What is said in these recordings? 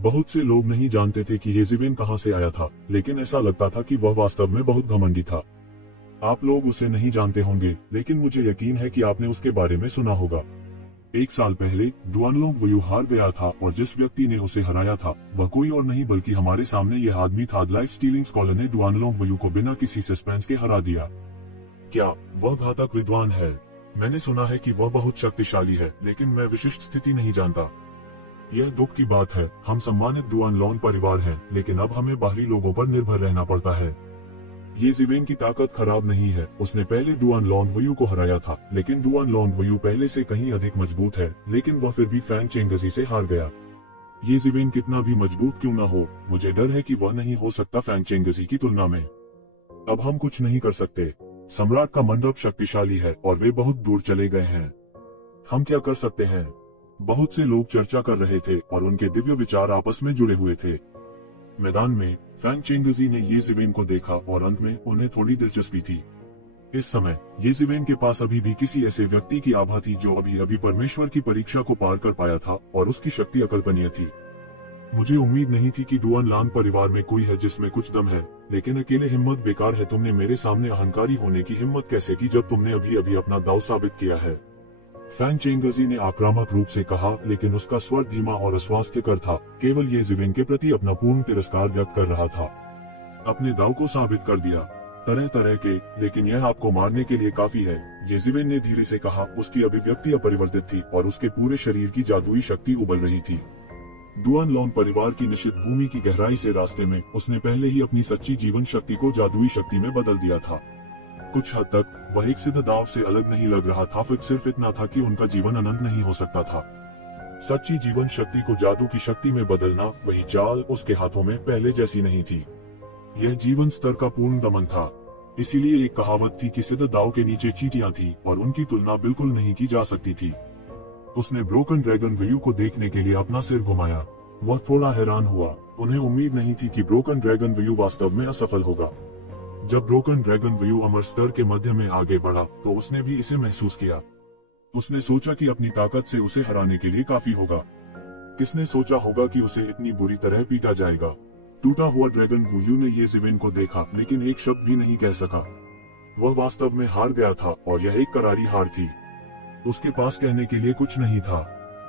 बहुत से लोग नहीं जानते थे कि येज़िवेन कहां से आया था, लेकिन ऐसा लगता था कि वह वास्तव में बहुत घमंडी था। आप लोग उसे नहीं जानते होंगे, लेकिन मुझे यकीन है कि आपने उसके बारे में सुना होगा। 1 साल पहले डुआनलोंग वुयू हार गया था और जिस व्यक्ति ने उसे हराया था वह कोई और नहीं बल्कि हमारे सामने यह आदमी था। लाइफ स्टीलिंग स्कॉलर ने डुआनलोंग वुयू को बिना किसी सस्पेंस के हरा दिया। क्या वह घातक विद्वान है? मैंने सुना है कि वह बहुत शक्तिशाली है, लेकिन मैं विशिष्ट स्थिति नहीं जानता। यह दुख की बात है। हम सम्मानित डुआनलोंग परिवार हैं, लेकिन अब हमें बाहरी लोगों पर निर्भर रहना पड़ता है। येज़िवेन की ताकत खराब नहीं है। उसने पहले डुआनलोंग वुयू को हराया था, लेकिन डुआनलोंग वुयू पहले से कहीं अधिक मजबूत है, लेकिन वह फिर भी फैंग चेंगजी से हार गया। येज़िवेन कितना भी मजबूत क्यों न हो, मुझे डर है कि वह नहीं हो सकता फैंग चेंगजी की तुलना में। अब हम कुछ नहीं कर सकते। सम्राट का मंडप शक्तिशाली है और वे बहुत दूर चले गए हैं। हम क्या कर सकते हैं? बहुत से लोग चर्चा कर रहे थे और उनके दिव्य विचार आपस में जुड़े हुए थे। मैदान में फैंग चेंगजी ने येज़िवेन को देखा और अंत में उन्हें थोड़ी दिलचस्पी थी। इस समय येज़िवेन के पास अभी भी किसी ऐसे व्यक्ति की आभा थी जो अभी अभी परमेश्वर की परीक्षा को पार कर पाया था और उसकी शक्ति अकल्पनीय थी। मुझे उम्मीद नहीं थी कि डुआनलांग परिवार में कोई है जिसमें कुछ दम है, लेकिन अकेले हिम्मत बेकार है। तुमने मेरे सामने अहंकारी होने की हिम्मत कैसे की जब तुमने अभी अभी अपना दांव साबित किया है? फैंग चेंगजी ने आक्रामक रूप से कहा, लेकिन उसका स्वर धीमा और अस्वास्थ्यकर था। केवल येज़िवेन के प्रति अपना पूर्ण तिरस्कार व्यक्त कर रहा था। अपने दांव को साबित कर दिया, तरह तरह के, लेकिन यह आपको मारने के लिए काफी है, येज़िवेन ने धीरे से कहा। उसकी अभिव्यक्ति अपरिवर्तित थी और उसके पूरे शरीर की जादुई शक्ति उबल रही थी। डुआनलोंग परिवार की निश्चित भूमि की गहराई से रास्ते में उसने पहले ही अपनी सच्ची जीवन शक्ति को जादुई शक्ति में बदल दिया था। कुछ हद तक वह एक सिद्ध दाव से अलग नहीं लग रहा था। सिर्फ इतना था कि उनका जीवन अनंत नहीं हो सकता था। सच्ची जीवन शक्ति को जादू की शक्ति में बदलना, वही चाल उसके हाथों में पहले जैसी नहीं थी। यह जीवन स्तर का पूर्ण दमन था। इसीलिए एक कहावत थी कि सिद्ध दाव के नीचे चींटियां थी और उनकी तुलना बिल्कुल नहीं की जा सकती थी। उसने ब्रोकन ड्रैगन वुयू को देखने के लिए अपना सिर घुमाया। वह थोड़ा हैरान हुआ। उन्हें उम्मीद नहीं थी कि ब्रोकन ड्रैगन वुयू वास्तव में असफल होगा। जब ब्रोकन ड्रैगन वुयू अमर स्तर के मध्य में आगे बढ़ा तो उसने भी इसे महसूस किया। उसने सोचा कि अपनी ताकत से उसे हराने के लिए काफी होगा। किसने सोचा होगा कि उसे इतनी बुरी तरह पीटा जाएगा? टूटा हुआ ड्रैगन वुयू ने येज़िवेन को देखा, लेकिन एक शब्द भी नहीं कह सका। वह वास्तव में हार गया था और यह एक करारी हार थी। उसके पास कहने के लिए कुछ नहीं था,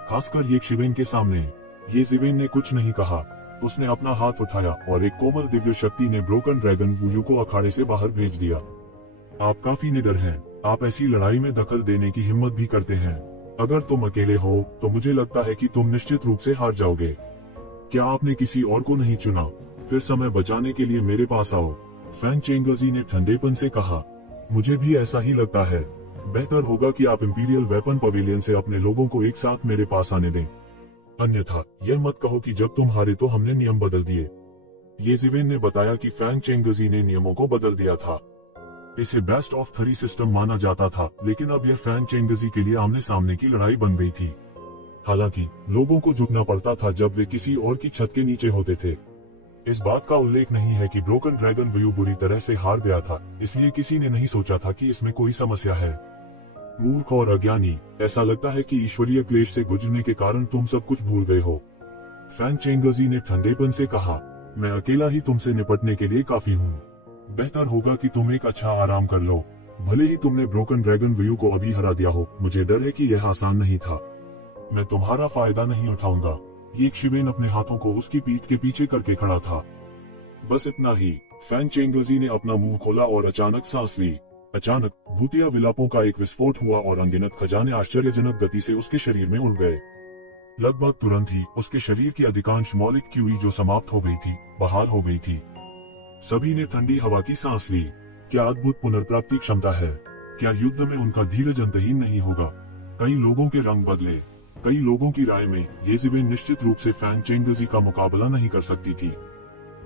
खासकर येज़िवेन के सामने। येज़िवेन ने कुछ नहीं कहा। उसने अपना हाथ उठाया और एक कोमल दिव्य शक्ति ने ब्रोकन ड्रैगन वुयू को अखाड़े से बाहर भेज दिया। आप काफी निडर हैं। आप ऐसी लड़ाई में दखल देने की हिम्मत भी करते हैं। अगर तुम अकेले हो तो मुझे लगता है कि तुम निश्चित रूप से हार जाओगे। क्या आपने किसी और को नहीं चुना? फिर समय बचाने के लिए मेरे पास आओ। फैंग चेंगजी ने ठंडेपन से कहा। मुझे भी ऐसा ही लगता है। बेहतर होगा कि आप इंपीरियल वेपन पवेलियन से अपने लोगों को एक साथ मेरे पास आने दें। अन्यथा यह मत कहो कि जब तुम हारे तो हमने नियम बदल दिए। येज़िवेन ने बताया कि फैंग चेंगजी ने नियमों को बदल दिया था। इसे बेस्ट ऑफ 3 सिस्टम माना जाता था, लेकिन अब यह फैंग चेंगजी के लिए आमने सामने की लड़ाई बन गई थी। हालांकि लोगों को झुकना पड़ता था जब वे किसी और की छत के नीचे होते थे। इस बात का उल्लेख नहीं है कि ब्रोकन ड्रैगन वुयू बुरी तरह से हार गया था, इसलिए किसी ने नहीं सोचा था कि इसमें कोई समस्या है। मूर्ख और अज्ञानी, ऐसा लगता है कि ईश्वरीय क्लेश से गुजरने के कारण तुम सब कुछ भूल गए हो। फैंग चेंगजी ने ठंडेपन से कहा, मैं अकेला ही तुमसे निपटने के लिए काफी हूँ। बेहतर होगा कि तुम एक अच्छा आराम कर लो। भले ही तुमने ब्रोकन ड्रैगन वुयू को अभी हरा दिया हो, मुझे डर है कि यह आसान नहीं था। मैं तुम्हारा फायदा नहीं उठाऊंगा। येज़िवेन अपने हाथों को उसकी पीठ के पीछे करके खड़ा था। बस इतना ही। फैंग चेंगजी ने अपना मुंह खोला और अचानक सांस ली। अचानक भूतिया विलापों का एक विस्फोट हुआ और अनगिनत खजाने आश्चर्यजनक गति से उसके शरीर में उड़ गए। लगभग तुरंत ही उसके शरीर की अधिकांश मौलिक क्यूई जो समाप्त हो गई थी, बहाल हो गई थी। सभी ने ठंडी हवा की सांस ली। क्या अद्भुत पुनर्प्राप्ति क्षमता है! क्या युद्ध में उनका धीरज अंतहीन नहीं होगा? कई लोगों के रंग बदले। कई लोगों की राय में येज़िवेन निश्चित रूप से फैंग चेंगजी का मुकाबला नहीं कर सकती थी।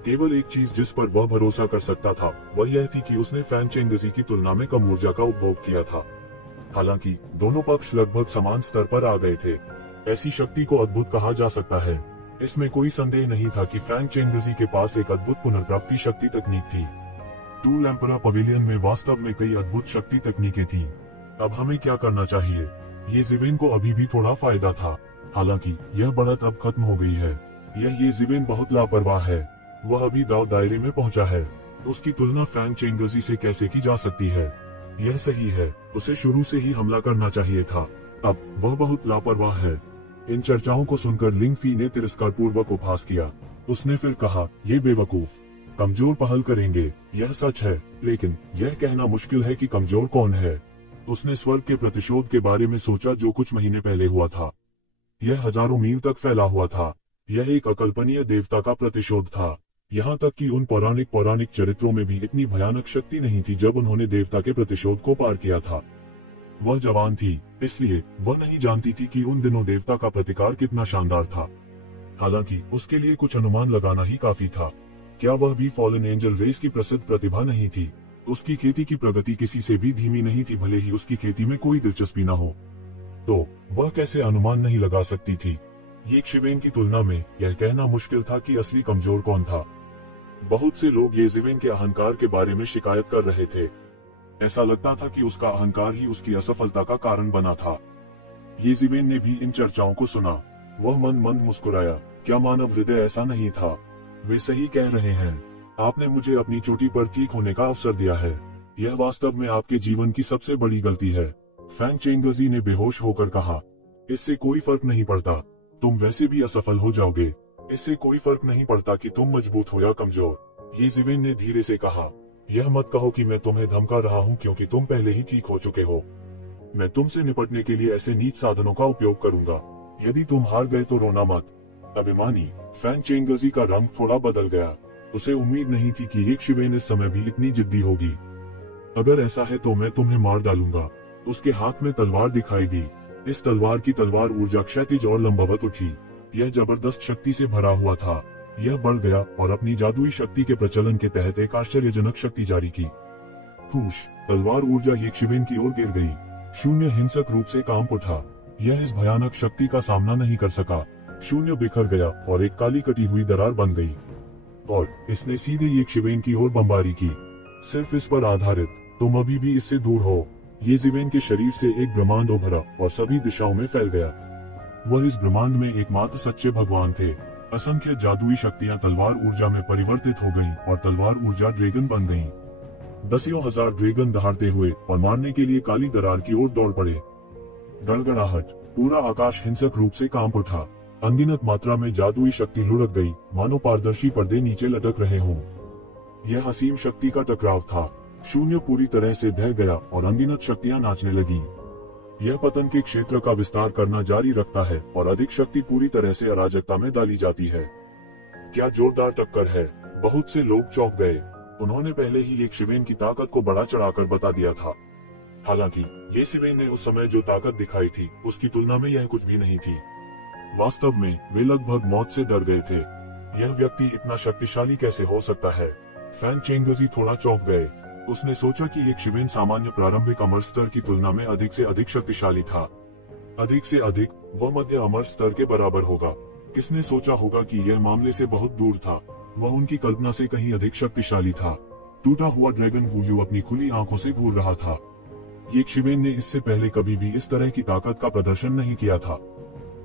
केवल एक चीज जिस पर वह भरोसा कर सकता था वह यह थी कि उसने फैंग चेंगजी की तुलना में कम ऊर्जा का उपभोग किया था। हालांकि दोनों पक्ष लगभग समान स्तर पर आ गए थे। ऐसी शक्ति को अद्भुत कहा जा सकता है। इसमें कोई संदेह नहीं था कि फैंग चेंगजी के पास एक अद्भुत पुनर्प्राप्ति शक्ति तकनीक थी। टूल एम्परर पवेलियन में वास्तव में कई अद्भुत शक्ति तकनीकें थी। अब हमें क्या करना चाहिए? येज़िवेन को अभी भी थोड़ा फायदा था। हालांकि यह बढ़त अब खत्म हो गई है। यह येज़ेबेल बहुत लापरवाह है। वह अभी दाव दायरे में पहुंचा है। उसकी तुलना फ्रैंक चेंगर्जी से कैसे की जा सकती है? यह सही है, उसे शुरू से ही हमला करना चाहिए था। अब वह बहुत लापरवाह है। इन चर्चाओं को सुनकर लिंग फी ने तिरस्कारपूर्वक उपहास किया। उसने फिर कहा, ये बेवकूफ, कमजोर पहल करेंगे। यह सच है, लेकिन यह कहना मुश्किल है कि कमजोर कौन है। उसने स्वर्ग के प्रतिशोध के बारे में सोचा जो कुछ महीने पहले हुआ था। यह हजारों मील तक फैला हुआ था। यह एक अकल्पनीय देवता का प्रतिशोध था। यहाँ तक कि उन पौराणिक चरित्रों में भी इतनी भयानक शक्ति नहीं थी जब उन्होंने देवता के प्रतिशोध को पार किया था। वह जवान थी, इसलिए वह नहीं जानती थी कि उन दिनों देवता का प्रतिकार कितना शानदार था। हालांकि उसके लिए कुछ अनुमान लगाना ही काफी था। क्या वह भी फॉलन एंजल रेस की प्रसिद्ध प्रतिभा नहीं थी? उसकी खेती की प्रगति किसी से भी धीमी नहीं थी, भले ही उसकी खेती में कोई दिलचस्पी न हो। तो वह कैसे अनुमान नहीं लगा सकती थी? येज़ेबेल की तुलना में यह कहना मुश्किल था कि असली कमजोर कौन था। बहुत से लोग येज़ेबेल के अहंकार के बारे में शिकायत कर रहे थे। ऐसा लगता था कि उसका अहंकार ही उसकी असफलता का कारण बना था। येज़ेबेल ने भी इन चर्चाओं को सुना। वह मंद मुस्कुराया। क्या मानव हृदय ऐसा नहीं था? वे सही कह रहे हैं। आपने मुझे अपनी चोटी पर ठीक होने का अवसर दिया है। यह वास्तव में आपके जीवन की सबसे बड़ी गलती है। फ्रैंक चेंगर्जी ने बेहोश होकर कहा, इससे कोई फर्क नहीं पड़ता, तुम वैसे भी असफल हो जाओगे। इससे कोई फर्क नहीं पड़ता कि तुम मजबूत हो या कमजोर। येज़ेबेल ने धीरे से कहा, यह मत कहो कि मैं तुम्हें धमका रहा हूँ, क्योंकि तुम पहले ही ठीक हो चुके हो। मैं तुमसे निपटने के लिए ऐसे नीच साधनों का उपयोग करूंगा। यदि तुम हार गए तो रोना मत। अभिमानी फ्रैंक चेंगर्जी का रंग थोड़ा बदल गया। उसे उम्मीद नहीं थी कि येज़ेबेल इस समय भी इतनी जिद्दी होगी। अगर ऐसा है तो मैं तुम्हें मार डालूंगा। उसके हाथ में तलवार दिखाई दी। इस तलवार की तलवार ऊर्जा क्षैतिज और लंबवत उठी। यह जबरदस्त शक्ति से भरा हुआ था। यह बढ़ गया और अपनी जादुई शक्ति के प्रचलन के तहत एक आश्चर्यजनक शक्ति जारी की। फूश, तलवार ऊर्जा येज़ेबेल की ओर गिर गई। शून्य हिंसक रूप से कांप उठा। यह इस भयानक शक्ति का सामना नहीं कर सका। शून्य बिखर गया और एक काली कटी हुई दरार बन गई और इसने सीधे येज़ेबेल की ओर बमबारी की। सिर्फ इस पर आधारित, तुम अभी भी इससे दूर हो। येज़ेबेल के शरीर से एक ब्रह्मांड उभरा और सभी दिशाओं में फैल गया। वह इस ब्रह्मांड में एकमात्र सच्चे भगवान थे। असंख्य जादुई शक्तियां तलवार ऊर्जा में परिवर्तित हो गईं और तलवार ऊर्जा ड्रैगन बन गईं। दसियों हजार ड्रैगन दहाड़ते हुए और मारने के लिए काली दरार की ओर दौड़ पड़े। गड़गड़ाहट, पूरा आकाश हिंसक रूप से कांप उठा। अनगिनत मात्रा में जादुई शक्ति लुढ़क गई, मानो पारदर्शी पर्दे नीचे लटक रहे हों। यह असीम शक्ति का टकराव था। शून्य पूरी तरह से ढह गया और अनगिनत शक्तियां नाचने लगी। यह पतन के क्षेत्र का विस्तार करना जारी रखता है और अधिक शक्ति पूरी तरह से अराजकता में डाली जाती है। क्या जोरदार टक्कर है! बहुत से लोग चौंक गए। उन्होंने पहले ही येज़ेबेल की ताकत को बढ़ा चढ़ाकर बता दिया था। हालांकि येज़ेबेल ने उस समय जो ताकत दिखाई थी उसकी तुलना में यह कुछ भी नहीं थी। वास्तव में वे लगभग मौत से डर गए थे। यह व्यक्ति इतना शक्तिशाली कैसे हो सकता है? फ्रैंक चेंगर्जी थोड़ा चौंक गए। उसने सोचा कि येज़ेबेल सामान्य प्रारंभिक अमर स्तर की तुलना में अधिक से अधिक शक्तिशाली था। अधिक से अधिक, वह मध्य अमर स्तर के बराबर होगा। किसने सोचा होगा कि यह मामले से बहुत दूर था? वह उनकी कल्पना से कहीं अधिक शक्तिशाली था। टूटा हुआ ड्रैगन वूयू अपनी खुली आंखों से घूर रहा था। येज़ेबेल ने इससे पहले कभी भी इस तरह की ताकत का प्रदर्शन नहीं किया था।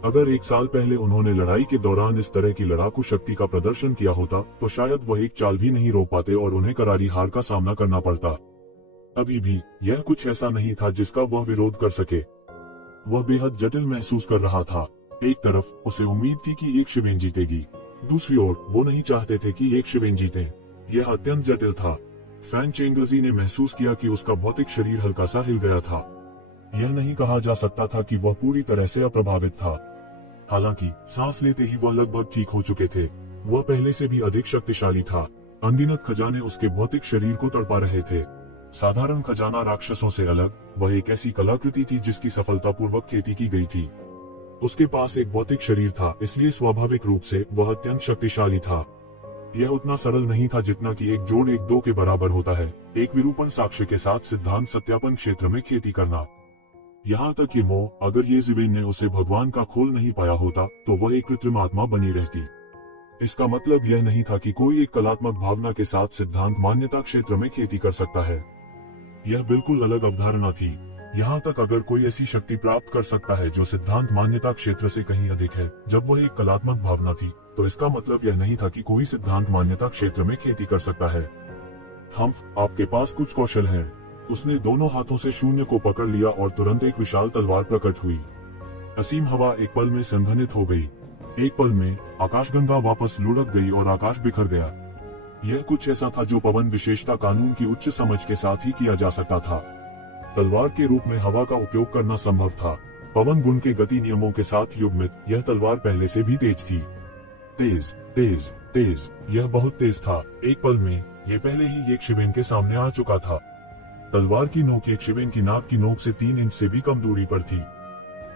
अगर 1 साल पहले उन्होंने लड़ाई के दौरान इस तरह की लड़ाकू शक्ति का प्रदर्शन किया होता तो शायद वह एक चाल भी नहीं रोक पाते और उन्हें करारी हार का सामना करना पड़ता। अभी भी यह कुछ ऐसा नहीं था जिसका वह विरोध कर सके। वह बेहद जटिल महसूस कर रहा था। एक तरफ उसे उम्मीद थी कि येज़ेबेल जीतेगी, दूसरी ओर वो नहीं चाहते थे कि येज़ेबेल जीते। यह अत्यंत जटिल था। फ्रैंक चेंगर्जी ने महसूस किया कि उसका भौतिक शरीर हल्का सा हिल गया था। यह नहीं कहा जा सकता था कि वह पूरी तरह से अप्रभावित था। हालांकि सांस लेते ही वह लगभग ठीक हो चुके थे। वह पहले से भी अधिक शक्तिशाली था। अनगिनत खजाने उसके भौतिक शरीर को तड़पा रहे थे। साधारण खजाना राक्षसों से अलग, वह एक ऐसी कलाकृति थी जिसकी सफलतापूर्वक खेती की गई थी। उसके पास एक भौतिक शरीर था, इसलिए स्वाभाविक रूप से वह अत्यंत शक्तिशाली था। यह उतना सरल नहीं था जितना कि 1 जोड़ 1 2 के बराबर होता है। एक विरूपण साक्ष्य के साथ सिद्धांत सत्यापन क्षेत्र में खेती करना। यहाँ तक कि अगर येज़ेबेल ने उसे भगवान का खोल नहीं पाया होता तो वह एक कृत्रिम आत्मा बनी रहती। इसका मतलब यह नहीं था कि कोई एक कलात्मक भावना के साथ सिद्धांत मान्यता क्षेत्र में खेती कर सकता है। यह बिल्कुल अलग अवधारणा थी। यहाँ तक अगर कोई ऐसी शक्ति प्राप्त कर सकता है जो सिद्धांत मान्यता क्षेत्र से कहीं अधिक है, जब वह एक कलात्मक भावना थी, तो इसका मतलब यह नहीं था कि कोई सिद्धांत मान्यता क्षेत्र में खेती कर सकता है। हम्फ, आपके पास कुछ कौशल है। उसने दोनों हाथों से शून्य को पकड़ लिया और तुरंत एक विशाल तलवार प्रकट हुई। असीम हवा एक पल में संघनित हो गई। एक पल में आकाशगंगा वापस लुढ़क गई और आकाश बिखर गया। यह कुछ ऐसा था जो पवन विशेषता कानून की उच्च समझ के साथ ही किया जा सकता था। तलवार के रूप में हवा का उपयोग करना संभव था। पवन गुण के गति नियमों के साथ युग्मित यह तलवार पहले से भी तेज थी। तेज, तेज, तेज, यह बहुत तेज था। एक पल में यह पहले ही यक्षवेन के सामने आ चुका था। तलवार की नोक यक्षवेन की नाक की नोक से 3 इंच से भी कम दूरी पर थी।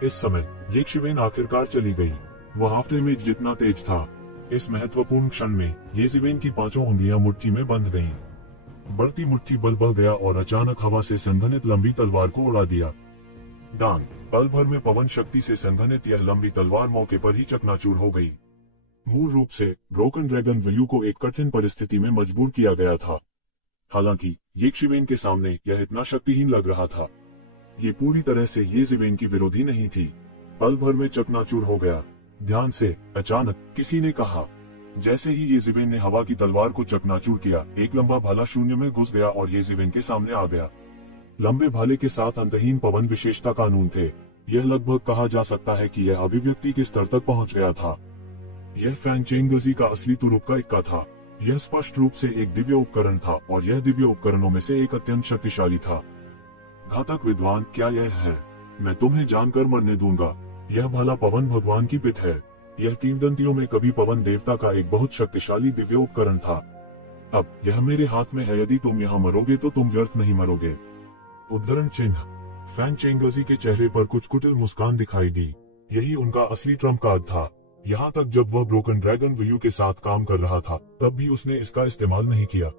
इस समय यक्षवेन आखिरकार चली गई। वह आफ्टर में जितना तेज था। इस महत्वपूर्ण क्षण में येज़ेबेल की 5 उंगलियां मुट्ठी में बंध गईं। बढ़ती मुट्ठी बल बढ़ गया और अचानक हवा से संघनित लंबी तलवार को उड़ा दिया। डांग, पल भर में पवन शक्ति से संघनित यह लंबी तलवार मौके पर ही चकनाचूर हो गई। मूल रूप से ब्रोकन ड्रैगन व्यू को एक कठिन परिस्थिति में मजबूर किया गया था। हालांकि येज़ेबेल के सामने यह इतना शक्तिहीन लग रहा था। ये पूरी तरह से येज़ेबेल की विरोधी नहीं थी। पल भर में चकनाचूर हो गया। ध्यान से, अचानक किसी ने कहा। जैसे ही येज़ेबेल ने हवा की तलवार को चकनाचूर किया, एक लंबा भाला शून्य में घुस गया और येज़ेबेल के सामने आ गया। लंबे भाले के साथ अंतहीन पवन विशेषता कानून थे। यह लगभग कहा जा सकता है कि यह अभिव्यक्ति के स्तर तक पहुंच गया था। यह फैंग चेंगजी का असली तुरुप का इक्का था। यह स्पष्ट रूप से एक दिव्य उपकरण था और यह दिव्य उपकरणों में से एक अत्यंत शक्तिशाली था। घातक विद्वान, क्या यह है? मैं तुम्हें जानकर मरने दूंगा। यह भाला पवन भगवान की पित है। यह किंवदंतियों में कभी पवन देवता का एक बहुत शक्तिशाली दिव्य उपकरण था। अब यह मेरे हाथ में है। यदि तुम यहाँ मरोगे तो तुम व्यर्थ नहीं मरोगे। उद्धरण चिन्ह। फैंग चेंगजी के चेहरे पर कुछ कुटिल मुस्कान दिखाई दी। यही उनका असली ट्रम्प कार्ड था। यहाँ तक जब वह ब्रोकन ड्रैगन व्यू के साथ काम कर रहा था, तब भी उसने इसका इस्तेमाल नहीं किया।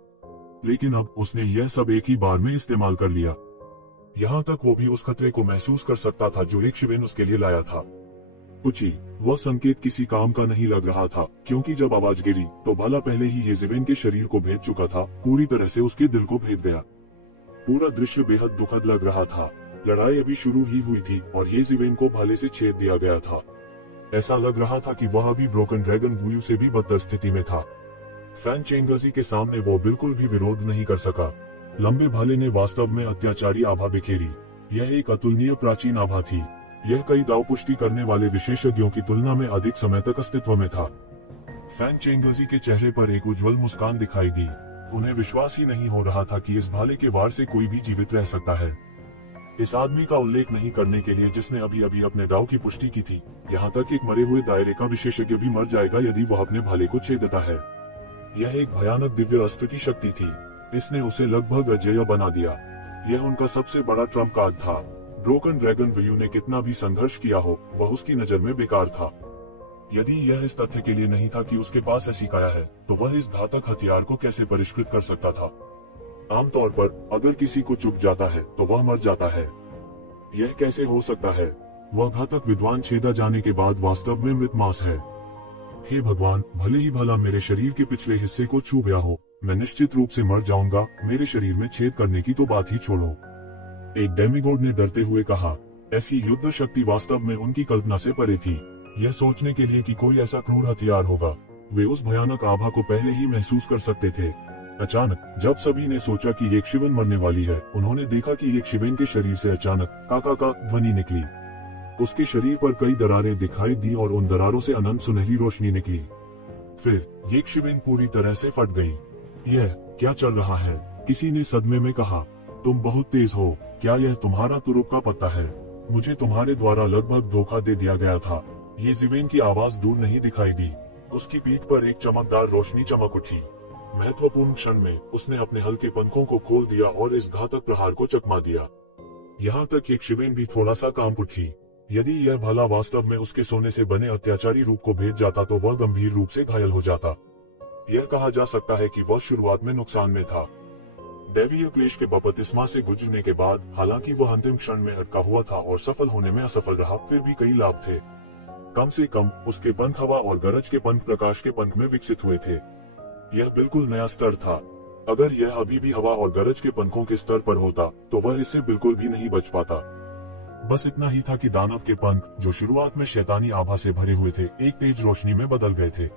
लेकिन अब उसने यह सब एक ही बार में इस्तेमाल कर लिया। यहाँ तक वो भी उस खतरे को महसूस कर सकता था जो येज़ेबेल उसके लिए लाया था। कुछ ही वह संकेत किसी काम का नहीं लग रहा था, क्योंकि जब आवाज गिरी तो भाला पहले ही येज़ेबेल के शरीर को भेद चुका था, पूरी तरह से उसके दिल को भेद गया। पूरा दृश्य बेहद दुखद लग रहा था। लड़ाई अभी शुरू ही हुई थी और येज़ेबेल को भाले से छेद दिया गया था। ऐसा लग रहा था कि वह अभी ब्रोकन ड्रैगन व्यू से भी बदतर स्थिति में था। फैंग चेंगजी के सामने वो बिल्कुल भी विरोध नहीं कर सका। लंबे भाले ने वास्तव में अत्याचारी आभा बिखेरी। यह एक अतुलनीय प्राचीन आभा थी। यह कई दाव पुष्टि करने वाले विशेषज्ञों की तुलना में अधिक समय तक अस्तित्व में था। फैंग चेंगजी के चेहरे पर एक उज्जवल मुस्कान दिखाई दी। उन्हें विश्वास ही नहीं हो रहा था कि इस भाले के वार से कोई भी जीवित रह सकता है। इस आदमी का उल्लेख नहीं करने के लिए जिसने अभी अभी अपने दाव की पुष्टि की थी। यहाँ तक एक मरे हुए दायरे का विशेषज्ञ भी मर जाएगा यदि वह अपने भाले को छेदता है। यह एक भयानक दिव्य अस्त्र की शक्ति थी। इसने उसे लगभग अजेय बना दिया। यह उनका सबसे बड़ा ट्रम्प कार्ड था। ब्रोकन ड्रैगन व्यू ने कितना भी संघर्ष किया हो, वह उसकी नजर में बेकार था। यदि यह इस तथ्य के लिए नहीं था कि उसके पास ऐसी काया है, तो वह इस घातक हथियार को कैसे परिष्कृत कर सकता था? आमतौर पर अगर किसी को चुभ जाता है तो वह मर जाता है। यह कैसे हो सकता है? वह घातक विद्वान छेदा जाने के बाद वास्तव में मृत मांस है। हे भगवान, भले ही भला मेरे शरीर के पिछले हिस्से को छू गया हो, मैं निश्चित रूप से मर जाऊंगा। मेरे शरीर में छेद करने की तो बात ही छोड़ो। एक डेमिगॉड ने डरते हुए कहा। ऐसी युद्ध शक्ति वास्तव में उनकी कल्पना से परे थी। यह सोचने के लिए कि कोई ऐसा क्रूर हथियार होगा, वे उस भयानक आभा को पहले ही महसूस कर सकते थे। अचानक जब सभी ने सोचा कि येज़ेबेल मरने वाली है, उन्होंने देखा कि येज़ेबेल के शरीर से अचानक काका का ध्वनि निकली। उसके शरीर पर कई दरारें दिखाई दी और उन दरारों से अनंत सुनहरी रोशनी निकली। फिर येज़ेबेल पूरी तरह से फट गई। यह क्या चल रहा है? किसी ने सदमे में कहा। तुम बहुत तेज हो। क्या यह तुम्हारा तुरुप का पत्ता है? मुझे तुम्हारे द्वारा लगभग धोखा दे दिया गया था। येज़ेबेल की आवाज दूर नहीं दिखाई दी। उसकी पीठ पर एक चमकदार रोशनी चमक उठी। महत्वपूर्ण क्षण में उसने अपने हल्के पंखों को खोल दिया और इस घातक प्रहार को चकमा दिया। यहाँ तक येज़ेबेल भी थोड़ा सा कांप उठी। यदि यह भाला वास्तव में उसके सोने से बने अत्याचारी रूप को भेद जाता तो वह गंभीर रूप से घायल हो जाता। यह कहा जा सकता है कि वह शुरुआत में नुकसान में था। दैवीय क्लेश के बपतिस्मा से गुजरने के बाद हालांकि वह अंतिम क्षण में अटका हुआ था और सफल होने में असफल रहा, फिर भी कई लाभ थे। कम से कम उसके पंख हवा और गरज के पंख प्रकाश के पंख में विकसित हुए थे। यह बिल्कुल नया स्तर था। अगर यह अभी भी हवा और गरज के पंखों के स्तर पर होता तो वह इससे बिल्कुल भी नहीं बच पाता। बस इतना ही था कि दानव के पंख, जो शुरुआत में शैतानी आभा से भरे हुए थे, एक तेज रोशनी में बदल गए थे।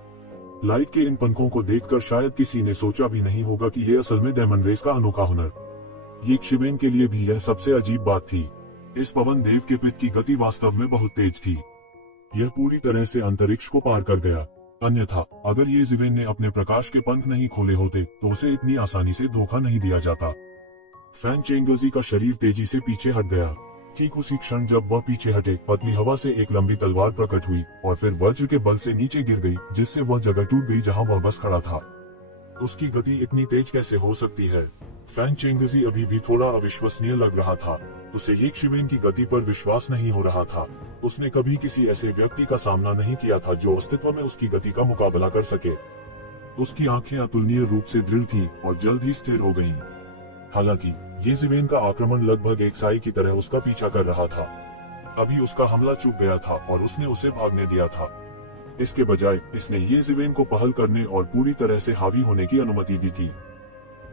लाइट के इन पंखों को देखकर शायद किसी ने सोचा भी नहीं होगा कि यह असल में डेमन रेस का अनोखा हुनर। ये शिवेन के लिए भी यह सबसे अजीब बात थी। इस पवन देव के पित्त की गति वास्तव में बहुत तेज थी। यह पूरी तरह से अंतरिक्ष को पार कर गया। अन्यथा अगर ये ज़िवेन ने अपने प्रकाश के पंख नहीं खोले होते तो उसे इतनी आसानी से धोखा नहीं दिया जाता। फैन चेंगर्जी का शरीर तेजी से पीछे हट गया। ठीक उसी क्षण जब वह पीछे हटे, पतली हवा से एक लंबी तलवार प्रकट हुई और फिर वज्र के बल से नीचे गिर गई, जिससे वह जगह टूट गई जहां वह बस खड़ा था। उसकी गति इतनी तेज कैसे हो सकती है? फैन चेंगर्जी अभी भी थोड़ा अविश्वसनीय लग रहा था। उसे ये शिवेन की गति पर विश्वास नहीं हो रहा था। उसने कभी किसी ऐसे व्यक्ति का सामना नहीं किया था जो अस्तित्व में उसकी गति का मुकाबला कर सके। उसकी आंखें अतुलनीय रूप से दृढ़ थीं और जल्द ही स्थिर हो गईं। हालांकि ये ज़िवेन का आक्रमण लगभग एक साई की तरह उसका पीछा कर रहा था। अभी उसका हमला चूक गया था और उसने उसे भागने दिया था। इसके बजाय इसने ये ज़िवेन को पहल करने और पूरी तरह से हावी होने की अनुमति दी थी।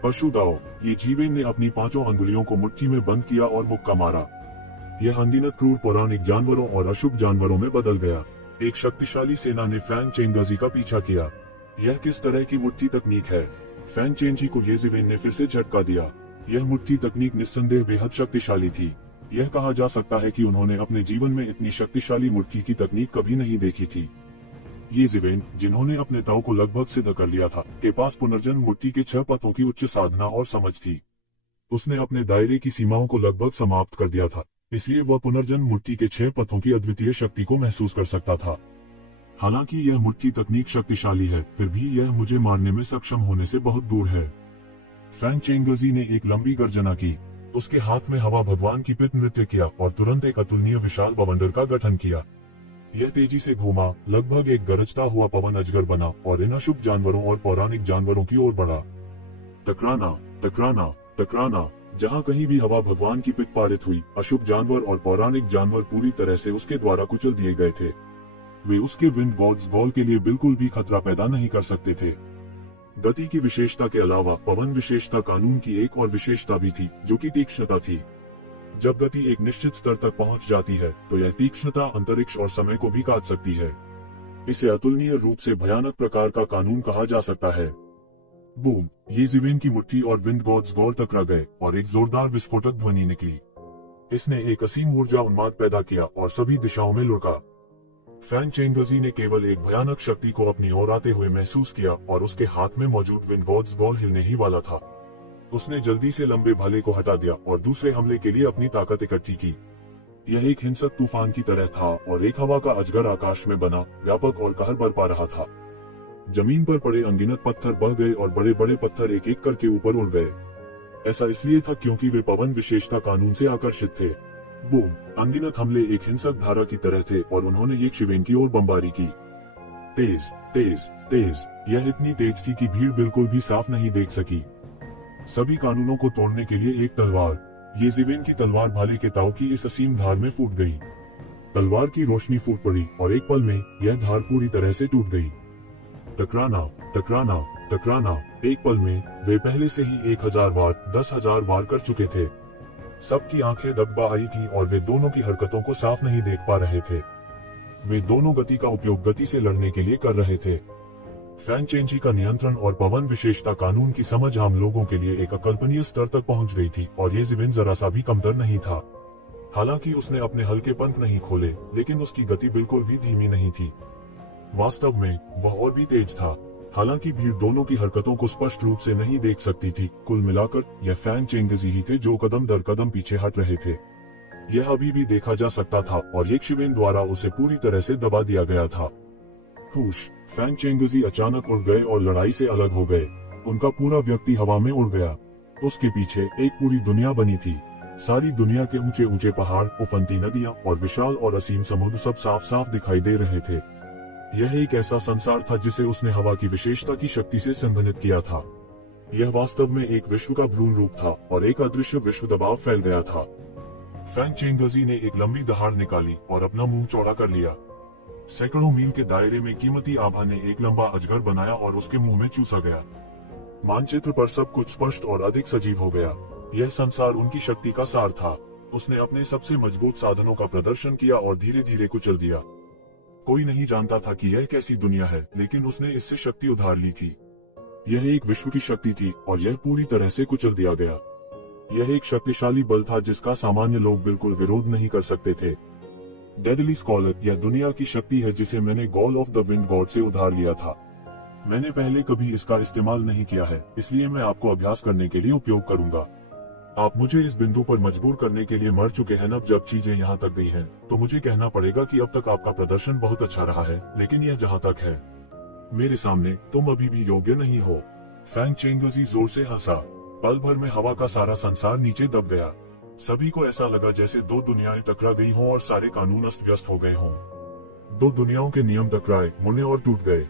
पशु दाओ, ये ज़िवेन ने अपनी 5 अंगुलियों को मुट्ठी में बंद किया और मुक्का मारा। यह अनगिनत क्रूर पौराणिक जानवरों और अशुभ जानवरों में बदल गया। एक शक्तिशाली सेना ने फैन चेंगर्जी का पीछा किया। यह किस तरह की मुट्ठी तकनीक है? फैन चेंजी को ये ज़िवेन ने फिर से झटका दिया। यह मुट्ठी तकनीक निस्संदेह बेहद शक्तिशाली थी। यह कहा जा सकता है कि उन्होंने अपने जीवन में इतनी शक्तिशाली मुट्ठी की तकनीक कभी नहीं देखी थी। ये ज़िवेन, जिन्होंने अपने ताऊ को लगभग सिद्ध कर लिया था, के पास पुनर्जन्म मुट्ठी के 6 पथों की उच्च साधना और समझ थी। उसने अपने दायरे की सीमाओं को लगभग समाप्त कर दिया था, इसलिए वह पुनर्जन्म मुट्ठी के 6 पथों की अद्वितीय शक्ति को महसूस कर सकता था। हालांकि यह मुट्ठी तकनीक शक्तिशाली है, फिर भी यह मुझे मारने में सक्षम होने से बहुत दूर है। फैन चेंगर्जी ने एक लंबी गर्जना की। उसके हाथ में हवा भगवान की पित नृत्य किया और तुरंत एक अतुलनीय विशाल बवंडर का गठन किया। यह तेजी से घूमा, लगभग एक गरजता हुआ पवन अजगर बना और इन अशुभ जानवरों और पौराणिक जानवरों की ओर बढ़ा। टकराना, टकराना, टकराना। जहां कहीं भी हवा भगवान की पित पारित हुई, अशुभ जानवर और पौराणिक जानवर पूरी तरह से उसके द्वारा कुचल दिए गए थे। वे उसके विंड गॉड्स बॉल के लिए बिल्कुल भी खतरा पैदा नहीं कर सकते थे। गति की विशेषता के अलावा पवन विशेषता कानून की एक और विशेषता भी थी, जो कि तीक्ष्णता थी। जब गति एक निश्चित स्तर तक पहुंच जाती है तो यह तीक्ष्णता अंतरिक्ष और समय को भी काट सकती है। इसे अतुलनीय रूप से भयानक प्रकार का कानून कहा जा सकता है। बूम! ये ज़िवेन की मुट्ठी और विंड गॉड्स गौर टकरा गए और एक जोरदार विस्फोटक ध्वनि निकली। इसने एक असीम ऊर्जा उन्माद पैदा किया और सभी दिशाओं में लुढ़का। फैन चेंगर्जी ने केवल एक भयानक शक्ति को अपनी ओर आते हुए महसूस किया और उसके हाथ में मौजूद विंड गॉड्स बॉल हिलने ही वाला था। उसने जल्दी से लंबे भाले को हटा दिया और दूसरे हमले के लिए अपनी ताकत इकट्ठी की। यह एक हिंसक तूफान की तरह था और एक हवा का अजगर आकाश में बना, व्यापक और कहर बरपा रहा था। जमीन पर पड़े अनगिनत पत्थर बह गए और बड़े बड़े पत्थर एक एक करके ऊपर उड़ गए। ऐसा इसलिए था क्योंकि वे पवन विशेषता कानून से आकर्षित थे। बूम! अनगिनत हमले एक हिंसक धारा की तरह थे और उन्होंने ये शिवेन की ओर बमबारी की। तेज, तेज, तेज। यह इतनी तेज थी कि भीड़ बिल्कुल भी साफ नहीं देख सकी। सभी कानूनों को तोड़ने के लिए एक तलवार। ये ज़िवेन की तलवार भाले के ताऊ की इस असीम धार में फूट गई। तलवार की रोशनी फूट पड़ी और एक पल में यह धार पूरी तरह से टूट गई। टकराना, टकराना, टकराना। एक पल में वे पहले से ही 1000 वार, 10,000 वार कर चुके थे। सबकी आंखें दबा आई थी और वे दोनों की हरकतों को साफ नहीं देख पा रहे थे। वे दोनों गति का उपयोग गति से लड़ने के लिए कर रहे थे। फैन चेंजी का नियंत्रण और पवन विशेषता कानून की समझ आम लोगों के लिए एक अकल्पनीय स्तर तक पहुंच गई थी और ये ज़िवेन जरा सा भी कमतर नहीं था। हालांकि उसने अपने हल्के पंख नहीं खोले, लेकिन उसकी गति बिल्कुल भी धीमी नहीं थी। वास्तव में वह और भी तेज था। हालांकि भीड़ दोनों की हरकतों को स्पष्ट रूप से नहीं देख सकती थी। कुल मिलाकर यह फैन चेंगर्जी ही थे जो कदम दर कदम पीछे हट रहे थे। यह अभी भी देखा जा सकता था और ये शिवेन द्वारा उसे पूरी तरह से दबा दिया गया था। हुश! फैन चेंगर्जी अचानक उड़ गए और लड़ाई से अलग हो गए। उनका पूरा व्यक्ति हवा में उड़ गया। उसके पीछे एक पूरी दुनिया बनी थी। सारी दुनिया के ऊंचे ऊंचे पहाड़, उफनती नदियां और विशाल और असीम समुद्र सब साफ साफ दिखाई दे रहे थे। यह एक ऐसा संसार था जिसे उसने हवा की विशेषता की शक्ति से संघनित किया था। यह वास्तव में एक विश्व का भ्रूण रूप था और एक अदृश्य विश्व दबाव फैल गया था। फैन चेंगर्जी ने एक लंबी दहाड़ निकाली और अपना मुंह चौड़ा कर लिया। सैकड़ों मील के दायरे में कीमती आभा ने एक लंबा अजगर बनाया और उसके मुंह में चूसा गया। मानचित्र पर सब कुछ स्पष्ट और अधिक सजीव हो गया। यह संसार उनकी शक्ति का सार था। उसने अपने सबसे मजबूत साधनों का प्रदर्शन किया और धीरे धीरे कुचल दिया। कोई नहीं जानता था कि यह कैसी दुनिया है, लेकिन उसने इससे शक्ति उधार ली थी। यह एक विश्व की शक्ति थी और यह पूरी तरह से कुचल दिया गया। यह एक शक्तिशाली बल था जिसका सामान्य लोग बिल्कुल विरोध नहीं कर सकते थे। डेडली स्कॉलर यह दुनिया की शक्ति है जिसे मैंने Gall of the wind god से उधार लिया था। मैंने पहले कभी इसका इस्तेमाल नहीं किया है, इसलिए मैं आपको अभ्यास करने के लिए उपयोग करूंगा। आप मुझे इस बिंदु पर मजबूर करने के लिए मर चुके हैं। अब जब चीजें यहाँ तक गई हैं, तो मुझे कहना पड़ेगा कि अब तक आपका प्रदर्शन बहुत अच्छा रहा है, लेकिन यह जहाँ तक है मेरे सामने, तुम अभी भी योग्य नहीं हो। फैंग चेंगजी जोर से हंसा। पल भर में हवा का सारा संसार नीचे दब गया। सभी को ऐसा लगा जैसे दो दुनियाएं टकरा गई हों और सारे कानून अस्त व्यस्त हो गए हों। दो दुनियाओं के नियम टकराए, मुड़े और टूट गए।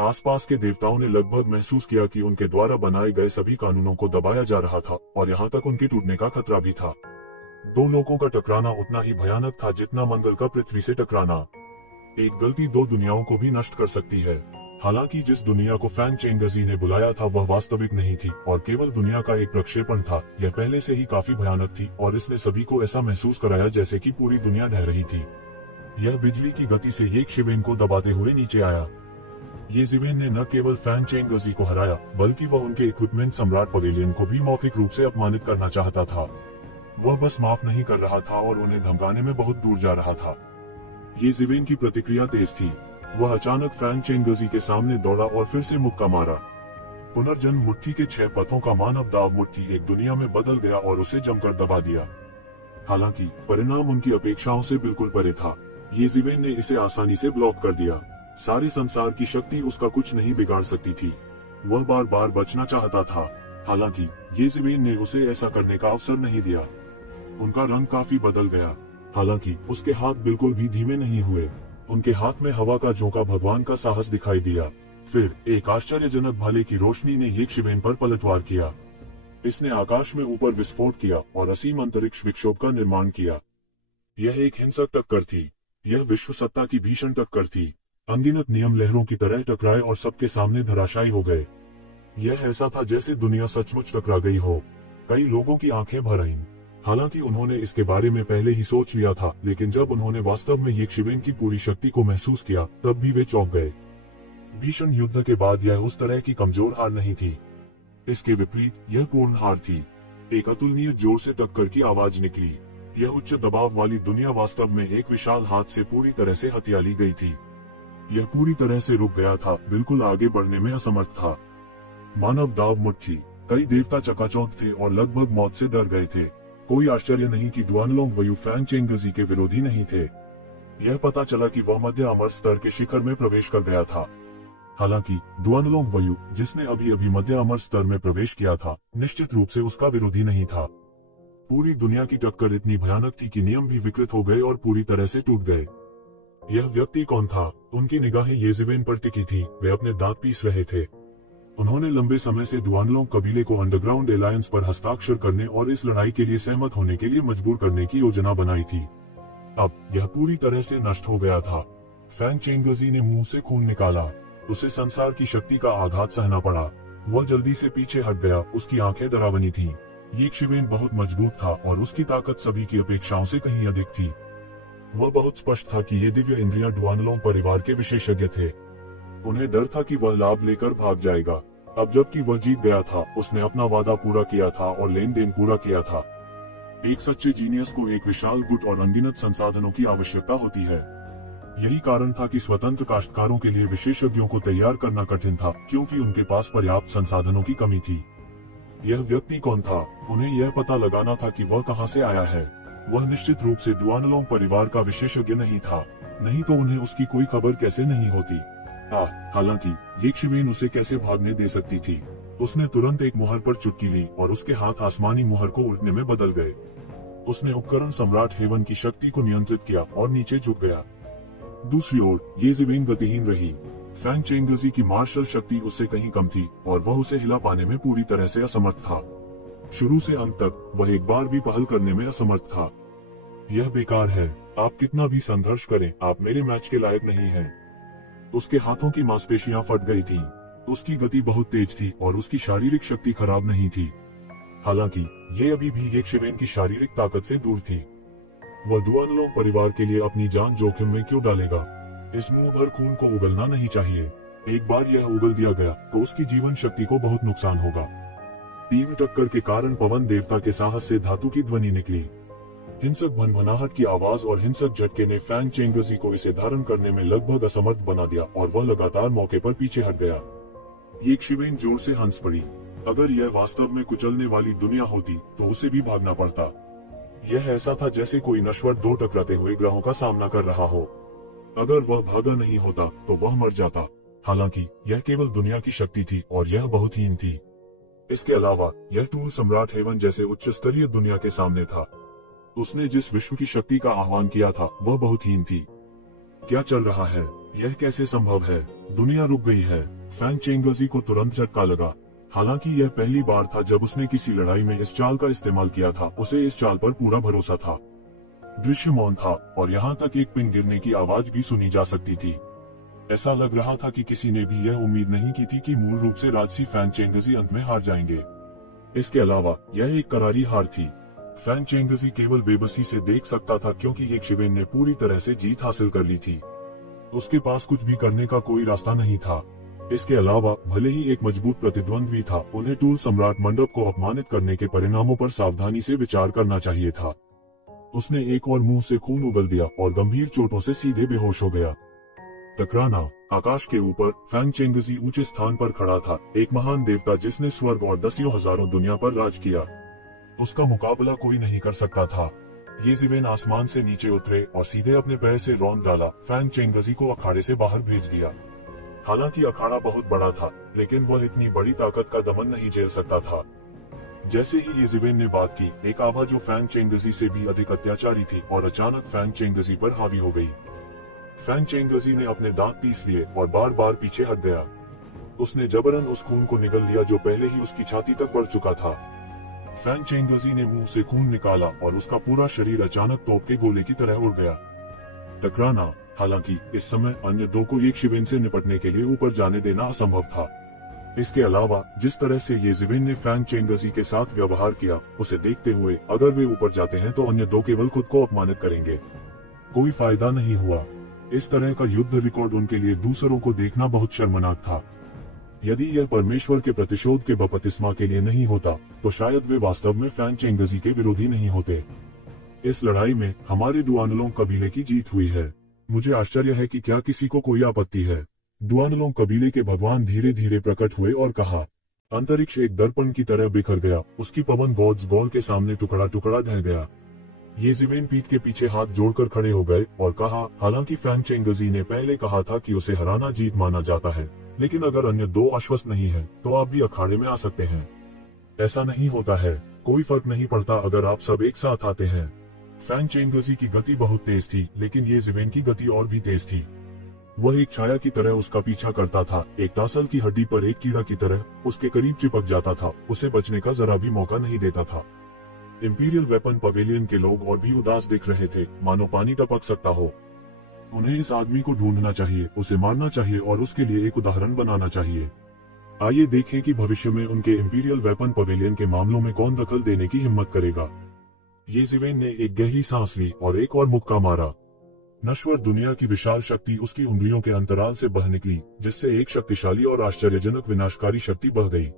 आसपास के देवताओं ने लगभग महसूस किया कि उनके द्वारा बनाए गए सभी कानूनों को दबाया जा रहा था और यहाँ तक उनके टूटने का खतरा भी था। दो लोगों का टकराना उतना ही भयानक था जितना मंगल का पृथ्वी से टकराना। एक गलती दो दुनियाओं को भी नष्ट कर सकती है। हालांकि जिस दुनिया को फैंग चेंगजी ने बुलाया था वह वास्तविक नहीं थी और केवल दुनिया का एक प्रक्षेपण था। यह पहले से ही काफी भयानक थी और इसने सभी को ऐसा महसूस कराया जैसे कि पूरी दुनिया ढह रही थी। यह बिजली की गति से ये शिवेन को दबाते हुए नीचे आया। ये जिवेन ने न केवल फैंग चेंगजी को हराया, बल्कि वह उनके इक्विपमेंट सम्राट पवेलियन को भी मौखिक रूप से अपमानित करना चाहता था। वह बस माफ नहीं कर रहा था और उन्हें धमकाने में बहुत दूर जा रहा था। ये जिवेन की प्रतिक्रिया तेज थी। वह अचानक फैंग चेंगजी के सामने दौड़ा और फिर से मुक्का मारा। पुनर्जन्म मुट्ठी के 6 पथों का मानव दाव मुट्ठी एक दुनिया में बदल गया और उसे जमकर दबा दिया। हालांकि परिणाम उनकी अपेक्षाओं से बिल्कुल परे था। ये जिवेन ने इसे आसानी से ब्लॉक कर दिया। सारे संसार की शक्ति उसका कुछ नहीं बिगाड़ सकती थी। वह बार बार बचना चाहता था, हालांकि ये जिवेन ने उसे ऐसा करने का अवसर नहीं दिया। उनका रंग काफी बदल गया, हालांकि उसके हाथ बिल्कुल भी धीमे नहीं हुए। उनके हाथ में हवा का झोंका भगवान का साहस दिखाई दिया। फिर एक आश्चर्यजनक भाले की रोशनी ने ये शिवेन पर पलटवार किया। इसने आकाश में ऊपर विस्फोट किया और असीम अंतरिक्ष विक्षोभ का निर्माण किया। यह एक हिंसक टक्कर थी। यह विश्व सत्ता की भीषण टक्कर थी। अनगिनत नियम लहरों की तरह टकराए और सबके सामने धराशायी हो गए। यह ऐसा था जैसे दुनिया सचमुच टकरा गई हो। कई लोगों की आंखें भर आईं। हालांकि उन्होंने इसके बारे में पहले ही सोच लिया था, लेकिन जब उन्होंने वास्तव में ये शिवेन की पूरी शक्ति को महसूस किया, तब भी वे चौंक गए। भीषण युद्ध के बाद यह उस तरह की कमजोर हार नहीं थी। इसके विपरीत यह पूर्ण हार थी। एक अतुलनीय जोर से टक्कर की आवाज निकली। यह उच्च दबाव वाली दुनिया वास्तव में एक विशाल हाथ से पूरी तरह से हथिया ली गई थी। यह पूरी तरह से रुक गया था, बिल्कुल आगे बढ़ने में असमर्थ था। मानव दाव मुट्ठी। कई देवता चकाचौंध थे और लगभग मौत से डर गए थे। कोई आश्चर्य नहीं कि दुआनलोंग वयु फैंग चेंगजी के विरोधी नहीं थे। यह पता चला कि वह मध्य अमर स्तर के शिखर में प्रवेश कर गया था। हालांकि दुआनलोंग वयु, जिसने अभी अभी मध्य अमर स्तर में प्रवेश किया था, निश्चित रूप से उसका विरोधी नहीं था। पूरी दुनिया की टक्कर इतनी भयानक थी कि नियम भी विकृत हो गए और पूरी तरह से टूट गए। यह व्यक्ति कौन था? उनकी निगाहें येजिवेन पर टिकी थी। वे अपने दांत पीस रहे थे। उन्होंने लंबे समय से दुआनलोंग कबीले को अंडरग्राउंड एलायंस पर हस्ताक्षर करने और इस लड़ाई के लिए सहमत होने के लिए मजबूर करने की योजना बनाई थी। अब यह पूरी तरह से नष्ट हो गया था। फैंग चेंगजी ने मुंह से खून निकाला। उसे संसार की शक्ति का आघात सहना पड़ा। वह जल्दी से पीछे हट गया। उसकी आंखें डरावनी थीं। ये शिवेन बहुत मजबूत था और उसकी ताकत सभी की अपेक्षाओं से कहीं अधिक थी। वह बहुत स्पष्ट था कि ये दिव्य इंद्रियां दुआनलोंग परिवार के विशेषज्ञ थे। उन्हें डर था कि वह लाभ लेकर भाग जाएगा। अब जबकि वह जीत गया था, उसने अपना वादा पूरा किया था और लेन देन पूरा किया था। एक सच्चे जीनियस को एक विशाल गुट और अनगिनत संसाधनों की आवश्यकता होती है। यही कारण था कि स्वतंत्र काश्तकारों के लिए विशेषज्ञों को तैयार करना कठिन था, क्योंकि उनके पास पर्याप्त संसाधनों की कमी थी। यह व्यक्ति कौन था? उन्हें यह पता लगाना था कि वह कहां से आया है। वह निश्चित रूप से दुआनलोंग परिवार का विशेषज्ञ नहीं था, नहीं तो उन्हें उसकी कोई खबर कैसे नहीं होती। हालांकि ये शिवेन उसे कैसे भागने दे सकती थी। उसने तुरंत एक मुहर पर चुटकी ली और उसके हाथ आसमानी मुहर को उल्टने में बदल गए। उसने उपकरण सम्राट हेवन की शक्ति को नियंत्रित किया और नीचे झुक गया। दूसरी ओर ये जिवेन गतिहीन रही। फैंग चेंगजी की मार्शल शक्ति उससे कहीं कम थी और वह उसे हिला पाने में पूरी तरह से असमर्थ था। शुरू से अंत तक वह एक बार भी पहल करने में असमर्थ था। यह बेकार है। आप कितना भी संघर्ष करें, आप मेरे मैच के लायक नहीं हैं। उसके हाथों की मांसपेशियां फट गई थीं। उसकी गति बहुत तेज थी और उसकी शारीरिक शक्ति खराब नहीं थी। हालांकि ये अभी भी एक शिवेन की शारीरिक ताकत से दूर थी। वह दुआनलोंग परिवार के लिए अपनी जान जोखिम में क्यों डालेगा? इस मुंह भर खून को उगलना नहीं चाहिए। एक बार यह उगल दिया गया तो उसकी जीवन शक्ति को बहुत नुकसान होगा। तीव्र टक्कर के कारण पवन देवता के साहस से धातु की ध्वनि निकली। हिंसक भनभनाहट की आवाज और हिंसक झटके ने फैंग चेंगजी को इसे धारण करने में लगभग असमर्थ बना दिया और वह लगातार मौके पर पीछे हट गया। एक शिवेन जोर से हंस पड़ी। अगर यह वास्तव में कुचलने वाली दुनिया होती तो उसे भी भागना पड़ता। यह ऐसा था जैसे कोई नश्वर दो टकराते हुए ग्रहों का सामना कर रहा हो। अगर वह भागा नहीं होता तो वह मर जाता। हालांकि यह केवल दुनिया की शक्ति थी और यह बहुत हीन थी। इसके अलावा यह टूल सम्राट हेवन जैसे उच्च स्तरीय दुनिया के सामने था। उसने जिस विश्व की शक्ति का आह्वान किया था वह बहुत हीन थी। क्या चल रहा है? यह कैसे संभव है? दुनिया रुक गई है। फैंग चेंगजी को तुरंत झटका लगा। हालांकि यह पहली बार था जब उसने किसी लड़ाई में इस चाल का इस्तेमाल किया था। उसे इस चाल पर पूरा भरोसा था। दृश्य मौन था और यहाँ तक एक पिन गिरने की आवाज भी सुनी जा सकती थी। ऐसा लग रहा था कि किसी ने भी यह उम्मीद नहीं की थी कि मूल रूप से राजसी फैंग चेंगजी अंत में हार जाएंगे। इसके अलावा यह एक करारी हार थी। फैंग चेंगजी केवल बेबसी से देख सकता था क्योंकि एक शिवेन ने पूरी तरह से जीत हासिल कर ली थी। उसके पास कुछ भी करने का कोई रास्ता नहीं था। इसके अलावा भले ही एक मजबूत प्रतिद्वंद्वी था, उन्हें टूल सम्राट मंडप को अपमानित करने के परिणामों पर सावधानी से विचार करना चाहिए था। उसने एक और मुंह से खून उगल दिया और गंभीर चोटों से सीधे बेहोश हो गया। टकराना। आकाश के ऊपर फैंग चेंगजी ऊंचे स्थान पर खड़ा था, एक महान देवता जिसने स्वर्ग और दसियों हजारों दुनिया पर राज किया। उसका मुकाबला कोई नहीं कर सकता था। ये शिवेन आसमान से नीचे उतरे और सीधे अपने पैर से रौंद डाला। फैंग चेंगजी को अखाड़े से बाहर भेज दिया। हालांकि अखाड़ा बहुत बड़ा था, लेकिन वह इतनी बड़ी ताकत का दमन नहीं झेल सकता था। जैसे ही ये शिवेन ने बात की, एक आभा जो फैंग चेंगजी से भी अधिक अत्याचारी थी और अचानक फैंग चेंगजी पर हावी हो गई। फैंग चेंगजी ने अपने दांत पीस लिए और बार बार पीछे हट गया। उसने जबरन उस खून को निगल लिया जो पहले ही उसकी छाती तक बढ़ चुका था। फैंग चेंगजी ने मुंह से खून निकाला और उसका पूरा शरीर अचानक तोप के गोले की तरह उड़ गया। टकराना। हालांकि इस समय अन्य दो को एक शिवेन से निपटने के लिए ऊपर जाने देना असंभव था। इसके अलावा जिस तरह से ये शिवेन ने फैंग चेंगजी के साथ व्यवहार किया, उसे देखते हुए अगर वे ऊपर जाते हैं तो अन्य दो केवल खुद को अपमानित करेंगे। कोई फायदा नहीं हुआ। इस तरह का युद्ध रिकॉर्ड उनके लिए दूसरों को देखना बहुत शर्मनाक था। यदि यह परमेश्वर के प्रतिशोध के बपतिस्मा के लिए नहीं होता तो शायद वे वास्तव में फैंग चेंगजी के विरोधी नहीं होते। इस लड़ाई में हमारे दुआनलोंग कबीले की जीत हुई है। मुझे आश्चर्य है कि क्या किसी को कोई आपत्ति है। दुआनलोंग कबीले के भगवान धीरे धीरे प्रकट हुए और कहा। अंतरिक्ष एक दर्पण की तरह बिखर गया। उसकी पवन गॉड्स बॉल के सामने टुकड़ा टुकड़ा ढह गया। ये शिवेन पीठ के पीछे हाथ जोड़कर खड़े हो गए और कहा, हालांकि फैंग चेंगजी ने पहले कहा था कि उसे हराना जीत माना जाता है, लेकिन अगर अन्य दो आश्वस्त नहीं है तो आप भी अखाड़े में आ सकते हैं। ऐसा नहीं होता है। कोई फर्क नहीं पड़ता अगर आप सब एक साथ आते हैं। फैंग चेंगजी की गति बहुत तेज थी, लेकिन ये शिवेन की गति और भी तेज थी। वह एक छाया की तरह उसका पीछा करता था, एक तासल की हड्डी पर एक कीड़ा की तरह उसके करीब चिपक जाता था। उसे बचने का जरा भी मौका नहीं देता था। इंपीरियल वेपन पवेलियन के लोग और भी उदास दिख रहे थे, मानो पानी टपक सकता हो। उन्हें इस आदमी को ढूंढना चाहिए, उसे मारना चाहिए और उसके लिए एक उदाहरण बनाना चाहिए। आइए देखें कि भविष्य में उनके इंपीरियल वेपन पवेलियन के मामलों में कौन दखल देने की हिम्मत करेगा। ये शिवेन ने एक गहरी सांस ली और एक और मुक्का मारा। नश्वर दुनिया की विशाल शक्ति उसकी उंगलियों के अंतराल से बह निकली, जिससे एक शक्तिशाली और आश्चर्यजनक विनाशकारी शक्ति बह गई।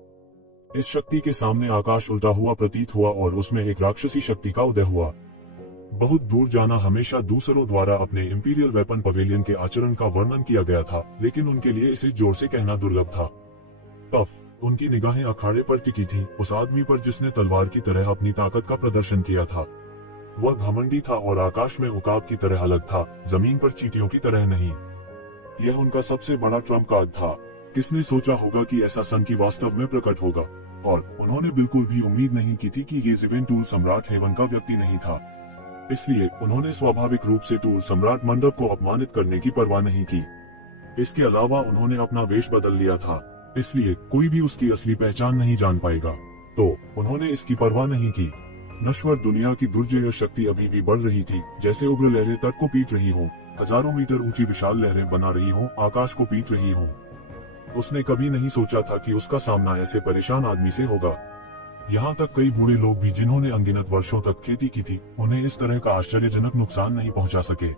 इस शक्ति के सामने आकाश उल्टा हुआ प्रतीत हुआ और उसमें एक राक्षसी शक्ति का उदय हुआ। बहुत दूर जाना हमेशा दूसरों द्वारा अपने इंपीरियल वेपन पवेलियन के आचरण का वर्णन किया गया था, लेकिन उनके लिए इसे जोर से कहना दुर्लभ था। टफ। उनकी निगाहें अखाड़े पर टिकी थी, उस आदमी पर जिसने तलवार की तरह अपनी ताकत का प्रदर्शन किया था। वह घमंडी था और आकाश में उकाब की तरह अलग था, जमीन पर चींटियों की तरह नहीं। यह उनका सबसे बड़ा ट्रम्प कार्ड था। किसने सोचा होगा कि ऐसा सनकी वास्तव में प्रकट होगा? और उन्होंने बिल्कुल भी उम्मीद नहीं की थी कि ये शिवेन टूल सम्राट हेवन का व्यक्ति नहीं था। इसलिए उन्होंने स्वाभाविक रूप से टूल सम्राट मंडप को अपमानित करने की परवाह नहीं की। इसके अलावा उन्होंने अपना वेश बदल लिया था, इसलिए कोई भी उसकी असली पहचान नहीं जान पाएगा। तो उन्होंने इसकी परवाह नहीं की। नश्वर दुनिया की दुर्जय शक्ति अभी भी बढ़ रही थी, जैसे उग्र लहरें तट को पीट रही हों, हजारों मीटर ऊंची विशाल लहरें बना रही हों, आकाश को पीट रही हों। उसने कभी नहीं सोचा था कि उसका सामना ऐसे परेशान आदमी से होगा। यहाँ तक कई बूढ़े लोग भी जिन्होंने अनगिनत वर्षों तक खेती की थी, उन्हें इस तरह का आश्चर्यजनक नुकसान नहीं पहुंचा सके।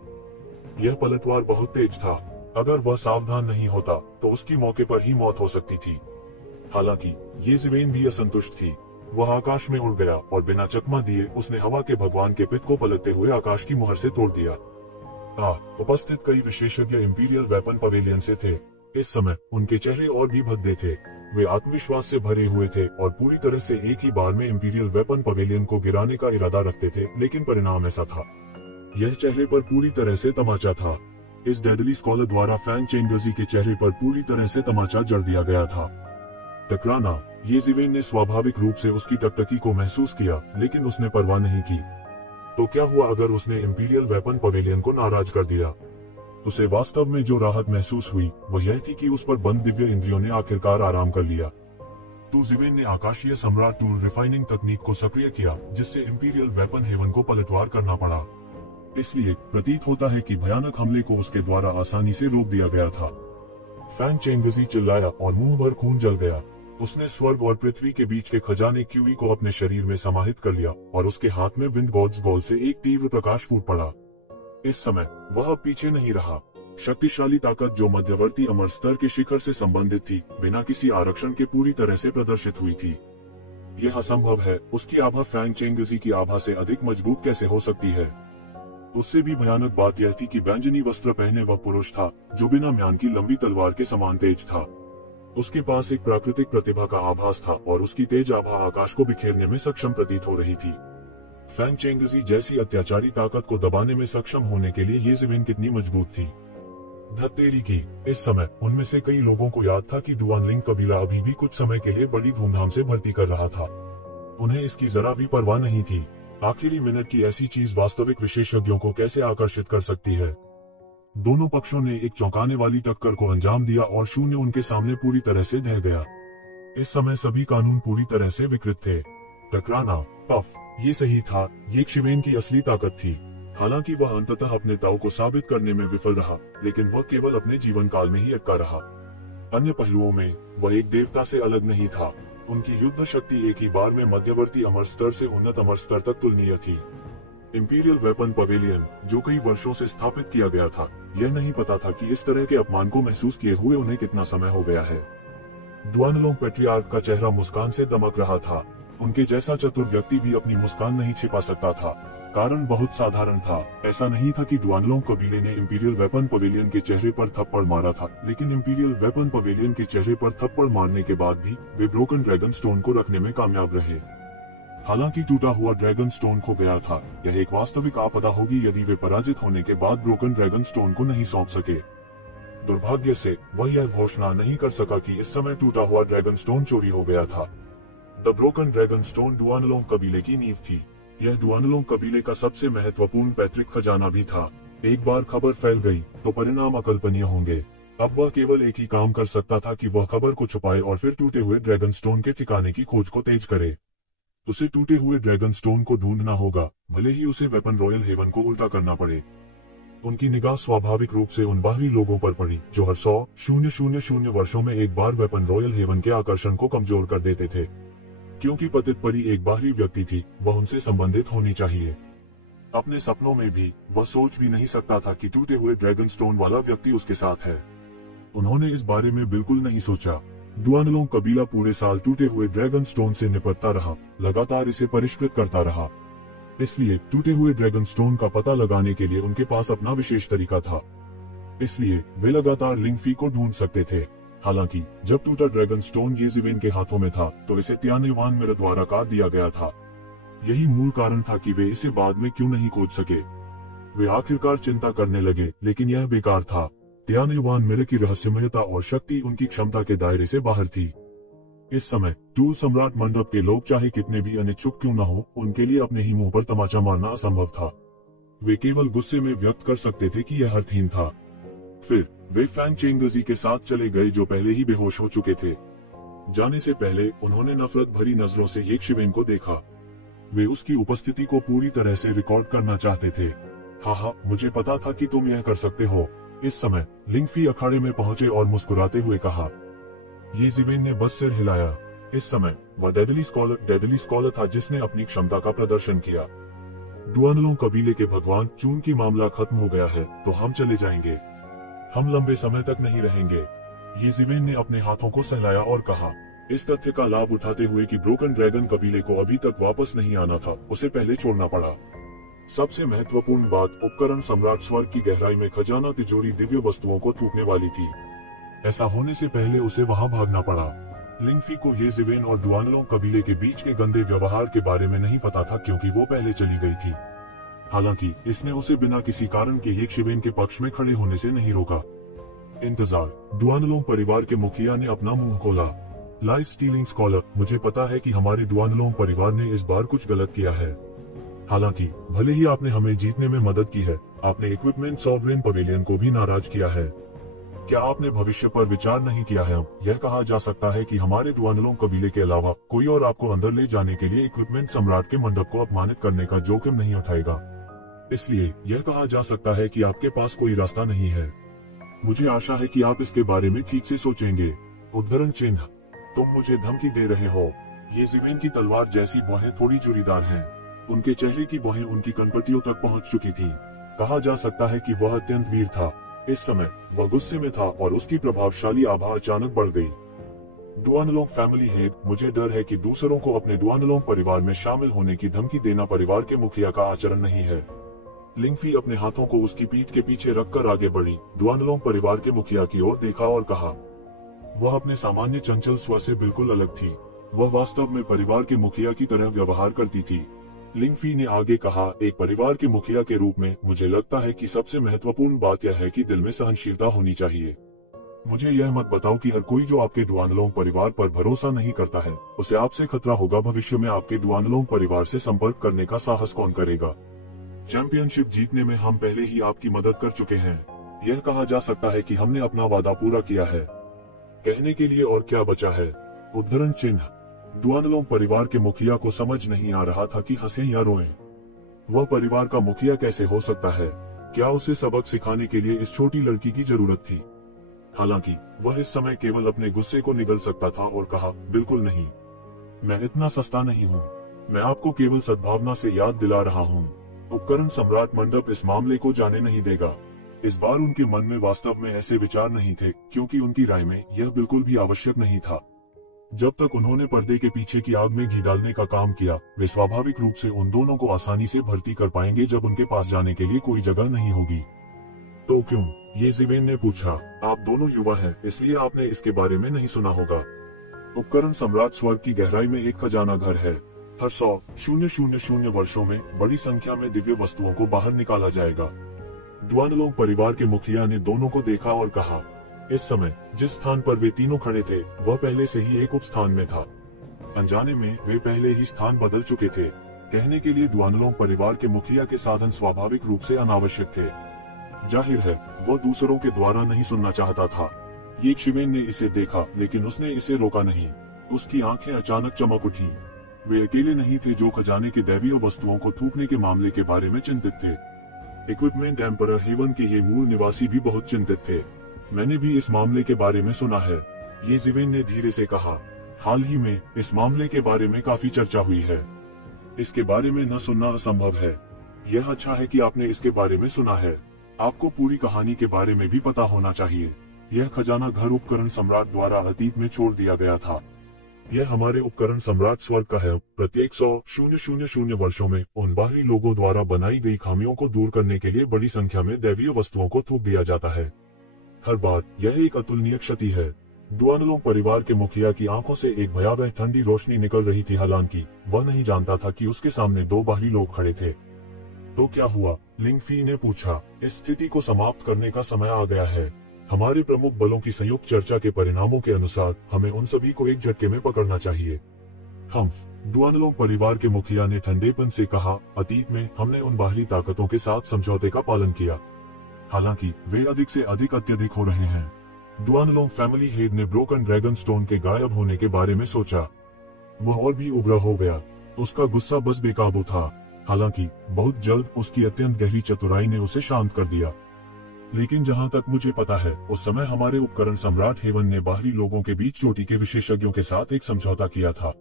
यह पलटवार बहुत तेज था। अगर वह सावधान नहीं होता तो उसकी मौके पर ही मौत हो सकती थी। हालांकि ये ज़िवेन भी असंतुष्ट थी। वह आकाश में उड़ गया और बिना चकमा दिए उसने हवा के भगवान के पित्त को पलटते हुए आकाश की मुहर से तोड़ दिया। उपस्थित कई विशेषज्ञ इंपीरियल वेपन पवेलियन से थे। इस समय उनके चेहरे और भी भद्दे थे। वे आत्मविश्वास से भरे हुए थे और पूरी तरह से एक ही बार में इंपीरियल वेपन पवेलियन को गिराने का इरादा रखते थे, लेकिन परिणाम ऐसा था। यह चेहरे पर पूरी तरह से तमाचा था। इस डेडली स्कॉलर द्वारा फैंग चेंगर्जी के चेहरे पर पूरी तरह से तमाचा जड़ दिया गया था। टकराना। ये ज़िवेन ने स्वाभाविक रूप से उसकी टकटकी को महसूस किया, लेकिन उसने परवाह नहीं की। तो क्या हुआ अगर उसने इंपीरियल वेपन पवेलियन को नाराज कर दिया? उसे वास्तव में जो राहत महसूस हुई वह यह थी कि उस पर बंद दिव्य इंद्रियों ने आखिरकार आराम कर लिया। तो ज़िवेन ने आकाशीय सम्राट टूल रिफाइनिंग तकनीक को सक्रिय किया, जिससे इंपीरियल वेपन हेवन को पलटवार करना पड़ा। इसलिए प्रतीत होता है कि भयानक हमले को उसके द्वारा आसानी से रोक दिया गया था। फैंग चेंगजी चिल्लाया और मुंह भर खून जल गया। उसने स्वर्ग और पृथ्वी के बीच के खजाने क्यूई को अपने शरीर में समाहित कर लिया और उसके हाथ में विंड गॉड्स बॉल से एक तीव्र प्रकाश फूट पड़ा। इस समय वह अब पीछे नहीं रहा। शक्तिशाली ताकत जो मध्यवर्ती अमर स्तर के शिखर से संबंधित थी, बिना किसी आरक्षण के पूरी तरह से प्रदर्शित हुई थी। यह असंभव है। उसकी आभा फैंग चेंगजी की आभा से अधिक मजबूत कैसे हो सकती है? उससे भी भयानक बात यह थी कि बैंजनी वस्त्र पहने वह पुरुष था जो बिना म्यान की लंबी तलवार के समान तेज था। उसके पास एक प्राकृतिक प्रतिभा का आभास था और उसकी तेज आभा आकाश को बिखेरने में सक्षम प्रतीत हो रही थी। फैंग चेंगजी जैसी अत्याचारी ताकत को दबाने में सक्षम होने के लिए ये ज़िवेन कितनी मजबूत थी। धत्तेरी की। इस समय उनमें से कई लोगों को याद था कि डुआनलिंग कबीला अभी भी कुछ समय के लिए बड़ी धूमधाम से भर्ती कर रहा था। उन्हें इसकी जरा भी परवाह नहीं थी। आखिरी मिनट की ऐसी चीज वास्तविक विशेषज्ञों को कैसे आकर्षित कर सकती है? दोनों पक्षों ने एक चौंकाने वाली टक्कर को अंजाम दिया और शून्य उनके सामने पूरी तरह से ढह गया। इस समय सभी कानून पूरी तरह से विकृत थे। टकराना। पफ। ये सही था। ये ज़िवेन की असली ताकत थी। हालांकि वह अंततः अपने दाव को साबित करने में विफल रहा, लेकिन वह केवल अपने जीवन काल में ही अटका रहा। अन्य पहलुओं में वह एक देवता से अलग नहीं था। उनकी युद्ध शक्ति एक ही बार में मध्यवर्ती अमर स्तर से उन्नत अमर स्तर तक तुलनीय थी। इंपीरियल वेपन पवेलियन, जो कई वर्षों से स्थापित किया गया था, यह नहीं पता था कि इस तरह के अपमान को महसूस किए हुए उन्हें कितना समय हो गया है। ड्वानलोंग पेट्रियार्क का चेहरा मुस्कान से दमक रहा था। उनके जैसा चतुर व्यक्ति भी अपनी मुस्कान नहीं छिपा सकता था। कारण बहुत साधारण था। ऐसा नहीं था कि ड्वानलोंग कबीले ने इंपीरियल वेपन पवेलियन के चेहरे पर थप्पड़ मारा था, लेकिन इंपीरियल वेपन पवेलियन के चेहरे पर थप्पड़ मारने के बाद भी वे ब्रोकन ड्रैगन स्टोन को रखने में कामयाब रहे। हालांकि टूटा हुआ ड्रैगन स्टोन खो गया था। यह एक वास्तविक आपदा होगी यदि वे पराजित होने के बाद ब्रोकन ड्रैगन स्टोन को नहीं सौंप सके। दुर्भाग्य से वह यह घोषणा नहीं कर सका कि इस समय टूटा हुआ ड्रैगन स्टोन चोरी हो गया था। द ब्रोकन ड्रैगन स्टोन ड्वानलोंग कबीले की नींव थी। यह ड्वानलोंग कबीले का सबसे महत्वपूर्ण पैतृक खजाना भी था। एक बार खबर फैल गई तो परिणाम अकल्पनीय होंगे। अब वह केवल एक ही काम कर सकता था कि वह खबर को छुपाए और फिर टूटे हुए ड्रैगन स्टोन के ठिकाने की खोज को तेज करे। उसे टूटे हुए ड्रैगन स्टोन को ढूंढना होगा, भले ही उसे वेपन रॉयल हेवन को उल्टा करना पड़े। उनकी निगाह स्वाभाविक रूप से उन बाहरी लोगों पर पड़ी जो हर 100,000 वर्षों में एक बार वेपन रॉयल हेवन के आकर्षण को कमजोर कर देते थे। क्योंकि पतित परी एक बाहरी व्यक्ति थी, वह उनसे संबंधित होनी चाहिए। अपने सपनों में भी वह सोच भी नहीं सकता था कि टूटे हुए ड्रैगन स्टोन वाला व्यक्ति उसके साथ है। उन्होंने इस बारे में बिल्कुल नहीं सोचा। ड्वानलोंग कबीला पूरे साल टूटे हुए ड्रैगन स्टोन से निपटता रहा, लगातार इसे परिष्कृत करता रहा। इसलिए टूटे हुए ड्रैगन स्टोन का पता लगाने के लिए उनके पास अपना विशेष तरीका था। इसलिए वे लगातार लिंगफी को ढूंढ सकते थे। हालांकि जब टूटा ड्रैगन स्टोन ये ज़िवेन के हाथों में था तो इसे त्यानेवान मिर द्वारा काट दिया गया था। यही मूल कारण था कि वे इसे बाद में क्यों नहीं खोज सके। वे आखिरकार चिंता करने लगे, लेकिन यह बेकार था। त्यानेवान मिर की रहस्यमयता और शक्ति उनकी क्षमता के दायरे से बाहर थी। इस समय टूल सम्राट मंडप के लोग चाहे कितने भी अनिच्छुक क्यों न हो, उनके लिए अपने ही मुंह पर तमाचा मारना असंभव था। वे केवल गुस्से में व्यक्त कर सकते थे कि यह अर्थहीन था। फिर वे फैंग चेंगजी के साथ चले गए जो पहले ही बेहोश हो चुके थे। जाने से पहले उन्होंने नफरत भरी नजरों से ये ज़िवेन को देखा। वे उसकी उपस्थिति को पूरी तरह से रिकॉर्ड करना चाहते थे। हाँ, मुझे पता था कि तुम यह कर सकते हो। इस समय लिंगफी अखाड़े में पहुंचे और मुस्कुराते हुए कहा, ये जिवेन ने बस सिर हिलाया। इस समय वह डेडली स्कॉलर था जिसने अपनी क्षमता का प्रदर्शन किया। डुआनलोंग कबीले के भगवान, चून की मामला खत्म हो गया है तो हम चले जाएंगे। हम लंबे समय तक नहीं रहेंगे। ये जिवेन ने अपने हाथों को सहलाया और कहा। इस तथ्य का लाभ उठाते हुए कि ब्रोकन ड्रैगन कबीले को अभी तक वापस नहीं आना था, उसे पहले छोड़ना पड़ा। सबसे महत्वपूर्ण बात, उपकरण सम्राट स्वर्ग की गहराई में खजाना तिजोरी दिव्य वस्तुओं को थूकने वाली थी। ऐसा होने से पहले उसे वहां भागना पड़ा। लिंगफी को ये जिवेन और डुआनलोंग कबीले के बीच के गंदे व्यवहार के बारे में नहीं पता था क्योंकि वो पहले चली गई थी। हालांकि इसने उसे बिना किसी कारण के ये शिवेन के पक्ष में खड़े होने से नहीं रोका। इंतजार। डुआनलोंग परिवार के मुखिया ने अपना मुंह खोला। लाइफ स्टीलिंग स्कॉलर, मुझे पता है कि हमारे डुआनलोंग परिवार ने इस बार कुछ गलत किया है। हालांकि भले ही आपने हमें जीतने में मदद की है, आपने इक्विपमेंट सॉवरेन पवेलियन को भी नाराज किया है। क्या आपने भविष्य पर विचार नहीं किया है? यह कहा जा सकता है कि हमारे डुआनलोंग कबीले के अलावा कोई और आपको अंदर ले जाने के लिए इक्विपमेंट सम्राट के मंडप को अपमानित करने का जोखिम नहीं उठाएगा। इसलिए यह कहा जा सकता है कि आपके पास कोई रास्ता नहीं है। मुझे आशा है कि आप इसके बारे में ठीक से सोचेंगे। उद्धरण चिन्ह। तुम मुझे धमकी दे रहे हो। ये जिवेन की तलवार जैसी भौहें थोड़ी जुरीदार हैं। उनके चेहरे की भौहें उनकी कनपटियों तक पहुंच चुकी थी। कहा जा सकता है कि वह अत्यंत वीर था। इस समय वह गुस्से में था और उसकी प्रभावशाली आभा अचानक बढ़ गई। डुआनलोंग फैमिली हेड, मुझे डर है कि दूसरों को अपने डुआनलोंग परिवार में शामिल होने की धमकी देना परिवार के मुखिया का आचरण नहीं है। लिंगफी अपने हाथों को उसकी पीठ के पीछे रखकर आगे बढ़ी, डुआनलोंग परिवार के मुखिया की ओर देखा और कहा। वह अपने सामान्य चंचल स्वर से बिल्कुल अलग थी। वह वास्तव में परिवार के मुखिया की तरह व्यवहार करती थी। लिंगफी ने आगे कहा, एक परिवार के मुखिया के रूप में मुझे लगता है कि सबसे महत्वपूर्ण बात यह है कि दिल में सहनशीलता होनी चाहिए। मुझे यह मत बताओ कि हर कोई जो आपके डुआनलोंग परिवार पर भरोसा नहीं करता है, उसे आपसे खतरा होगा। भविष्य में आपके डुआनलोंग परिवार से संपर्क करने का साहस कौन करेगा? चैंपियनशिप जीतने में हम पहले ही आपकी मदद कर चुके हैं। यह कहा जा सकता है कि हमने अपना वादा पूरा किया है। कहने के लिए और क्या बचा है? उद्धरण चिन्ह। डुआनलोंग परिवार के मुखिया को समझ नहीं आ रहा था कि हंसे या रोएं। वह परिवार का मुखिया कैसे हो सकता है? क्या उसे सबक सिखाने के लिए इस छोटी लड़की की जरूरत थी? हालांकि वह इस समय केवल अपने गुस्से को निगल सकता था और कहा, बिल्कुल नहीं, मैं इतना सस्ता नहीं हूँ। मैं आपको केवल सद्भावना से याद दिला रहा हूँ। उपकरण सम्राट मंडप इस मामले को जाने नहीं देगा। इस बार उनके मन में वास्तव में ऐसे विचार नहीं थे, क्योंकि उनकी राय में यह बिल्कुल भी आवश्यक नहीं था। जब तक उन्होंने पर्दे के पीछे की आग में घी डालने का काम किया, वे स्वाभाविक रूप से उन दोनों को आसानी से भर्ती कर पाएंगे जब उनके पास जाने के लिए कोई जगह नहीं होगी। तो क्यों? ये जिवेन ने पूछा। आप दोनों युवा हैं, इसलिए आपने इसके बारे में नहीं सुना होगा। उपकरण सम्राट स्वर्ग की गहराई में एक खजाना घर है। हर 100,000 वर्षों में बड़ी संख्या में दिव्य वस्तुओं को बाहर निकाला जाएगा। डुआनलोंग परिवार के मुखिया ने दोनों को देखा और कहा। इस समय जिस स्थान पर वे तीनों खड़े थे, वह पहले से ही एक उपस्थान में था। अनजाने में वे पहले ही स्थान बदल चुके थे। कहने के लिए डुआनलोंग परिवार के मुखिया के साधन स्वाभाविक रूप से अनावश्यक थे। जाहिर है वह दूसरों के द्वारा नहीं सुनना चाहता था। ये शिवेन ने इसे देखा, लेकिन उसने इसे रोका नहीं। उसकी आंखें अचानक चमक उठी। वे अकेले नहीं थे जो खजाने के दैवीय वस्तुओं को थूकने के मामले के बारे में चिंतित थे। इक्विपमेंट एम्परर हेवन के ये मूल निवासी भी बहुत चिंतित थे। मैंने भी इस मामले के बारे में सुना है, ये जिवेन ने धीरे से कहा। हाल ही में इस मामले के बारे में काफी चर्चा हुई है। इसके बारे में न सुनना असंभव है। यह अच्छा है कि आपने इसके बारे में सुना है। आपको पूरी कहानी के बारे में भी पता होना चाहिए। यह खजाना घर उपकरण सम्राट द्वारा अतीत में छोड़ दिया गया था। यह हमारे उपकरण सम्राट स्वर्ग का है। प्रत्येक 100,000 वर्षों में उन बाहरी लोगों द्वारा बनाई गई खामियों को दूर करने के लिए बड़ी संख्या में दैवीय वस्तुओं को थूक दिया जाता है। हर बार यह एक अतुलनीय क्षति है। डुआनलोंग परिवार के मुखिया की आंखों से एक भयावह ठंडी रोशनी निकल रही थी। हालांकि वह नहीं जानता था कि उसके सामने दो बाहरी लोग खड़े थे। तो क्या हुआ? लिंगफी ने पूछा। इस स्थिति को समाप्त करने का समय आ गया है। हमारे प्रमुख बलों की संयुक्त चर्चा के परिणामों के अनुसार हमें उन सभी को एक झटके में पकड़ना चाहिए। डुआनलोंग परिवार के मुखिया ने ठंडेपन से कहा, अतीत में हमने उन बाहरी ताकतों के साथ समझौते का पालन किया, हालांकि वे अधिक से अधिक अत्यधिक हो रहे हैं। डुआनलोंग फैमिली हेड ने ब्रोकन ड्रैगन स्टोन के गायब होने के बारे में सोचा। वह और भी उग्र हो गया। उसका गुस्सा बस बेकाबू था। हालांकि बहुत जल्द उसकी अत्यंत गहरी चतुराई ने उसे शांत कर दिया। लेकिन जहां तक मुझे पता है, उस समय हमारे उपकरण सम्राट हेवन ने बाहरी लोगों के बीच चोटी के विशेषज्ञों के साथ एक समझौता किया था।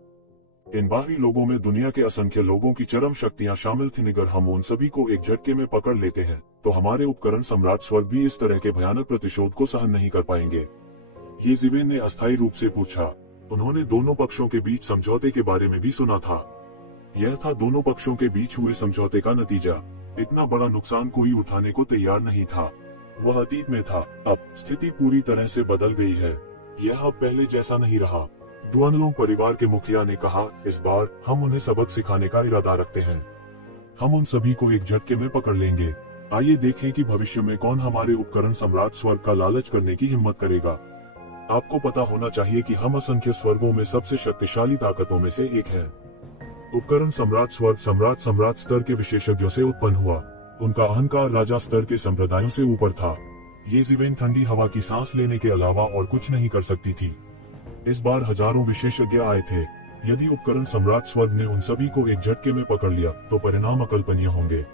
इन बाहरी लोगों में दुनिया के असंख्य लोगों की चरम शक्तियां शामिल थीं। अगर हम उन सभी को एक झटके में पकड़ लेते हैं, तो हमारे उपकरण सम्राट स्वर्ग भी इस तरह के भयानक प्रतिशोध को सहन नहीं कर पाएंगे। येज़ेबेल ने अस्थायी रूप से पूछा। उन्होंने दोनों पक्षों के बीच समझौते के बारे में भी सुना था। यह था दोनों पक्षों के बीच हुए समझौते का नतीजा। इतना बड़ा नुकसान कोई उठाने को तैयार नहीं था। वह अतीत में था। अब स्थिति पूरी तरह से बदल गई है। यह अब पहले जैसा नहीं रहा। दुआनलोंग परिवार के मुखिया ने कहा, इस बार हम उन्हें सबक सिखाने का इरादा रखते हैं। हम उन सभी को एक झटके में पकड़ लेंगे। आइए देखें कि भविष्य में कौन हमारे उपकरण सम्राट स्वर्ग का लालच करने की हिम्मत करेगा। आपको पता होना चाहिए कि हम असंख्य स्वर्गों में सबसे शक्तिशाली ताकतों में से एक हैं। उपकरण सम्राट स्वर्ग सम्राट स्तर के विशेषज्ञों से उत्पन्न हुआ। उनका अहंकार राजा स्तर के संप्रदायों से ऊपर था। येज़ेबेल ठंडी हवा की सांस लेने के अलावा और कुछ नहीं कर सकती थी। इस बार हजारों विशेषज्ञ आए थे। यदि उपकरण सम्राट स्वर्ग ने उन सभी को एक झटके में पकड़ लिया, तो परिणाम अकल्पनीय होंगे।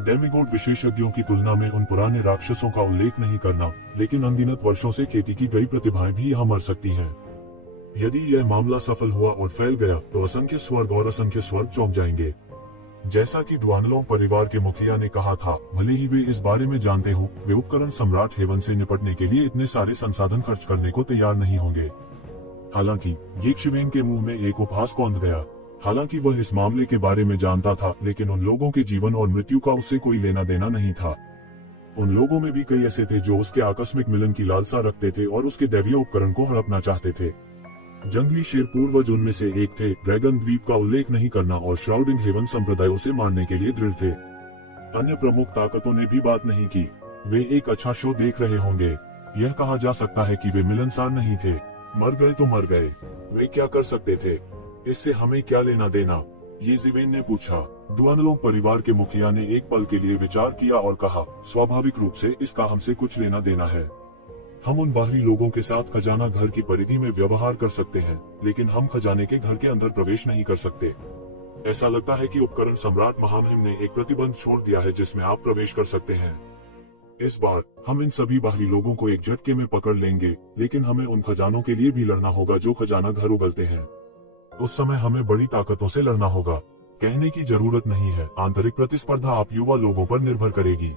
डेमिगोड विशेषज्ञों की तुलना में उन पुराने राक्षसों का उल्लेख नहीं करना, लेकिन अनगिनत वर्षों से खेती की गई प्रतिभाएं भी यहाँ मर सकती हैं। यदि यह मामला सफल हुआ और फैल गया, तो असंख्य स्वर्ग और असंख्य स्वर्ग चौंक जाएंगे। जैसा कि दुआनलोंग परिवार के मुखिया ने कहा था, भले ही वे इस बारे में जानते हो, वे उपकरण सम्राट हेवन से निपटने के लिए इतने सारे संसाधन खर्च करने को तैयार नहीं होंगे। हालांकि येज़ेबेल के मुंह में एक उपहास कौंध गया। हालांकि वह इस मामले के बारे में जानता था, लेकिन उन लोगों के जीवन और मृत्यु का उससे कोई लेना देना नहीं था। उन लोगों में भी कई ऐसे थे जो उसके आकस्मिक मिलन की लालसा रखते थे और उसके दैवीय उपकरण को हड़पना चाहते थे। जंगली शेर पूर्वज उनमें से एक थे। ड्रैगन द्वीप का उल्लेख नहीं करना और श्राउडिंग हेवन संप्रदायों से मारने के लिए दृढ़ थे। अन्य प्रमुख ताकतों ने भी बात नहीं की। वे एक अच्छा शो देख रहे होंगे। यह कहा जा सकता है कि वे मिलनसार नहीं थे। मर गए तो मर गए। वे क्या कर सकते थे? इससे हमें क्या लेना देना? येज़ेबेल ने पूछा। दुआनलोंग परिवार के मुखिया ने एक पल के लिए विचार किया और कहा, स्वाभाविक रूप से इसका हमसे कुछ लेना देना है। हम उन बाहरी लोगों के साथ खजाना घर की परिधि में व्यवहार कर सकते हैं, लेकिन हम खजाने के घर के अंदर प्रवेश नहीं कर सकते। ऐसा लगता है कि उपकरण सम्राट महामहिम ने एक प्रतिबंध छोड़ दिया है जिसमें आप प्रवेश कर सकते हैं। इस बार हम इन सभी बाहरी लोगों को एक झटके में पकड़ लेंगे, लेकिन हमें उन खजानों के लिए भी लड़ना होगा जो खजाना घर उगलते हैं। उस समय हमें बड़ी ताकतों से लड़ना होगा। कहने की जरूरत नहीं है, आंतरिक प्रतिस्पर्धा आप युवा लोगों पर निर्भर करेगी।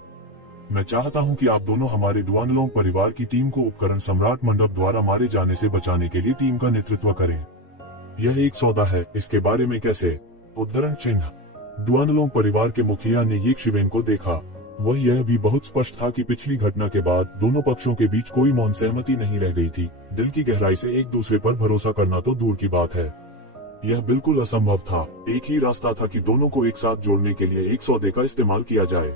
मैं चाहता हूं कि आप दोनों हमारे दुआनलोंग परिवार की टीम को उपकरण सम्राट मंडप द्वारा मारे जाने से बचाने के लिए टीम का नेतृत्व करें। यह एक सौदा है, इसके बारे में कैसे? उद्धरण चिन्ह। दुआनलोंग परिवार के मुखिया ने येज़ेबेल को देखा। वह यह भी बहुत स्पष्ट था कि पिछली घटना के बाद दोनों पक्षों के बीच कोई मौन सहमति नहीं रह गई थी। दिल की गहराई से एक दूसरे पर भरोसा करना तो दूर की बात है, यह बिल्कुल असंभव था। एक ही रास्ता था कि दोनों को एक साथ जोड़ने के लिए एक सौदे का इस्तेमाल किया जाए।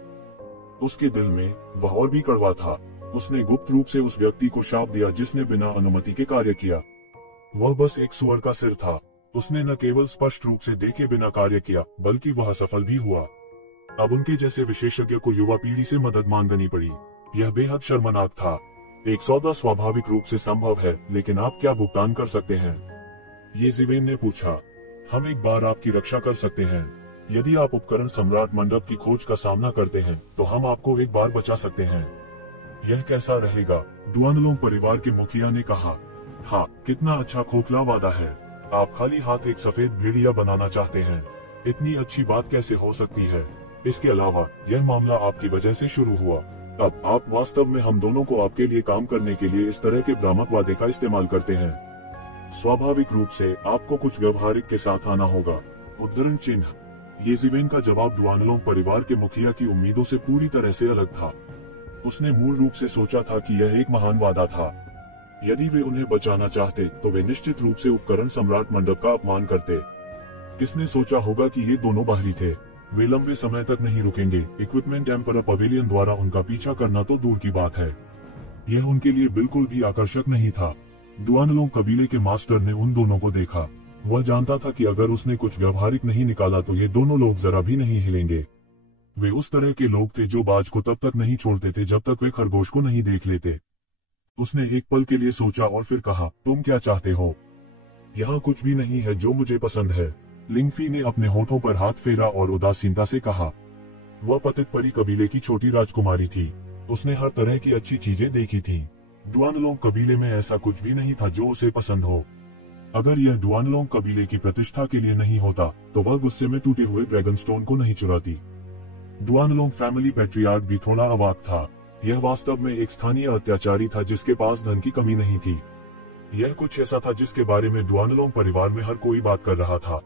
उसके दिल में वह और भी कड़वा था। उसने गुप्त रूप से उस व्यक्ति को शाप दिया जिसने बिना अनुमति के कार्य किया। वह बस एक सुअर का सिर था। उसने न केवल स्पष्ट रूप से देखे बिना कार्य किया, बल्कि वह सफल भी हुआ। अब उनके जैसे विशेषज्ञ को युवा पीढ़ी से मदद मांगनी पड़ी। यह बेहद शर्मनाक था। एक सौदा स्वाभाविक रूप से संभव है, लेकिन आप क्या भुगतान कर सकते हैं? येज़ेबेल ने पूछा। हम एक बार आपकी रक्षा कर सकते हैं। यदि आप उपकरण सम्राट मंडप की खोज का सामना करते हैं, तो हम आपको एक बार बचा सकते हैं। यह कैसा रहेगा? दुआनलोंग परिवार के मुखिया ने कहा। हाँ, कितना अच्छा खोखला वादा है। आप खाली हाथ एक सफेद भेड़िया बनाना चाहते हैं। इतनी अच्छी बात कैसे हो सकती है? इसके अलावा यह मामला आपकी वजह से शुरू हुआ। अब आप वास्तव में हम दोनों को आपके लिए काम करने के लिए इस तरह के भ्रामक वादे का इस्तेमाल करते हैं। स्वाभाविक रूप से आपको कुछ व्यवहारिक के साथ आना होगा। उद्धरण चिन्ह। येज़ेबेल का जवाब दुआनलोंग परिवार के मुखिया की उम्मीदों से पूरी तरह से अलग था। उसने मूल रूप से सोचा था कि यह एक महान वादा था। यदि वे उन्हें बचाना चाहते, तो वे निश्चित रूप से उपकरण सम्राट मंडप का अपमान करते। किसने सोचा होगा कि ये दोनों बाहरी थे? वे लंबे समय तक नहीं रुकेंगे। इक्विपमेंट एम्परर पवेलियन द्वारा उनका पीछा करना तो दूर की बात है। यह उनके लिए बिल्कुल भी आकर्षक नहीं था। दुआनलोंग कबीले के मास्टर ने उन दोनों को देखा। वह जानता था कि अगर उसने कुछ व्यवहारिक नहीं निकाला तो ये दोनों लोग जरा भी नहीं हिलेंगे। वे उस तरह के लोग थे जो बाज को तब तक नहीं छोड़ते थे जब तक वे खरगोश को नहीं देख लेते। उसने एक पल के लिए सोचा और फिर कहा, तुम क्या चाहते हो? यहाँ कुछ भी नहीं है जो मुझे पसंद है। लिंगफी ने अपने होठों पर हाथ फेरा और उदासीनता से कहा। वह पतित परी कबीले की छोटी राजकुमारी थी। उसने हर तरह की अच्छी चीजें देखी थीं। डुआनलोंग कबीले में ऐसा कुछ भी नहीं था जो उसे पसंद हो। अगर यह डुआनलोंग कबीले की प्रतिष्ठा के लिए नहीं होता तो वह गुस्से में टूटे हुए ड्रैगनस्टोन को नहीं चुराती। डुआनलोंग फैमिली पैट्रियार्क भी थोड़ा अवाक था। यह वास्तव में एक स्थानीय अत्याचारी था जिसके पास धन की कमी नहीं थी। यह कुछ ऐसा था जिसके बारे में डुआनलोंग परिवार में हर कोई बात कर रहा था।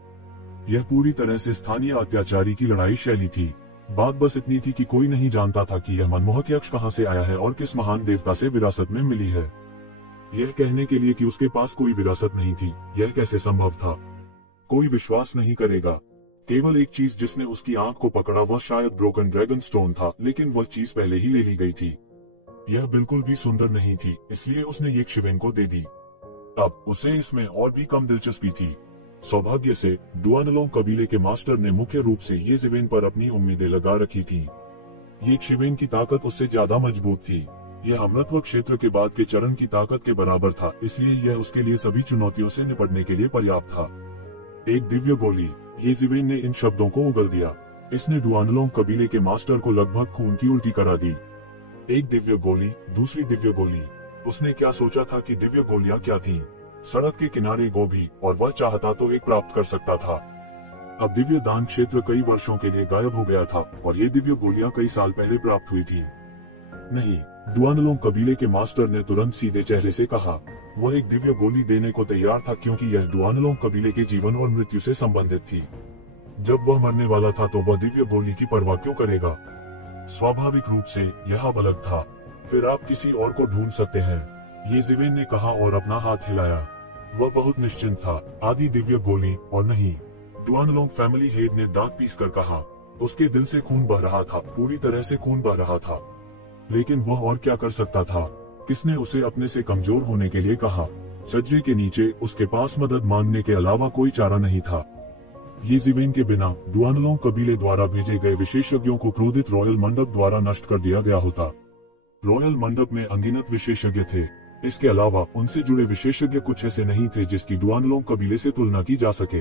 यह पूरी तरह से स्थानीय अत्याचारी की लड़ाई शैली थी। बात बस इतनी थी कि कोई नहीं जानता था कि यह मनमोहक यक्ष कहां से आया है और किस महान देवता से विरासत में मिली है। यह कहने के लिए कि उसके पास कोई विरासत नहीं थी, यह कैसे संभव था? कोई विश्वास नहीं करेगा। केवल एक चीज जिसने उसकी आंख को पकड़ा वह शायद ब्रोकन ड्रैगन स्टोन था, लेकिन वह चीज पहले ही ले ली गई थी। यह बिल्कुल भी सुंदर नहीं थी, इसलिए उसने ये शिवेन को दे दी। अब उसे इसमें और भी कम दिलचस्पी थी। सौभाग्य से डुआनलोंग कबीले के मास्टर ने मुख्य रूप से ये शिवेन पर अपनी उम्मीदें लगा रखी थी। ये शिवेन की ताकत उससे ज्यादा मजबूत थी। यह अमृतत्व क्षेत्र के बाद के चरण की ताकत के बराबर था, इसलिए यह उसके लिए सभी चुनौतियों से निपटने के लिए पर्याप्त था। एक दिव्य गोली। ये शिवेन ने इन शब्दों को उगल दिया। इसने डुआनलोंग कबीले के मास्टर को लगभग खून की उल्टी करा दी। एक दिव्य गोली, दूसरी दिव्य गोली। उसने क्या सोचा था कि दिव्य गोलियां क्या थीं? सड़क के किनारे गोभी, और वह चाहता तो एक प्राप्त कर सकता था। अब दिव्य दान क्षेत्र कई वर्षों के लिए गायब हो गया था और ये दिव्य गोलियां कई साल पहले प्राप्त हुई थी। नहीं, डुआनलोंग कबीले के मास्टर ने तुरंत सीधे चेहरे से कहा। वह एक दिव्य गोली देने को तैयार था क्योंकि यह डुआनलोंग कबीले के जीवन और मृत्यु से संबंधित थी। जब वह मरने वाला था तो वह दिव्य गोली की परवाह क्यों करेगा? स्वाभाविक रूप से यह अब अलग था। फिर आप किसी और को ढूंढ सकते हैं, ये शिवेन ने कहा और अपना हाथ हिलाया। वह बहुत निश्चिंत था। आधी दिव्य गोली और नहीं। डुआनलोंग फैमिली हेड ने दांत पीस कर कहा। उसके दिल से खून बह रहा था, पूरी तरह से खून बह रहा था। लेकिन वह और क्या कर सकता था? किसने उसे अपने से कमजोर होने के लिए कहा? छज्जे के नीचे उसके पास मदद मांगने के अलावा कोई चारा नहीं था। ये शिवेन के बिना डुआनलोंग कबीले द्वारा भेजे गए विशेषज्ञों को क्रोधित रॉयल मंडप द्वारा नष्ट कर दिया गया होता। रॉयल मंडप में अनगिनत विशेषज्ञ थे। इसके अलावा उनसे जुड़े विशेषज्ञ कुछ ऐसे नहीं थे जिसकी डुआनलोंग कबीले से तुलना की जा सके।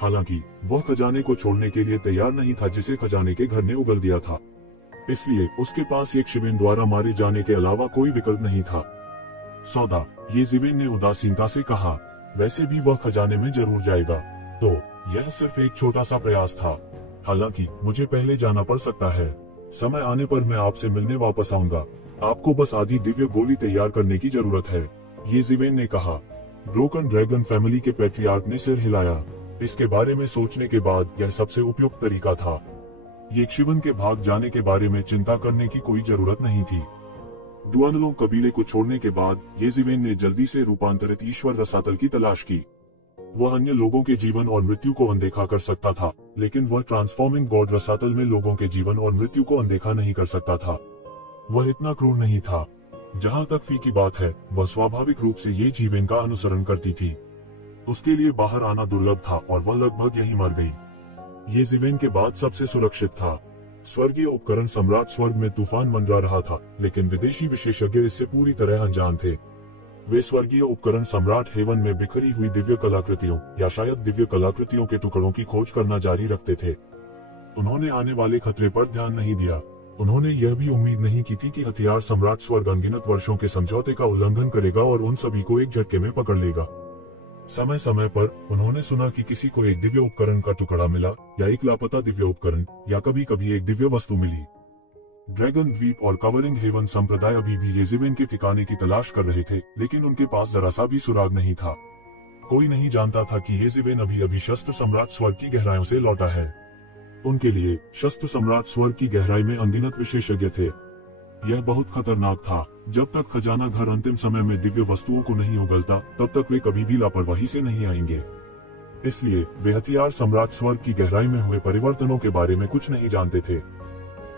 हालांकि वह खजाने को छोड़ने के लिए तैयार नहीं था जिसे खजाने के घर ने उगल दिया था। इसलिए उसके पास एक शिवेन द्वारा मारे जाने के अलावा कोई विकल्प नहीं था। सौदा, ये शिवेन ने उदासीनता से कहा। वैसे भी वह खजाने में जरूर जाएगा, तो यह सिर्फ एक छोटा सा प्रयास था। हालांकि मुझे पहले जाना पड़ सकता है। समय आने पर मैं आपसे मिलने वापस आऊंगा। आपको बस आधी दिव्य गोली तैयार करने की जरूरत है, ये शिवेन ने कहा। ब्रोकन ड्रैगन फैमिली के पैट्रियार्क ने सिर हिलाया। इसके बारे में सोचने के बाद यह सबसे उपयुक्त तरीका था। ये शिवेन के भाग जाने के बारे में चिंता करने की कोई जरूरत नहीं थी। डुआनलोंग कबीले को छोड़ने के बाद ये शिवेन ने जल्दी से रूपांतरित ईश्वर रसातल की तलाश की। वह अन्य लोगों के जीवन और मृत्यु को अनदेखा कर सकता था, लेकिन वह ट्रांसफॉर्मिंग गॉड रसातल में लोगों के जीवन और मृत्यु को अनदेखा नहीं कर सकता था। वह इतना क्रूर नहीं था। जहां तक फी की बात है, वह स्वाभाविक रूप से ये शिवेन का अनुसरण करती थी। उसके लिए बाहर आना दुर्लभ था और वह लगभग यही मर गई। ये शिवेन के बाद सबसे सुरक्षित था। स्वर्गीय उपकरण सम्राट स्वर्ग में तूफान मंडरा रहा था, लेकिन विदेशी विशेषज्ञ इससे पूरी तरह अनजान थे। वे स्वर्गीय उपकरण सम्राट हेवन में बिखरी हुई दिव्य कलाकृतियों या शायद दिव्य कलाकृतियों के टुकड़ों की खोज करना जारी रखते थे। उन्होंने आने वाले खतरे पर ध्यान नहीं दिया। उन्होंने यह भी उम्मीद नहीं की थी कि हथियार सम्राट स्वर्ग अनगिनत वर्षों के समझौते का उल्लंघन करेगा और उन सभी को एक झटके में पकड़ लेगा। समय समय पर उन्होंने सुना कि किसी को एक दिव्य उपकरण का टुकड़ा मिला, या एक लापता दिव्य उपकरण, या कभी कभी एक दिव्य वस्तु मिली। ड्रैगन द्वीप और कवरिंग हेवन संप्रदाय अभी भी ये शिवेन के ठिकाने की तलाश कर रहे थे, लेकिन उनके पास जरा सा भी सुराग नहीं था। कोई नहीं जानता था कि ये शिवेन अभी शस्त्र सम्राट स्वर्ग की गहराइयों से लौटा है। उनके लिए शस्त्र सम्राट स्वर्ग की गहराई में अनगिनत विशेषज्ञ थे। यह बहुत खतरनाक था। जब तक खजाना घर अंतिम समय में दिव्य वस्तुओं को नहीं उगलता, तब तक वे कभी भी लापरवाही से नहीं आएंगे। इसलिए वे हथियार सम्राट स्वर्ग की गहराई में हुए परिवर्तनों के बारे में कुछ नहीं जानते थे।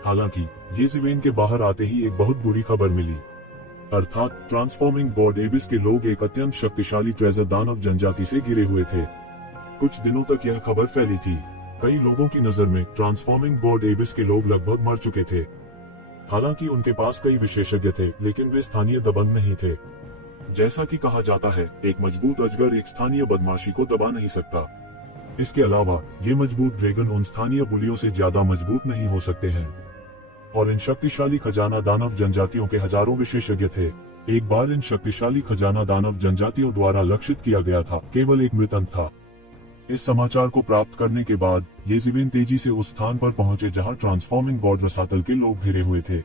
हालांकि ये शिवेन के बाहर आते ही एक बहुत बुरी खबर मिली, अर्थात ट्रांसफॉर्मिंग गॉड एबिस के लोग एक अत्यंत शक्तिशाली ट्रेजर दानव जनजाति से घिरे हुए थे। कुछ दिनों तक यह खबर फैली थी। कई लोगों की नजर में ट्रांसफॉर्मिंग गॉड एबिस के लोग लगभग मर चुके थे। हालांकि उनके पास कई विशेषज्ञ थे, लेकिन वे स्थानीय दबंग नहीं थे। जैसा कि कहा जाता है, एक मजबूत अजगर एक स्थानीय बदमाशी को दबा नहीं सकता। इसके अलावा ये मजबूत ड्रैगन उन स्थानीय बुलियों से ज्यादा मजबूत नहीं हो सकते हैं। और इन शक्तिशाली खजाना दानव जनजातियों के हजारों विशेषज्ञ थे। एक बार इन शक्तिशाली खजाना दानव जनजातियों द्वारा लक्षित किया गया था, केवल एक मृत अंक था। इस समाचार को प्राप्त करने के बाद येज़िवेन तेजी से उस स्थान पर पहुंचे जहां ट्रांसफॉर्मिंग गॉड रसातल के लोग घिरे हुए थे।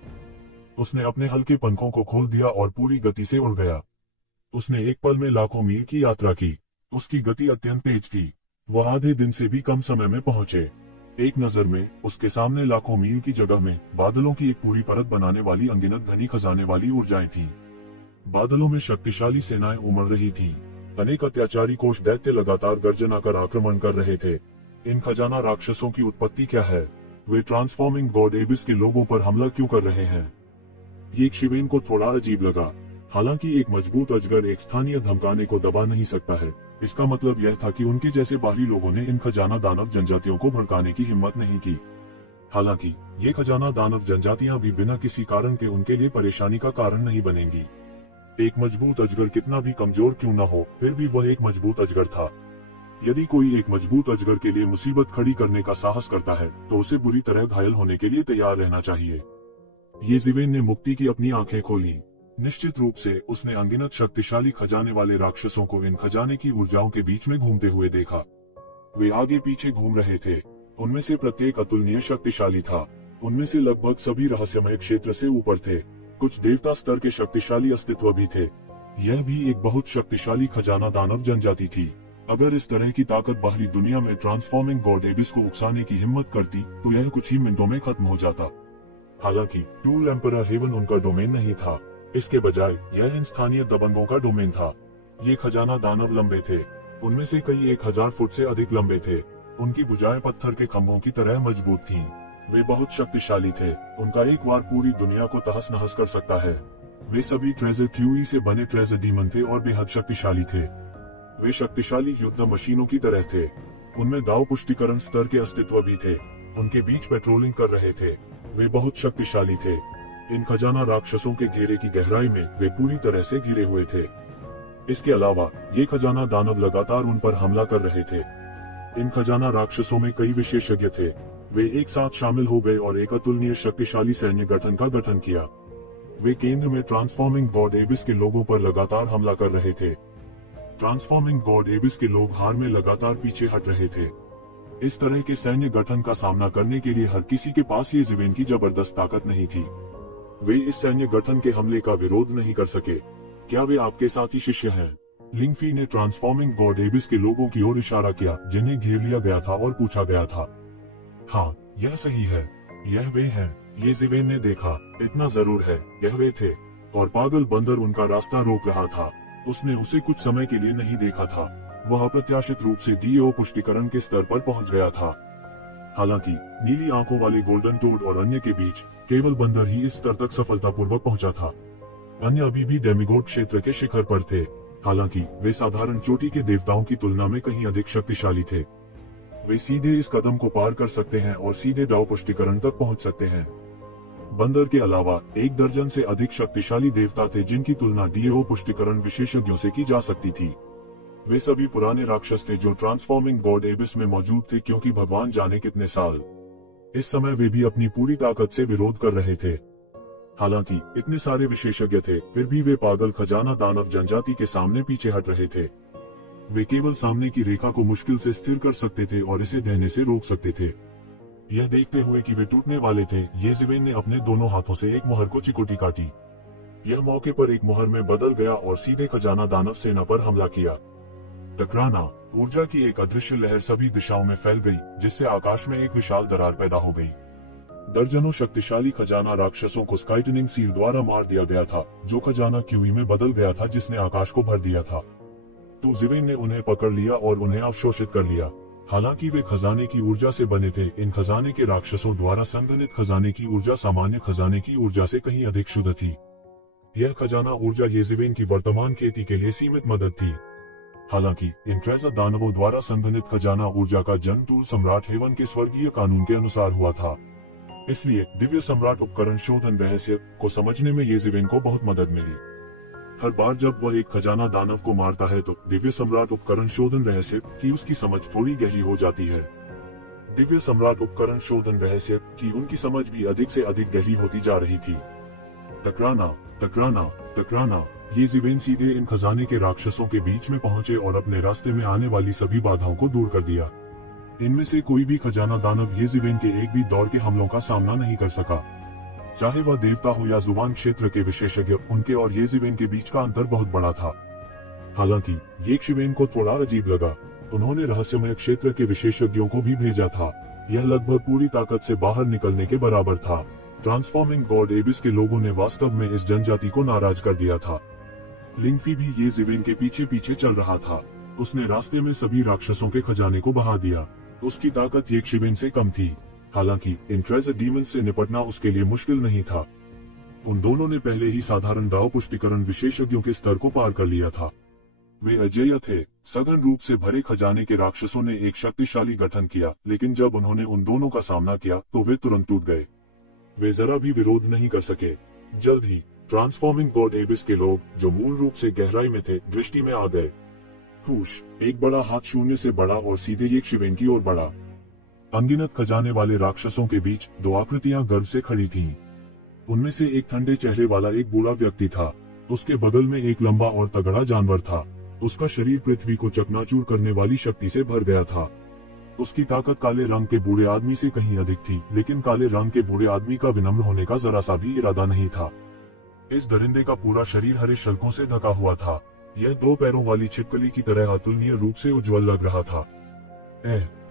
उसने अपने हल्के पंखों को खोल दिया और पूरी गति से उड़ गया। उसने एक पल में लाखों मील की यात्रा की। उसकी गति अत्यंत तेज थी। वह आधे दिन से भी कम समय में पहुंचे। एक नजर में उसके सामने लाखों मील की जगह में बादलों की एक पूरी परत बनाने वाली अनगिनत घनी खजाने वाली ऊर्जाएं थीं। बादलों में शक्तिशाली सेनाएं उमड़ रही थीं। अनेक अत्याचारी कोष दैत्य लगातार गर्जना कर आक्रमण कर रहे थे। इन खजाना राक्षसों की उत्पत्ति क्या है? वे ट्रांसफॉर्मिंग गॉड एबिस के लोगों पर हमला क्यों कर रहे हैं? ये शिवेन को थोड़ा अजीब लगा। हालांकि एक मजबूत अजगर एक स्थानीय धमकाने को दबा नहीं सकता है। इसका मतलब यह था कि उनके जैसे बाहरी लोगों ने इन खजाना दानव जनजातियों को भड़काने की हिम्मत नहीं की। हालांकि ये खजाना दानव जनजातियां भी बिना किसी कारण के उनके लिए परेशानी का कारण नहीं बनेंगी। एक मजबूत अजगर कितना भी कमजोर क्यों न हो, फिर भी वह एक मजबूत अजगर था। यदि कोई एक मजबूत अजगर के लिए मुसीबत खड़ी करने का साहस करता है तो उसे बुरी तरह घायल होने के लिए तैयार रहना चाहिए। येज़िवेन ने मुक्ति की अपनी आंखें खोली। निश्चित रूप से उसने अनगिनत शक्तिशाली खजाने वाले राक्षसों को इन खजाने की ऊर्जाओं के बीच में घूमते हुए देखा। वे आगे पीछे घूम रहे थे। उनमें से प्रत्येक अतुलनीय शक्तिशाली था। उनमें से लगभग सभी रहस्यमय क्षेत्र से ऊपर थे। कुछ देवता स्तर के शक्तिशाली अस्तित्व भी थे। यह भी एक बहुत शक्तिशाली खजाना दानव जनजाति थी। अगर इस तरह की ताकत बाहरी दुनिया में ट्रांसफॉर्मिंग गॉड एबिस को उकसाने की हिम्मत करती तो यह कुछ ही मिनटों में खत्म हो जाता। हालांकि टूल एम्परर हेवन उनका डोमेन नहीं था। इसके बजाय यह इन स्थानीय दबंगों का डोमेन था। ये खजाना दानव लंबे थे। उनमें से कई 1000 फुट से अधिक लंबे थे। उनकी भुजाएं पत्थर के खंभों की तरह मजबूत थीं। वे बहुत शक्तिशाली थे। उनका एक वार पूरी दुनिया को तहस नहस कर सकता है। वे सभी ट्रेजर क्यूई से बने ट्रेजर डीमन थे और बेहद शक्तिशाली थे। वे शक्तिशाली युद्ध मशीनों की तरह थे। उनमें दाव पुष्टिकरण स्तर के अस्तित्व भी थे। उनके बीच पेट्रोलिंग कर रहे थे। वे बहुत शक्तिशाली थे। इन खजाना राक्षसों के घेरे की गहराई में वे पूरी तरह से घिरे हुए थे। इसके अलावा ये खजाना दानव लगातार उन पर हमला कर रहे थे। इन खजाना राक्षसों में कई विशेषज्ञ थे। वे एक साथ शामिल हो गए और एक अतुलनीय शक्तिशाली सैन्य गठन का गठन किया। वे केंद्र में ट्रांसफॉर्मिंग गॉड एबिस के लोगों पर लगातार हमला कर रहे थे। ट्रांसफॉर्मिंग गॉड एबिस के लोग हार में लगातार पीछे हट रहे थे। इस तरह के सैन्य गठन का सामना करने के लिए हर किसी के पास येज़िवेन की जबरदस्त ताकत नहीं थी। वे इस सैन्य गठन के हमले का विरोध नहीं कर सके। क्या वे आपके साथी शिष्य हैं? लिंगफी ने ट्रांसफॉर्मिंग गॉड एबिस के लोगों की ओर इशारा किया जिन्हें घेर लिया गया था और पूछा गया था। हाँ, यह सही है। यह वे हैं। येज़िवेन ने देखा। इतना जरूर है, यह वे थे। और पागल बंदर उनका रास्ता रोक रहा था। उसने उसे कुछ समय के लिए नहीं देखा था। वह अप्रत्याशित रूप से डीओ पुष्टिकरण के स्तर पर पहुंच गया था। हालांकि नीली आंखों वाले गोल्डन टोड और अन्य के बीच केवल बंदर ही इस स्तर तक सफलतापूर्वक पहुंचा था। अन्य अभी भी डेमिगोड क्षेत्र के शिखर पर थे। हालांकि वे साधारण चोटी के देवताओं की तुलना में कहीं अधिक शक्तिशाली थे। वे सीधे इस कदम को पार कर सकते हैं और सीधे डाउ पुष्टिकरण तक पहुंच सकते हैं। बंदर के अलावा 1 दर्जन से अधिक शक्तिशाली देवता थे जिनकी तुलना डीओ पुष्टिकरण विशेषज्ञों से की जा सकती थी। वे सभी पुराने राक्षस थे जो ट्रांसफॉर्मिंग गॉड एबिस में मौजूद थे, क्योंकि भगवान जाने कितने साल इस समय वे भी अपनी पूरी ताकत से विरोध कर रहे थे। हालांकि इतने सारे विशेषज्ञ थे, फिर भी वे पागल खजाना दानव जनजाति के सामने पीछे हट रहे थे। वे केवल सामने की रेखा को मुश्किल से स्थिर कर सकते थे और इसे ढहने से रोक सकते थे। यह देखते हुए कि वे टूटने वाले थे, येज़िवेन ने अपने दोनों हाथों से एक मुहर को चिकोटी काटी। यह मौके पर एक मुहर में बदल गया और सीधे खजाना दानव सेना पर हमला किया। टकराना। ऊर्जा की एक अदृश्य लहर सभी दिशाओं में फैल गई, जिससे आकाश में एक विशाल दरार पैदा हो गई। दर्जनों शक्तिशाली खजाना राक्षसों को स्काइटनिंग सील द्वारा मार दिया गया था, जो खजाना क्यूई में बदल गया था जिसने आकाश को भर दिया था। तो ज़िवेन ने उन्हें पकड़ लिया और उन्हें अवशोषित कर लिया। हालांकि वे खजाने की ऊर्जा से बने थे, इन खजाने के राक्षसों द्वारा संघनित खजाने की ऊर्जा सामान्य खजाने की ऊर्जा से कहीं अधिक शुद्ध थी। यह खजाना ऊर्जा येज़िवेन की वर्तमान खेती के लिए सीमित मदद थी। हालांकि इन ट्रेजर दानवों द्वारा संघनित खजाना ऊर्जा का जन्म टूल सम्राट हेवन के स्वर्गीय कानून के अनुसार हुआ था। इसलिए दिव्य सम्राट उपकरण शोधन रहस्य को समझने में येज़िवेन को बहुत मदद मिली। हर बार जब वह एक खजाना दानव को मारता है तो दिव्य सम्राट उपकरण शोधन रहस्य की उसकी समझ थोड़ी गहरी हो जाती है। दिव्य सम्राट उपकरण शोधन रहस्य की उनकी समझ भी अधिक से अधिक गहरी होती जा रही थी। टकराना, टकराना, टकराना। येज़िवेन सीधे इन खजाने के राक्षसों के बीच में पहुंचे और अपने रास्ते में आने वाली सभी बाधाओं को दूर कर दिया। इनमें से कोई भी खजाना दानव येज़िवेन के एक भी दौर के हमलों का सामना नहीं कर सका। चाहे वह देवता हो या जुबान क्षेत्र के विशेषज्ञ, उनके और येज़िवेन के बीच का अंतर बहुत बड़ा था। हालांकि येज़िवेन को थोड़ा अजीब लगा। उन्होंने रहस्यमय क्षेत्र के विशेषज्ञों को भी भेजा था। यह लगभग पूरी ताकत से बाहर निकलने के बराबर था। ट्रांसफॉर्मिंग गॉड एबिस के लोगों ने वास्तव में इस जनजाति को नाराज कर दिया था। लिंगफी भी येज़िवेन के पीछे पीछे चल रहा था। उसने रास्ते में सभी राक्षसों के खजाने को बहा दिया। उसकी ताकत येज़िवेन से कम थी। हालांकि इन ट्रेजर डीमंस से निपटना उसके लिए मुश्किल नहीं था। उन दोनों ने पहले ही साधारण दाव पुष्टिकरण विशेषज्ञों के स्तर को पार कर लिया था। वे अजेय थे। सघन रूप से भरे खजाने के राक्षसों ने एक शक्तिशाली गठन किया, लेकिन जब उन्होंने उन दोनों का सामना किया तो वे तुरंत टूट गए। वे जरा भी विरोध नहीं कर सके। जल्द ही ट्रांसफॉर्मिंग गॉड एबिस के लोग, जो मूल रूप से गहराई में थे, दृष्टि में आ गए। हुश, एक बड़ा हाथ शून्य से बड़ा और सीधे येज़िवेन की ओर बढ़ा। अनगिनत खजाने वाले राक्षसों के बीच दो आकृतियां गर्व से खड़ी थीं। उनमें से एक ठंडे चेहरे वाला एक बूढ़ा व्यक्ति था। उसके बगल में एक लंबा और तगड़ा जानवर था। उसका शरीर पृथ्वी को चकनाचूर करने वाली शक्ति से भर गया था। उसकी ताकत काले रंग के बूढ़े आदमी से कहीं अधिक थी, लेकिन काले रंग के बूढ़े आदमी का विनम्र होने का जरा सा भी इरादा नहीं था। इस दरिंदे का पूरा शरीर हरे शल्कों से ढका हुआ था। यह 2 पैरों वाली छिपकली की तरह अतुलनीय रूप से उज्जवल लग रहा था।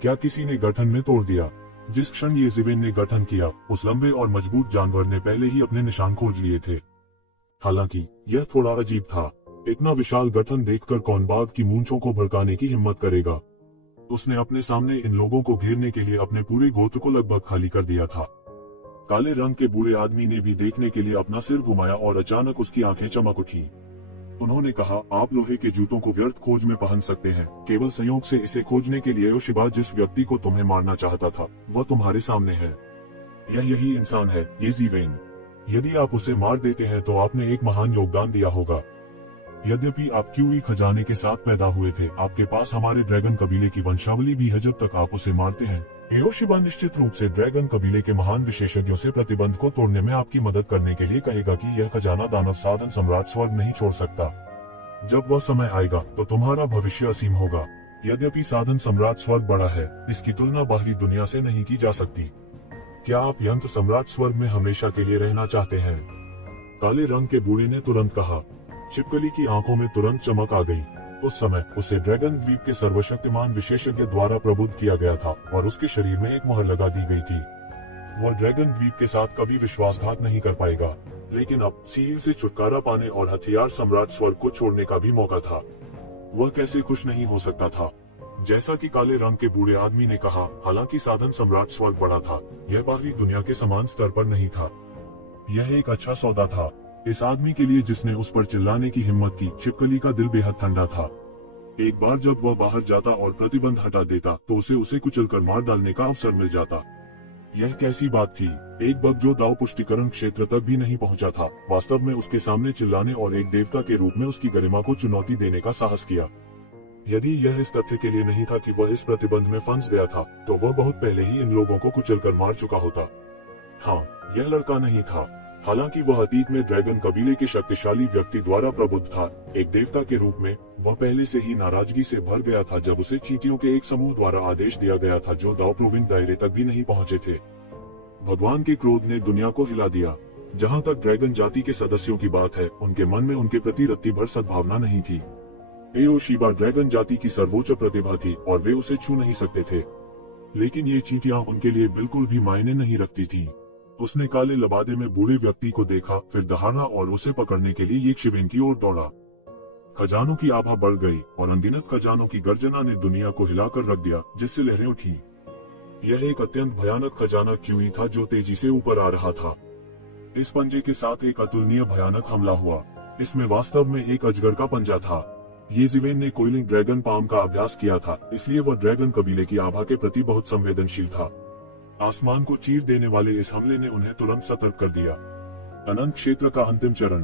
क्या किसी ने गठन में तोड़ दिया? जिस क्षण येज़िवेन ने गठन किया, उस लंबे और मजबूत जानवर ने पहले ही अपने निशान खोज लिए थे। हालांकि यह थोड़ा अजीब था। इतना विशाल गठन देखकर कौन बाघ की मूंछों को भड़काने की हिम्मत करेगा? उसने अपने सामने इन लोगों को घेरने के लिए अपने पूरे गोत्र को लगभग खाली कर दिया था। काले रंग के बूढ़े आदमी ने भी देखने के लिए अपना सिर घुमाया और अचानक उसकी आंखें चमक उठी। उन्होंने कहा, आप लोहे के जूतों को व्यर्थ खोज में पहन सकते हैं। केवल संयोग से इसे खोजने के लिए योशिबा जिस व्यक्ति को तुम्हें मारना चाहता था, वह तुम्हारे सामने है। यही इंसान है, येज़िवेन। यदि आप उसे मार देते हैं तो आपने एक महान योगदान दिया होगा। यद्यपि आप क्यूई खजाने के साथ पैदा हुए थे, आपके पास हमारे ड्रैगन कबीले की वंशावली भी है। जब तक आप उसे मारते हैं, योशिबा निश्चित रूप से ड्रैगन कबीले के महान विशेषज्ञों से प्रतिबंध को तोड़ने में आपकी मदद करने के लिए कहेगा कि यह खजाना दानव साधन सम्राट स्वर्ग नहीं छोड़ सकता। जब वह समय आएगा तो तुम्हारा भविष्य असीम होगा। यद्यपि साधन सम्राट स्वर्ग बड़ा है, इसकी तुलना बाहरी दुनिया से नहीं की जा सकती। क्या आप यंत्र सम्राट स्वर्ग में हमेशा के लिए रहना चाहते हैं? काले रंग के बूढ़े ने तुरंत कहा। छिपकली की आंखों में तुरंत चमक आ गई। उस समय उसे ड्रैगन द्वीप के सर्वशक्तिमान विशेषज्ञ द्वारा प्रबुद्ध किया गया था और उसके शरीर में एक मोहर लगा दी गई थी। वह ड्रैगन द्वीप के साथ कभी विश्वासघात नहीं कर पाएगा। लेकिन अब सील से छुटकारा पाने और हथियार सम्राट स्वर्ग को छोड़ने का भी मौका था। वह कैसे खुश नहीं हो सकता था? जैसा कि काले रंग के बूढ़े आदमी ने कहा, हालांकि साधन सम्राट स्वर्ग बड़ा था, यह बाहरी दुनिया के समान स्तर पर नहीं था। यह एक अच्छा सौदा था इस आदमी के लिए जिसने उस पर चिल्लाने की हिम्मत की। छिपकली का दिल बेहद ठंडा था। एक बार जब वह बाहर जाता और प्रतिबंध हटा देता तो उसे कुचलकर मार डालने का अवसर मिल जाता। यह कैसी बात थी? एक बग जो दाव पुष्टिकरण क्षेत्र तक भी नहीं पहुंचा था, वास्तव में उसके सामने चिल्लाने और एक देवता के रूप में उसकी गरिमा को चुनौती देने का साहस किया। यदि यह इस तथ्य के लिए नहीं था कि वह इस प्रतिबंध में फंस गया था, तो वह बहुत पहले ही इन लोगों को कुचलकर मार चुका होता। हाँ, यह लड़का नहीं था। हालांकि वह अतीत में ड्रैगन कबीले के शक्तिशाली व्यक्ति द्वारा प्रबुद्ध था, एक देवता के रूप में। वह पहले से ही नाराजगी से भर गया था जब उसे चींटियों के एक समूह द्वारा आदेश दिया गया था जो दाव प्रोविंस दायरे तक भी नहीं पहुंचे थे। भगवान के क्रोध ने दुनिया को हिला दिया। जहां तक ड्रैगन जाति के सदस्यों की बात है, उनके मन में उनके प्रति रत्ती भर सद्भावना नहीं थी। योशिबा ड्रैगन जाति की सर्वोच्च प्रतिभा थी और वे उसे छू नहीं सकते थे। लेकिन ये चींटियां उनके लिए बिल्कुल भी मायने नहीं रखती थीं। उसने काले लबादे में बूढ़े व्यक्ति को देखा, फिर दहाड़ा और उसे पकड़ने के लिए येज़िवेन की ओर दौड़ा। खजानों की आभा बढ़ गई और अनगिनत खजानों की गर्जना ने दुनिया को हिलाकर रख दिया, जिससे लहरें उठी। यह एक अत्यंत भयानक खजाना क्यूई था जो तेजी से ऊपर आ रहा था। इस पंजे के साथ एक अतुलनीय भयानक हमला हुआ। इसमें वास्तव में एक अजगर का पंजा था। येज़िवेन ने कोइलिंग ड्रैगन पाम का अभ्यास किया था, इसलिए वह ड्रैगन कबीले की आभा के प्रति बहुत संवेदनशील था। आसमान को चीर देने वाले इस हमले ने उन्हें तुरंत सतर्क कर दिया। अनंत क्षेत्र का अंतिम चरण।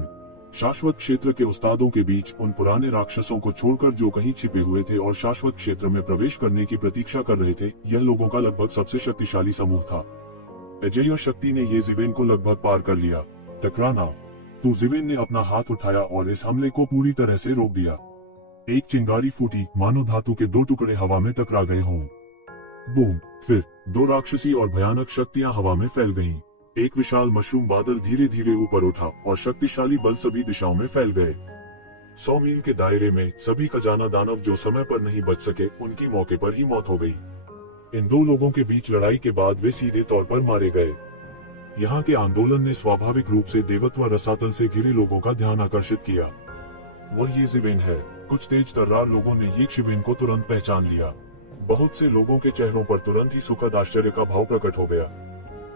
शाश्वत क्षेत्र के उस्तादों के बीच उन पुराने राक्षसों को छोड़कर जो कहीं छिपे हुए थे और शाश्वत क्षेत्र में प्रवेश करने की प्रतीक्षा कर रहे थे, यह लोगों का लगभग सबसे शक्तिशाली समूह था। अजेय शक्ति ने ये जिवेन को लगभग पार कर लिया। टकराना। तो जिवेन ने अपना हाथ उठाया और इस हमले को पूरी तरह से रोक दिया। एक चिंगारी फूटी, मानो धातु के दो टुकड़े हवा में टकरा गए हों। बूम! फिर दो राक्षसी और भयानक शक्तियां हवा में फैल गईं। एक विशाल मशरूम बादल धीरे धीरे ऊपर उठा और शक्तिशाली बल सभी दिशाओं में फैल गए। 100 मील के दायरे में सभी खजाना दानव जो समय पर नहीं बच सके, उनकी मौके पर ही मौत हो गई। इन दो लोगों के बीच लड़ाई के बाद वे सीधे तौर पर मारे गए। यहाँ के आंदोलन ने स्वाभाविक रूप से देवत्व रसातल से घिरे लोगों का ध्यान आकर्षित किया। वह ये जिवेन है। कुछ तेज तर्रार लोगों ने ये शिवेन को तुरंत पहचान लिया। बहुत से लोगों के चेहरों पर तुरंत ही सुखद आश्चर्य का भाव प्रकट हो गया।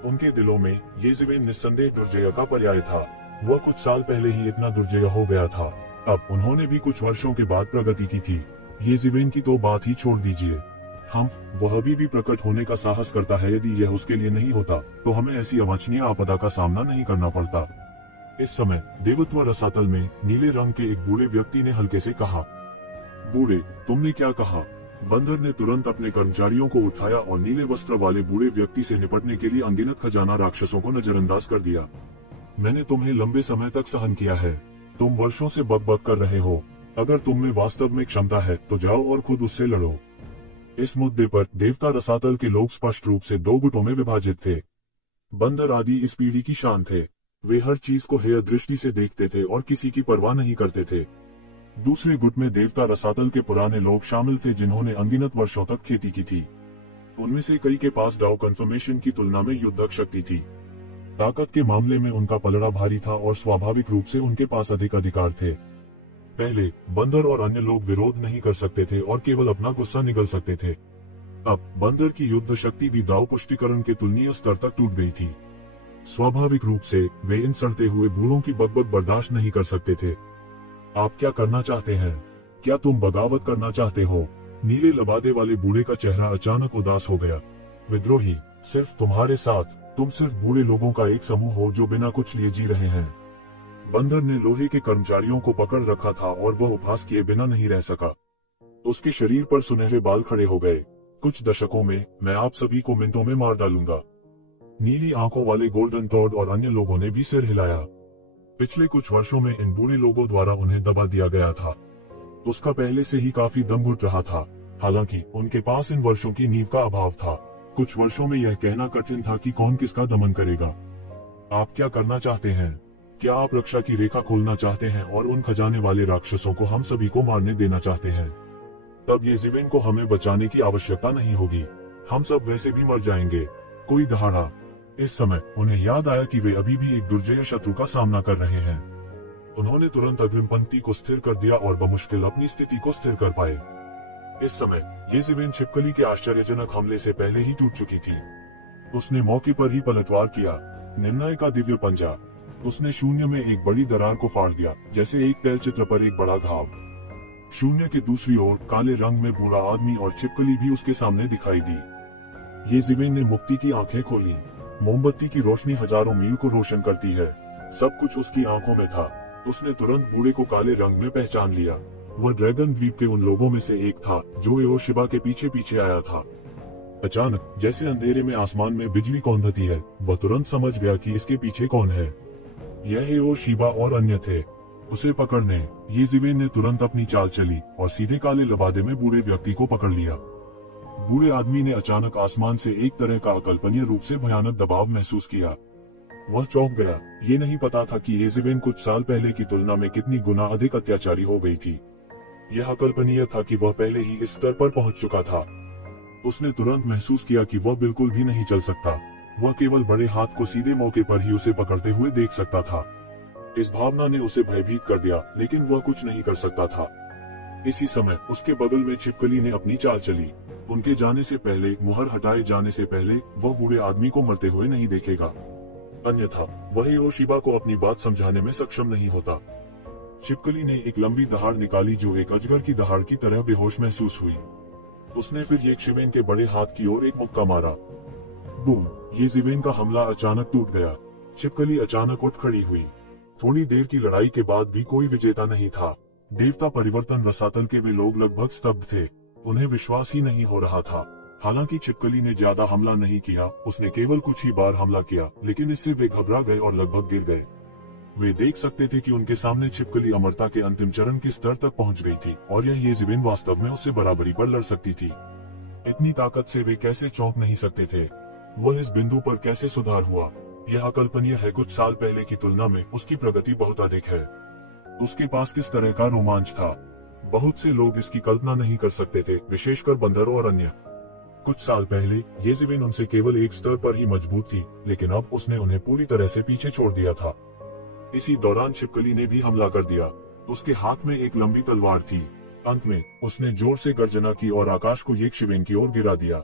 उनके दिलों में ये जिवेन निस्संदेह दुर्जय का पर्याय था। वह कुछ साल पहले ही इतना दुर्जय हो गया था। अब उन्होंने भी कुछ वर्षों के बाद प्रगति की थी। ये जिवेन की तो बात ही छोड़ दीजिए। वह अभी भी प्रकट होने का साहस करता है। यदि यह उसके लिए नहीं होता तो हमें ऐसी अवांछनीय आपदा का सामना नहीं करना पड़ता। इस समय देवत्व रसातल में नीले रंग के एक बूढ़े व्यक्ति ने हल्के से कहा, बूढ़े, तुमने क्या कहा? बंदर ने तुरंत अपने कर्मचारियों को उठाया और नीले वस्त्र वाले बूढ़े व्यक्ति से निपटने के लिए अनगिनत खजाना राक्षसों को नजरअंदाज कर दिया। मैंने तुम्हें लंबे समय तक सहन किया है। तुम वर्षों से बकबक कर रहे हो। अगर तुम में वास्तव में क्षमता है तो जाओ और खुद उससे लड़ो। इस मुद्दे पर देवता रसातल के लोग स्पष्ट रूप से दो गुटों में विभाजित थे। बंदर आदि इस पीढ़ी की शान थे। वे हर चीज को हेय दृष्टि से देखते थे और किसी की परवाह नहीं करते थे। दूसरे गुट में देवता रसातल के पुराने लोग शामिल थे, जिन्होंने अनगिनत वर्षों तक खेती की थी। उनमें से कई के पास डाउ कन्फर्मेशन की तुलना में युद्धक शक्ति थी। ताकत के मामले में उनका पलड़ा भारी था और स्वाभाविक रूप से उनके पास अधिक अधिकार थे। पहले बंदर और अन्य लोग विरोध नहीं कर सकते थे और केवल अपना गुस्सा निगल सकते थे। अब बंदर की युद्ध शक्ति भी दाव पुष्टिकरण के तुलनीय स्तर तक टूट गई थी। स्वाभाविक रूप से वे इन सड़ते हुए बूढ़ों की बकबक बर्दाश्त नहीं कर सकते थे। आप क्या करना चाहते हैं? क्या तुम बगावत करना चाहते हो? नीले लबादे वाले बूढ़े का चेहरा अचानक उदास हो गया। विद्रोही, सिर्फ तुम्हारे साथ। तुम सिर्फ बूढ़े लोगों का एक समूह हो जो बिना कुछ लिए जी रहे हैं। बंदर ने लोहे के कर्मचारियों को पकड़ रखा था और वह उपहास किए बिना नहीं रह सका। उसके शरीर पर सुनहरे बाल खड़े हो गए। कुछ दशकों में मैं आप सभी को मिनटों में मार डालूंगा। नीली आंखों वाले गोल्डन टॉड और अन्य लोगों ने भी सिर हिलाया। पिछले कुछ वर्षों में इन बूढ़े लोगों द्वारा उन्हें दबा दिया गया था। उसका पहले से ही काफी दम घुट रहा था। हालांकि उनके पास इन वर्षों की नींव का अभाव था। कुछ वर्षों में यह कहना कठिन था कि कौन किसका दमन करेगा। आप क्या करना चाहते हैं? क्या आप रक्षा की रेखा खोलना चाहते हैं और उन खजाने वाले राक्षसों को हम सभी को मारने देना चाहते हैं? तब ये जिवेन को हमें बचाने की आवश्यकता नहीं होगी। हम सब वैसे भी मर जाएंगे। कोई दहाड़ा। इस समय उन्हें याद आया कि वे अभी भी एक दुर्जय शत्रु का सामना कर रहे हैं। उन्होंने तुरंत अग्रिम पंक्ति को स्थिर कर दिया और बमुश्किल अपनी स्थिति को स्थिर कर पाए। इस समय ये जिवेन छिपकली के आश्चर्यजनक हमले से पहले ही टूट चुकी थी। उसने मौके पर ही पलटवार किया। निर्णय का दिव्य पंजा। उसने शून्य में एक बड़ी दरार को फाड़ दिया, जैसे एक तैलचित्र पर एक बड़ा घाव। शून्य के दूसरी ओर काले रंग में बूढ़ा आदमी और छिपकली भी उसके सामने दिखाई दी। ये जिवेन ने मुक्ति की आंखें खोली। मोमबत्ती की रोशनी हजारों मील को रोशन करती है। सब कुछ उसकी आंखों में था। उसने तुरंत बूढ़े को काले रंग में पहचान लिया। वह ड्रैगन द्वीप के उन लोगों में से एक था जो एओशिबा के पीछे पीछे आया था। अचानक जैसे अंधेरे में आसमान में बिजली कौंधती है, वह तुरंत समझ गया कि इसके पीछे कौन है। यह एओशिबा और अन्य थे। उसे पकड़ने ये जिवेन ने तुरंत अपनी चाल चली और सीधे काले लबादे में बूढ़े व्यक्ति को पकड़ लिया। बूढ़े आदमी ने अचानक आसमान से एक तरह का अकल्पनीय रूप से भयानक दबाव महसूस किया। वह चौंक गया। ये नहीं पता था कि ये जिवेन कुछ साल पहले की तुलना में कितनी गुना अधिक अत्याचारी हो गई थी। यह अकल्पनीय था कि वह पहले ही इस स्तर पर पहुंच चुका था। उसने तुरंत महसूस किया कि वह बिल्कुल भी नहीं चल सकता। वह केवल बड़े हाथ को सीधे मौके पर ही उसे पकड़ते हुए देख सकता था। इस भावना ने उसे भयभीत कर दिया, लेकिन वह कुछ नहीं कर सकता था। इसी समय उसके बगल में छिपकली ने अपनी चाल चली। उनके जाने से पहले, मुहर हटाए जाने से पहले, वह बूढ़े आदमी को मरते हुए नहीं देखेगा। अन्यथा वह एओशिबा को अपनी बात समझाने में सक्षम नहीं होता। छिपकली ने एक लंबी दहाड़ निकाली जो एक अजगर की दहाड़ की तरह बेहोश महसूस हुई। उसने फिर ये जिवेन के बड़े हाथ की ओर एक मुक्का मारा। बूम! ये जिवेन का हमला अचानक टूट गया। छिपकली अचानक उठ खड़ी हुई। थोड़ी देर की लड़ाई के बाद भी कोई विजेता नहीं था। देवता परिवर्तन रसातल के वे लोग लगभग स्तब्ध थे। उन्हें विश्वास ही नहीं हो रहा था। हालांकि छिपकली ने ज्यादा हमला नहीं किया, उसने केवल कुछ ही बार हमला किया, लेकिन इससे वे घबरा गए और लगभग गिर गए। वे देख सकते थे कि उनके सामने छिपकली अमरता के अंतिम चरण के स्तर तक पहुंच गई थी और यह येज़ेबेल वास्तव में उससे बराबरी पर लड़ सकती थी। इतनी ताकत से वे कैसे चौंक नहीं सकते थे। वह इस बिंदु पर कैसे सुधार हुआ, यह अकल्पनीय है। कुछ साल पहले की तुलना में उसकी प्रगति बहुत अधिक है। उसके पास किस तरह का रोमांच था, बहुत से लोग इसकी कल्पना नहीं कर सकते थे, विशेषकर बंदर और अन्य। कुछ साल पहले येज़ेबेल उनसे केवल एक स्तर पर ही मजबूत थी, लेकिन अब उसने उन्हें पूरी तरह से पीछे छोड़ दिया था। इसी दौरान छिपकली ने भी हमला कर दिया। उसके हाथ में एक लंबी तलवार थी। अंत में उसने जोर से गर्जना की और आकाश को येज़ेबेल की ओर गिरा दिया।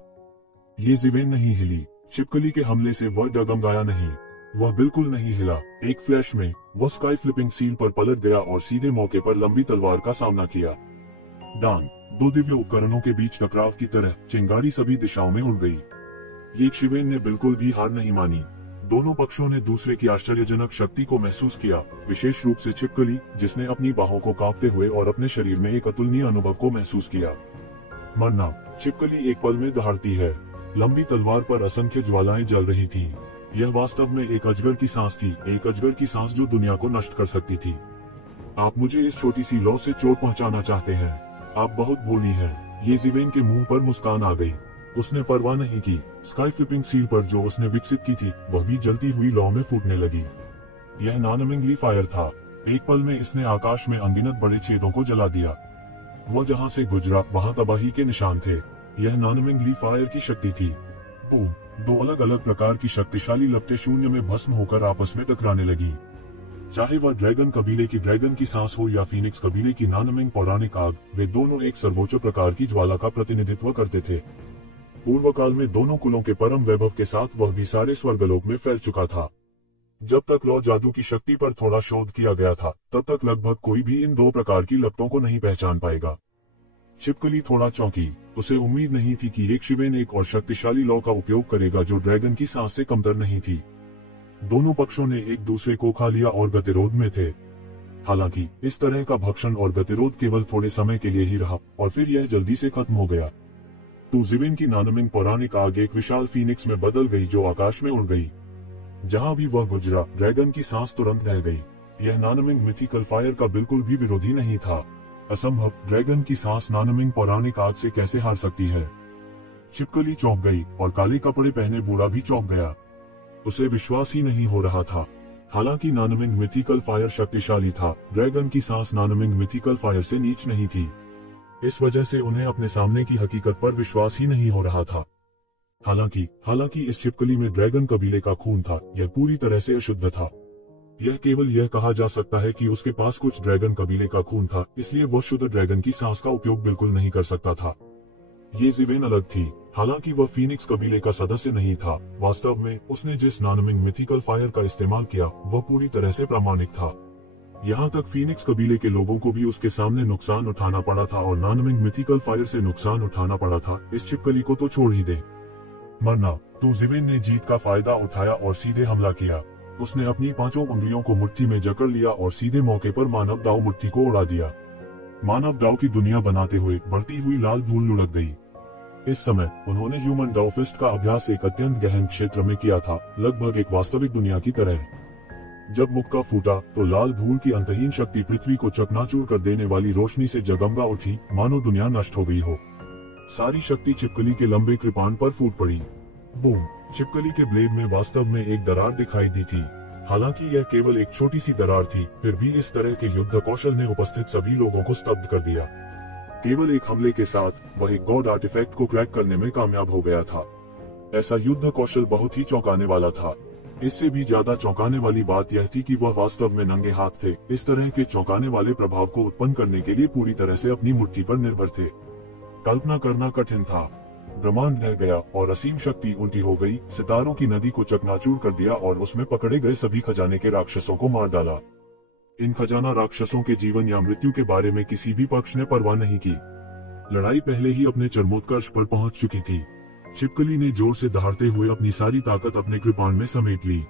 येज़ेबेल नहीं हिली। छिपकली के हमले से वह डगमगाया नहीं, वह बिल्कुल नहीं हिला। एक फ्लैश में वह स्काई फ्लिपिंग सील पर पलट गया और सीधे मौके पर लंबी तलवार का सामना किया। डांग, दो दिव्य उपकरणों के बीच टकराव की तरह चिंगारी सभी दिशाओं में उड़ गई। येज़ेबेल ने बिल्कुल भी हार नहीं मानी। दोनों पक्षों ने दूसरे की आश्चर्यजनक शक्ति को महसूस किया, विशेष रूप से छिपकली, जिसने अपनी बाहों को कांपते हुए और अपने शरीर में एक अतुलनीय अनुभव को महसूस किया। मरना। छिपकली एक पल में दहाड़ती है। लंबी तलवार पर असंख्य ज्वालाएं जल रही थीं। यह वास्तव में एक अजगर की सांस थी, एक अजगर की सांस जो दुनिया को नष्ट कर सकती थी। आप मुझे इस छोटी सी लौ से चोट पहुंचाना चाहते हैं। आप बहुत भोली हैं। येज़ेबेल के मुंह पर मुस्कान आ गई। उसने परवाह नहीं की। स्काई फ्लिपिंग सील पर जो उसने विकसित की थी, वह भी जलती हुई लौ में फूटने लगी। यह नॉन-अमिंगली फायर था। एक पल में इसने आकाश में अनगिनत बड़े छेदों को जला दिया। वह जहां से गुजरा वहां तबाही के निशान थे। यह नॉन-अमिंगली फायर की शक्ति थी। बूम! दो अलग अलग प्रकार की शक्तिशाली लपटें शून्य में भस्म होकर आपस में टकराने लगी। चाहे वह ड्रैगन कबीले की ड्रैगन की सांस हो या फीनिक्स कबीले की नॉन-अमिंग पौराणिक आग, वे दोनों एक सर्वोच्च प्रकार की ज्वाला का प्रतिनिधित्व करते थे। पूर्व काल में दोनों कुलों के परम वैभव के साथ वह भी सारे स्वर्गलोक में फैल चुका था। जब तक लौ जादू की शक्ति पर थोड़ा शोध किया गया था, तब तक लगभग कोई भी इन दो प्रकार की लपटों को नहीं पहचान पाएगा। छिपकली थोड़ा चौंकी। उसे उम्मीद नहीं थी कि येज़ेबेल एक और शक्तिशाली लौ का उपयोग करेगा जो ड्रैगन की सांस से कमतर नहीं थी। दोनों पक्षों ने एक दूसरे को खा लिया और गतिरोध में थे। हालांकि इस तरह का भक्षण और गतिरोध केवल थोड़े समय के लिए ही रहा और फिर यह जल्दी से खत्म हो गया। येज़ेबेल की नॉन-अमिंग पौराणिक आग एक विशाल फीनिक्स में बदल गई जो आकाश में उड़ गई। जहां भी वह गुजरा, ड्रैगन की सांस तुरंत रह गई। यह नॉन-अमिंग मिथिकल फायर का बिल्कुल भी विरोधी नहीं था। असंभव, ड्रैगन की सांस नॉन-अमिंग पौराणिक आग से कैसे हार सकती है। छिपकली चौंक गई और काले कपड़े पहने बूढ़ा भी चौंक गया। उसे विश्वास ही नहीं हो रहा था। हालांकि नॉन-अमिंग मिथिकल फायर शक्तिशाली था, ड्रैगन की सांस नॉन-अमिंग मिथिकल फायर से नीच नहीं थी। इस वजह से उन्हें अपने सामने की हकीकत पर विश्वास ही नहीं हो रहा था। हालांकि इस छिपकली में ड्रैगन कबीले का खून था, यह पूरी तरह से अशुद्ध था। यह केवल यह कहा जा सकता है कि उसके पास कुछ ड्रैगन कबीले का खून था, इसलिए वो शुद्ध ड्रैगन की सांस का उपयोग बिल्कुल नहीं कर सकता था। येज़ेबेल अलग थी। हालांकि वह फीनिक्स कबीले का सदस्य नहीं था, वास्तव में उसने जिस नॉन-अमिंग मिथिकल फायर का इस्तेमाल किया वह पूरी तरह से प्रामाणिक था। यहाँ तक फीनिक्स कबीले के लोगों को भी उसके सामने नुकसान उठाना पड़ा था और नॉन-अमिंग मिथिकल फायर से नुकसान उठाना पड़ा था। इस छिपकली को तो छोड़ ही दे। मरना। येज़ेबेल ने जीत का फायदा उठाया और सीधे हमला किया। उसने अपनी 5 उंगलियों को मुट्ठी में जकड़ लिया और सीधे मौके पर मानव दाव मुट्ठी को उड़ा दिया। मानव दाव की दुनिया बनाते हुए बढ़ती हुई लाल धूल लुढ़क गई। इस समय उन्होंने ह्यूमन दाव फिस्ट का अभ्यास एक अत्यंत गहन क्षेत्र में किया था, लगभग एक वास्तविक दुनिया की तरह। जब मुक्का फूटा तो लाल धूल की अंतहीन शक्ति पृथ्वी को चकनाचूर कर देने वाली रोशनी से जगमगा उठी, मानो दुनिया नष्ट हो गई हो। सारी शक्ति छिपकली के लंबे कृपाण पर फूट पड़ी। बूम! छिपकली के ब्लेड में वास्तव में एक दरार दिखाई दी थी। हालांकि यह केवल एक छोटी सी दरार थी, फिर भी इस तरह के युद्ध कौशल ने उपस्थित सभी लोगों को स्तब्ध कर दिया। केवल एक हमले के साथ वह एक गॉड आर्टिफैक्ट को क्रैक करने में कामयाब हो गया था। ऐसा युद्ध कौशल बहुत ही चौंकाने वाला था। इससे भी ज्यादा चौंकाने वाली बात यह थी कि वह वास्तव में नंगे हाथ थे, इस तरह के चौंकाने वाले प्रभाव को उत्पन्न करने के लिए पूरी तरह से अपनी मुट्ठी पर निर्भर थे। कल्पना करना कठिन था। ब्रह्मांड ढह गया और असीम शक्ति उल्टी हो गई, सितारों की नदी को चकनाचूर कर दिया और उसमें पकड़े गए सभी खजाने के राक्षसों को मार डाला। इन खजाना राक्षसों के जीवन या मृत्यु के बारे में किसी भी पक्ष ने परवाह नहीं की। लड़ाई पहले ही अपने चरमोत्कर्ष पर पहुंच चुकी थी। छिपकली ने जोर से दहाड़ते हुए अपनी सारी ताकत अपने कृपाण में समेट ली।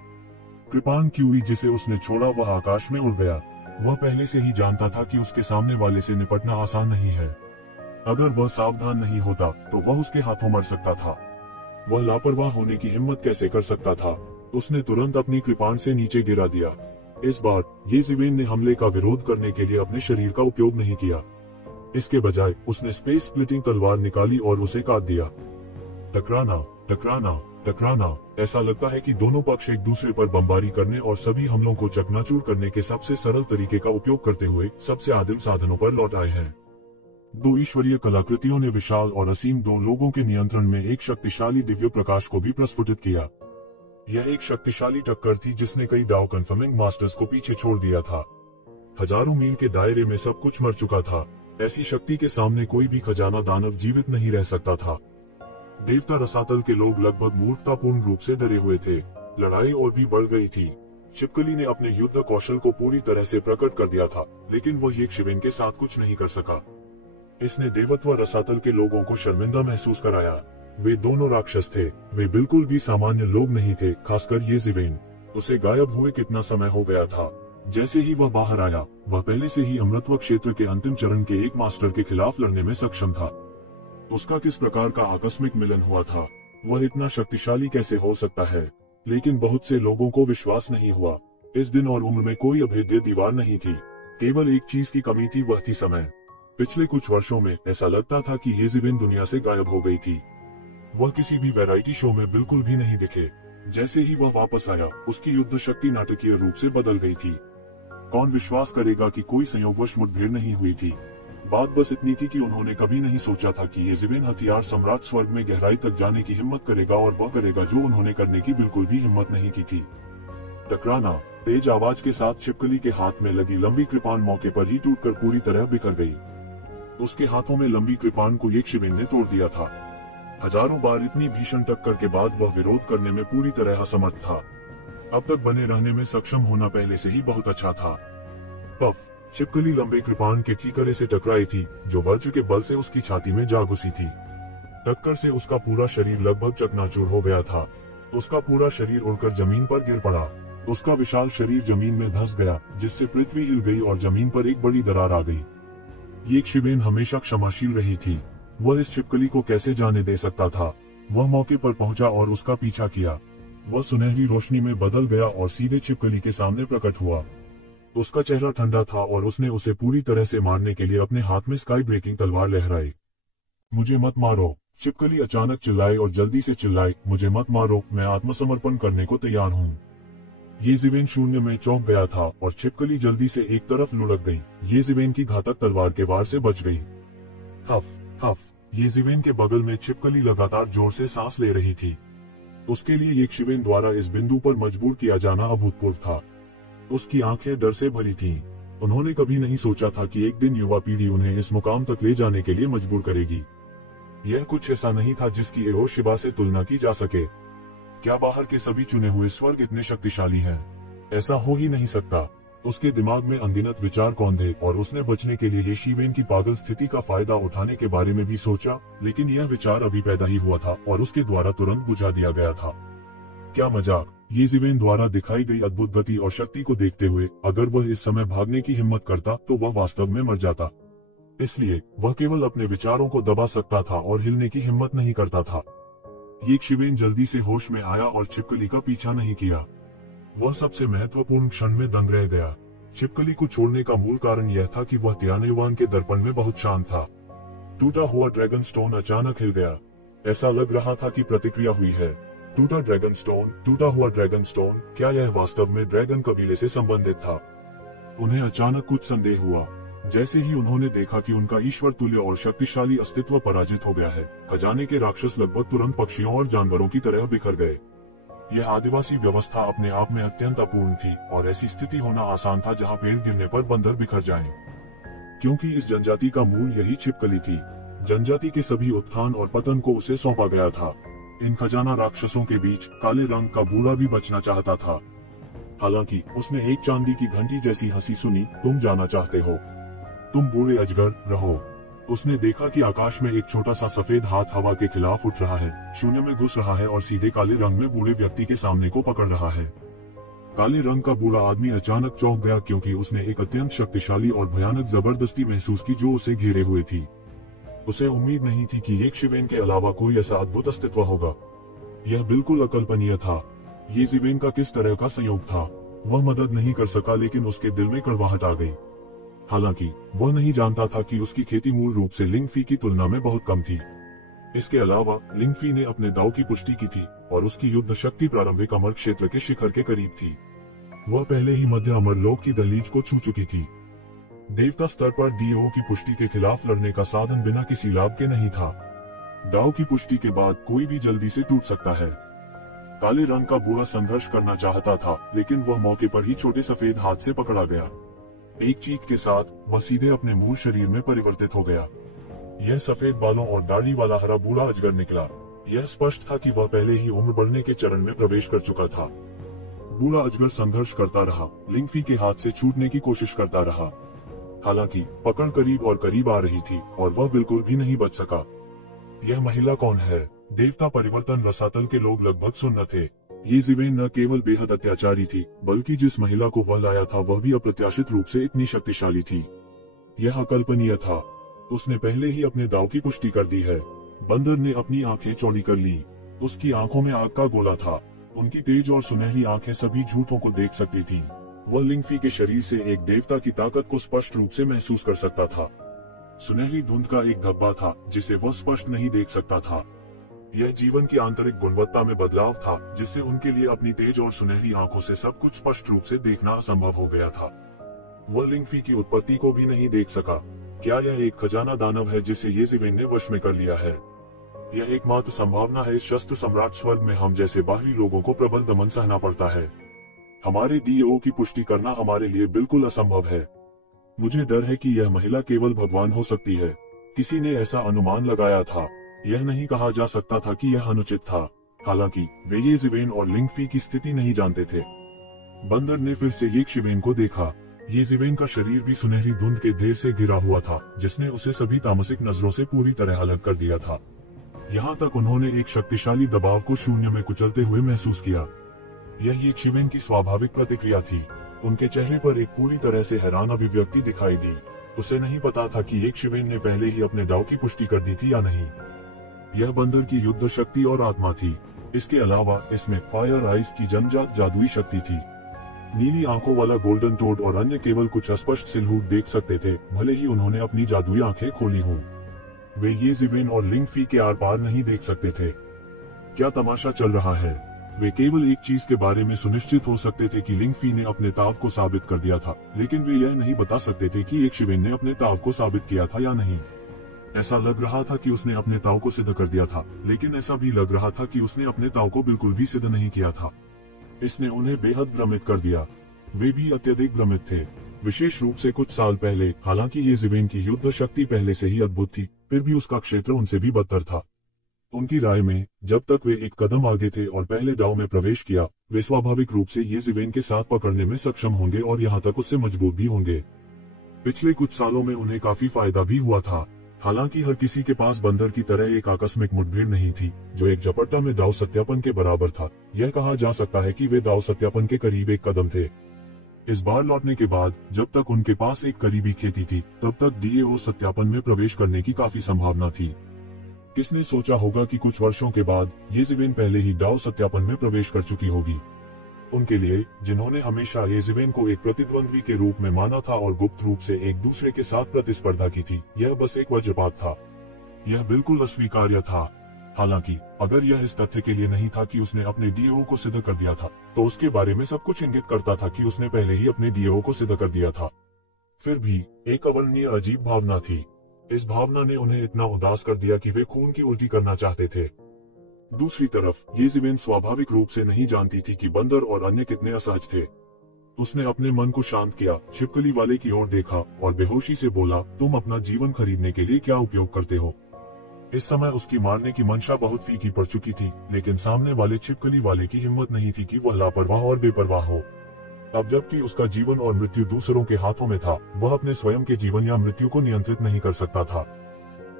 कृपान क्यूई जिसे उसने छोड़ा वह आकाश में उड़ गया। वह पहले से ही जानता था कि उसके सामने वाले से निपटना आसान नहीं है। अगर वह सावधान नहीं होता तो वह उसके हाथों मर सकता था। वह लापरवाह होने की हिम्मत कैसे कर सकता था। उसने तुरंत अपनी कृपान से नीचे गिरा दिया। इस बार ये जिवेन ने हमले का विरोध करने के लिए अपने शरीर का उपयोग नहीं किया। इसके बजाय उसने स्पेस स्प्लिटिंग तलवार निकाली और उसे काट दिया। टकराना, टकराना, टकराना। ऐसा लगता है कि दोनों पक्ष एक दूसरे पर बमबारी करने और सभी हमलों को चकनाचूर करने के सबसे सरल तरीके का उपयोग करते हुए सबसे आदिम साधनों पर लौट आए हैं। दो ईश्वरीय कलाकृतियों ने विशाल और असीम दो लोगों के नियंत्रण में एक शक्तिशाली दिव्य प्रकाश को भी प्रस्फुटित किया। यह एक शक्तिशाली टक्कर थी जिसने कई डाउ कन्फर्मिंग मास्टर्स को पीछे छोड़ दिया था। हजारों मील के दायरे में सब कुछ मर चुका था। ऐसी शक्ति के सामने कोई भी खजाना दानव जीवित नहीं रह सकता था। देवता रसातल के लोग लगभग मूर्खतापूर्ण रूप से डरे हुए थे। लड़ाई और भी बढ़ गई थी। छिपकली ने अपने युद्ध कौशल को पूरी तरह से प्रकट कर दिया था, लेकिन वह यक्षिवेन के साथ कुछ नहीं कर सका। इसने देवत्व रसातल के लोगों को शर्मिंदा महसूस कराया। वे दोनों राक्षस थे। वे बिल्कुल भी सामान्य लोग नहीं थे, खासकर ये जिवेन। उसे गायब हुए कितना समय हो गया था। जैसे ही वह बाहर आया, वह पहले से ही अमृतत्व क्षेत्र के अंतिम चरण के एक मास्टर के खिलाफ लड़ने में सक्षम था। उसका किस प्रकार का आकस्मिक मिलन हुआ था। वह इतना शक्तिशाली कैसे हो सकता है। लेकिन बहुत से लोगों को विश्वास नहीं हुआ। इस दिन और उम्र में कोई अभेद्य दीवार नहीं थी। केवल एक चीज की कमी थी, वह थी समय। पिछले कुछ वर्षों में ऐसा लगता था कि ये जिवेन दुनिया से गायब हो गई थी। वह किसी भी वैरायटी शो में बिल्कुल भी नहीं दिखे। जैसे ही वह वापस आया, उसकी युद्ध शक्ति नाटकीय रूप से बदल गई थी। कौन विश्वास करेगा कि कोई संयोगवश मुठभेड़ नहीं हुई थी। बात बस इतनी थी कि उन्होंने कभी नहीं सोचा था कि ये जिवेन हथियार सम्राट स्वर्ग में गहराई तक जाने की हिम्मत करेगा, और वह करेगा जो उन्होंने करने की बिल्कुल भी हिम्मत नहीं की थी। टकराना। तेज आवाज के साथ छिपकली के हाथ में लगी लंबी कृपान मौके पर ही टूटकर पूरी तरह बिखर गई। उसके हाथों में लंबी कृपान को यक्षिवेन ने तोड़ दिया था। हजारों बार इतनी भीषण टक्कर के बाद वह विरोध करने में पूरी तरह असमर्थ था। अब तक बने रहने में सक्षम होना पहले से ही बहुत अच्छा था। पफ। छिपकली लंबे कृपान के ठीकरे से टकराई थी, जो वज्र के बल से उसकी छाती में जा घुसी थी। टक्कर से उसका पूरा शरीर लगभग चकनाचूर हो गया था। उसका पूरा शरीर उड़कर जमीन पर गिर पड़ा। उसका विशाल शरीर जमीन में धंस गया, जिससे पृथ्वी हिल गई और जमीन पर एक बड़ी दरार आ गई। यक्षिवेन हमेशा क्षमाशील रही थी। वह इस छिपकली को कैसे जाने दे सकता था। वह मौके पर पहुंचा और उसका पीछा किया। वह सुनहरी रोशनी में बदल गया और सीधे छिपकली के सामने प्रकट हुआ। उसका चेहरा ठंडा था और उसने उसे पूरी तरह से मारने के लिए अपने हाथ में स्काई ब्रेकिंग तलवार लहराई। मुझे मत मारो, छिपकली अचानक चिल्लाई और जल्दी से चिल्लाई, मुझे मत मारो, मैं आत्मसमर्पण करने को तैयार हूँ। ये जिवेन शून्य में चौंक गया था और छिपकली जल्दी से एक तरफ लुढ़क गई। ये जिवेन की घातक तलवार के वार से बच गई। हफ हफ। ये जिवेन के बगल में छिपकली लगातार जोर से सांस ले रही थी। उसके लिए यक्षिवेन द्वारा इस बिंदु पर मजबूर किया जाना अभूतपूर्व था। उसकी आंखें डर से भरी थीं। उन्होंने कभी नहीं सोचा था कि एक दिन युवा पीढ़ी उन्हें इस मुकाम तक ले जाने के लिए मजबूर करेगी। यह कुछ ऐसा नहीं था जिसकी एओशिबा से तुलना की जा सके। क्या बाहर के सभी चुने हुए स्वर्ग इतने शक्तिशाली हैं? ऐसा हो ही नहीं सकता। उसके दिमाग में अनगिनत विचार कौंधे और उसने बचने के लिए यक्षिवेन की पागल स्थिति का फायदा उठाने के बारे में भी सोचा, लेकिन यह विचार अभी पैदा ही हुआ था और उसके द्वारा तुरंत बुझा दिया गया था। क्या मजाक! ये जिवेन द्वारा दिखाई गई अद्भुत गति और शक्ति को देखते हुए अगर वह इस समय भागने की हिम्मत करता तो वह वास्तव में मर जाता। इसलिए वह केवल अपने विचारों को दबा सकता था और हिलने की हिम्मत नहीं करता था। यक्षिवेन जल्दी से होश में आया और छिपकली का पीछा नहीं किया। वह सबसे महत्वपूर्ण क्षण में दंग रह गया। छिपकली को छोड़ने का मूल कारण यह था कि वह तियानयुआन के दर्पण में बहुत शांत था। टूटा हुआ ड्रैगन स्टोन अचानक हिल गया। ऐसा लग रहा था कि प्रतिक्रिया हुई है। टूटा ड्रैगन स्टोन, टूटा हुआ ड्रैगन स्टोन, क्या यह वास्तव में ड्रैगन कबीले से संबंधित था? उन्हें अचानक कुछ संदेह हुआ। जैसे ही उन्होंने देखा कि उनका ईश्वर तुल्य और शक्तिशाली अस्तित्व पराजित हो गया है, खजाने के राक्षस लगभग तुरंत पक्षियों और जानवरों की तरह बिखर गए। यह आदिवासी व्यवस्था अपने आप में अत्यंत अपूर्ण थी और ऐसी स्थिति होना आसान था जहां पेड़ गिरने पर बंदर बिखर जाएं। क्योंकि इस जनजाति का मूल यही छिपकली थी। जनजाति के सभी उत्थान और पतन को उसे सौंपा गया था। इन खजाना राक्षसों के बीच काले रंग का बूढ़ा भी बचना चाहता था। हालांकि उसने एक चांदी की घंटी जैसी हंसी सुनी, तुम जाना चाहते हो? तुम बूढ़े अजगर रहो। उसने देखा कि आकाश में एक छोटा सा सफेद हाथ हवा के खिलाफ उठ रहा है, शून्य में घुस रहा है और सीधे काले रंग में बूढ़े व्यक्ति के सामने को पकड़ रहा है। काले रंग का बूढ़ा आदमी अचानक चौंक गया क्योंकि उसने एक अत्यंत शक्तिशाली और भयानक जबरदस्ती महसूस की जो उसे घेरे हुए थी। उसे उम्मीद नहीं थी कि येशिवेन के अलावा कोई ऐसा अद्भुत अस्तित्व होगा। यह बिल्कुल अकल्पनीय था। येशिवेन का किस तरह का संयोग था। वह मदद नहीं कर सका, लेकिन उसके दिल में कड़वाहट आ गई। हालांकि वह नहीं जानता था कि उसकी खेती मूल रूप से लिंगफी की तुलना में बहुत कम थी। इसके अलावा लिंगफी ने अपने दाव की पुष्टि की थी और उसकी युद्ध शक्ति प्रारंभिक अमर क्षेत्र के शिखर के करीब थी। वह पहले ही मध्य अमरलोक की दहलीज को छू चुकी थी। देवता स्तर पर डीओ की पुष्टि के खिलाफ लड़ने का साधन बिना किसी लाभ के नहीं था। दाव की पुष्टि के बाद कोई भी जल्दी से टूट सकता है। काले रंग का बूढ़ा संघर्ष करना चाहता था, लेकिन वह मौके पर ही छोटे सफेद हाथ से पकड़ा गया। एक चीख के साथ वह सीधे अपने मूल शरीर में परिवर्तित हो गया। यह सफेद बालों और दाढ़ी वाला हरा बूढ़ा अजगर निकला। यह स्पष्ट था कि वह पहले ही उम्र बढ़ने के चरण में प्रवेश कर चुका था। बूढ़ा अजगर संघर्ष करता रहा, लिंगफी के हाथ से छूटने की कोशिश करता रहा। हालांकि पकड़ करीब और करीब आ रही थी और वह बिल्कुल भी नहीं बच सका। यह महिला कौन है? देवता परिवर्तन रसातल के लोग लगभग सुन्न थे। येशिवेन न केवल बेहद अत्याचारी थी, बल्कि जिस महिला को वह लाया था वह भी अप्रत्याशित रूप से इतनी शक्तिशाली थी। यह अकल्पनीय था। उसने पहले ही अपने दाव की पुष्टि कर दी है। बंदर ने अपनी आंखें चौड़ी कर ली। उसकी आंखों में आग का गोला था। उनकी तेज और सुनहरी आंखें सभी झूठों को देख सकती थीं। वह लिंगफी के शरीर से एक देवता की ताकत को स्पष्ट रूप से महसूस कर सकता था। सुनहरी धुंध का एक धब्बा था जिसे वह स्पष्ट नहीं देख सकता था। यह जीवन की आंतरिक गुणवत्ता में बदलाव था, जिससे उनके लिए अपनी तेज और सुनहरी आंखों से सब कुछ स्पष्ट रूप से देखना असंभव हो गया था। वह लिंगफी की उत्पत्ति को भी नहीं देख सका। क्या यह एक खजाना दानव है जिसे येशिवेन ने वश में कर लिया है? यह एकमात्र संभावना है। इस शस्त्र सम्राट स्वर्ग में हम जैसे बाहरी लोगों को प्रबल दमन सहना पड़ता है। हमारे डीओ की पुष्टि करना हमारे लिए बिल्कुल असंभव है। मुझे डर है कि यह महिला केवल भगवान हो सकती है। किसी ने ऐसा अनुमान लगाया था। यह नहीं कहा जा सकता था कि यह अनुचित था। हालांकि वे येशिवेन और लिंगफी की स्थिति नहीं जानते थे। बंदर ने फिर से येशिवेन को देखा। येशिवेन का शरीर भी सुनहरी धुंध के ढेर से घिरा हुआ था, जिसने उसे सभी तामसिक नजरों से पूरी तरह अलग कर दिया था। यहाँ तक उन्होंने एक शक्तिशाली दबाव को शून्य में कुचलते हुए महसूस किया। यह येशिवेन की स्वाभाविक प्रतिक्रिया थी। उनके चेहरे पर एक पूरी तरह से हैरान अभिव्यक्ति दिखाई दी। उसे नहीं पता था कि येशिवेन ने पहले ही अपने दाव की पुष्टि कर दी थी या नहीं। यह बंदर की युद्ध शक्ति और आत्मा थी। इसके अलावा इसमें फायर आइज की जन्मजात जादुई शक्ति थी। नीली आंखों वाला गोल्डन टोड और अन्य केवल कुछ अस्पष्ट सिलहूट देख सकते थे, भले ही उन्होंने अपनी जादुई आंखें खोली हों। वे येशिवेन और लिंगफी के आर पार नहीं देख सकते थे। क्या तमाशा चल रहा है? वे केवल एक चीज के बारे में सुनिश्चित हो सकते थे कि लिंगफी ने अपने ताव को साबित कर दिया था, लेकिन वे यह नहीं बता सकते थे कि येशिवेन ने अपने ताव को साबित किया था या नहीं। ऐसा लग रहा था कि उसने अपने ताव को सिद्ध कर दिया था, लेकिन ऐसा भी लग रहा था कि उसने अपने ताव को बिल्कुल भी सिद्ध नहीं किया था। इसने उन्हें बेहद भ्रमित कर दिया। वे भी अत्यधिक भ्रमित थे, विशेष रूप से कुछ साल पहले। हालांकि येशिवेन की युद्ध शक्ति पहले से ही अद्भुत थी, फिर भी उसका क्षेत्र उनसे भी बदतर था। उनकी राय में जब तक वे एक कदम आगे थे और पहले दाव में प्रवेश किया, वे स्वाभाविक रूप से येशिवेन के साथ पकड़ने में सक्षम होंगे और यहाँ तक उससे मजबूत भी होंगे। पिछले कुछ सालों में उन्हें काफी फायदा भी हुआ था। हालांकि हर किसी के पास बंदर की तरह एक आकस्मिक मुठभेड़ नहीं थी, जो एक झपट्टा में दाव सत्यापन के बराबर था। यह कहा जा सकता है कि वे दाव सत्यापन के करीब एक कदम थे। इस बार लौटने के बाद जब तक उनके पास एक करीबी खेती थी, तब तक डीएओ सत्यापन में प्रवेश करने की काफी संभावना थी। किसने सोचा होगा कि कुछ वर्षों के बाद येशिवेन पहले ही दाव सत्यापन में प्रवेश कर चुकी होगी। उनके लिए, जिन्होंने हमेशा येशिवेन को एक प्रतिद्वंद्वी के रूप में माना था और गुप्त रूप से एक दूसरे के साथ प्रतिस्पर्धा की थी, यह बस एक वज्रपात था। यह बिल्कुल अस्वीकार्य था। हालांकि अगर यह इस तथ्य के लिए नहीं था कि उसने अपने डीओ को सिद्ध कर दिया था, तो उसके बारे में सब कुछ इंगित करता था कि उसने पहले ही अपने डीओ को सिद्ध कर दिया था। फिर भी एक अवर्णनीय अजीब भावना थी। इस भावना ने उन्हें इतना उदास कर दिया कि वे खून की उल्टी करना चाहते थे। दूसरी तरफ येशिवेन स्वाभाविक रूप से नहीं जानती थी कि बंदर और अन्य कितने असहज थे। उसने अपने मन को शांत किया, छिपकली वाले की ओर देखा और बेहोशी से बोला, तुम अपना जीवन खरीदने के लिए क्या उपयोग करते हो? इस समय उसकी मारने की मंशा बहुत फीकी पड़ चुकी थी, लेकिन सामने वाले छिपकली वाले की हिम्मत नहीं थी कि वह लापरवाह और बेपरवाह हो। अब जबकि उसका जीवन और मृत्यु दूसरों के हाथों में था, वह अपने स्वयं के जीवन या मृत्यु को नियंत्रित नहीं कर सकता था।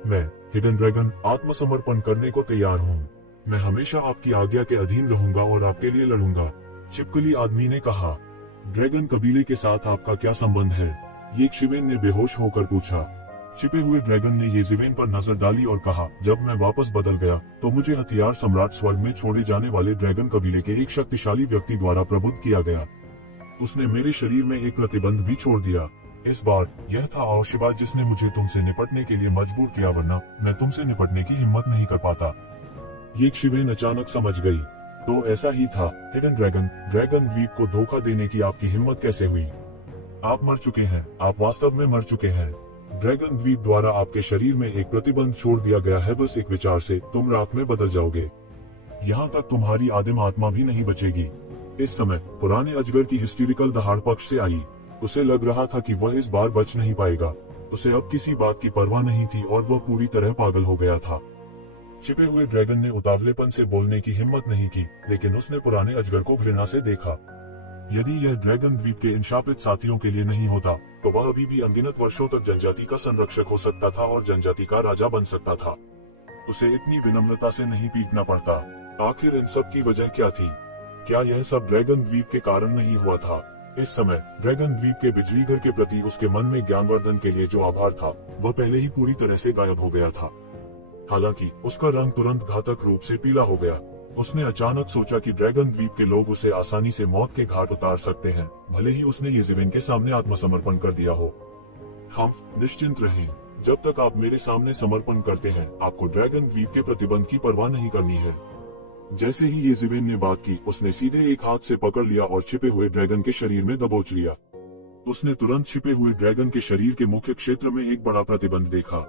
मैं, हिडन ड्रैगन, आत्मसमर्पण करने को तैयार हूँ। मैं हमेशा आपकी आज्ञा के अधीन रहूंगा और आपके लिए लड़ूंगा। छिपकली आदमी ने कहा, ड्रैगन कबीले के साथ आपका क्या संबंध है? येशिवेन ने बेहोश होकर पूछा। छिपे हुए ड्रैगन ने येशिवेन पर नजर डाली और कहा, जब मैं वापस बदल गया तो मुझे हथियार सम्राट स्वर्ग में छोड़े जाने वाले ड्रैगन कबीले के एक शक्तिशाली व्यक्ति द्वारा प्रबुद्ध किया गया। उसने मेरे शरीर में एक प्रतिबंध भी छोड़ दिया। इस बार यह था आशीर्वाद जिसने मुझे तुमसे निपटने के लिए मजबूर किया, वरना मैं तुमसे निपटने की हिम्मत नहीं कर पाता। येशिवेन अचानक समझ गई, तो ऐसा ही था। हिडन ड्रैगन द्वीप को धोखा देने की आपकी हिम्मत कैसे हुई? आप मर चुके हैं, आप वास्तव में मर चुके हैं। ड्रैगन द्वीप द्वारा आपके शरीर में एक प्रतिबंध छोड़ दिया गया है, बस एक विचार से तुम राख में बदल जाओगे। यहाँ तक तुम्हारी आदिम आत्मा भी नहीं बचेगी। इस समय पुराने अजगर की हिस्टेरिकल दहाड़ पक्ष से आई। उसे लग रहा था कि वह इस बार बच नहीं पाएगा। उसे अब किसी बात की परवाह नहीं थी और वह पूरी तरह पागल हो गया था। छिपे हुए ड्रैगन ने उतावलेपन से बोलने की हिम्मत नहीं की, लेकिन उसने पुराने अजगर को घृणा से देखा। यदि यह ड्रैगन द्वीप के इन शापित साथियों के लिए नहीं होता तो वह अभी भी अनगिनत वर्षों तक जनजाति का संरक्षक हो सकता था और जनजाति का राजा बन सकता था। उसे इतनी विनम्रता से नहीं पीटना पड़ता। आखिर इन सब की वजह क्या थी? क्या यह सब ड्रैगन द्वीप के कारण नहीं हुआ था? इस समय ड्रैगन द्वीप के बिजली घर के प्रति उसके मन में ज्ञानवर्धन के लिए जो आभार था वह पहले ही पूरी तरह से गायब हो गया था। हालांकि उसका रंग तुरंत घातक रूप से पीला हो गया। उसने अचानक सोचा कि ड्रैगन द्वीप के लोग उसे आसानी से मौत के घाट उतार सकते हैं, भले ही उसने येशिवेन के सामने आत्मसमर्पण कर दिया हो। हम्फ, निश्चिंत रहें। जब तक आप मेरे सामने समर्पण करते हैं, आपको ड्रैगन द्वीप के प्रतिबंध की परवाह नहीं करनी है। जैसे ही येशिवेन ने बात की, उसने सीधे एक हाथ से पकड़ लिया और छिपे हुए ड्रैगन के शरीर में दबोच लिया। उसने तुरंत छिपे हुए ड्रैगन के शरीर के मुख्य क्षेत्र में एक बड़ा प्रतिबंध देखा।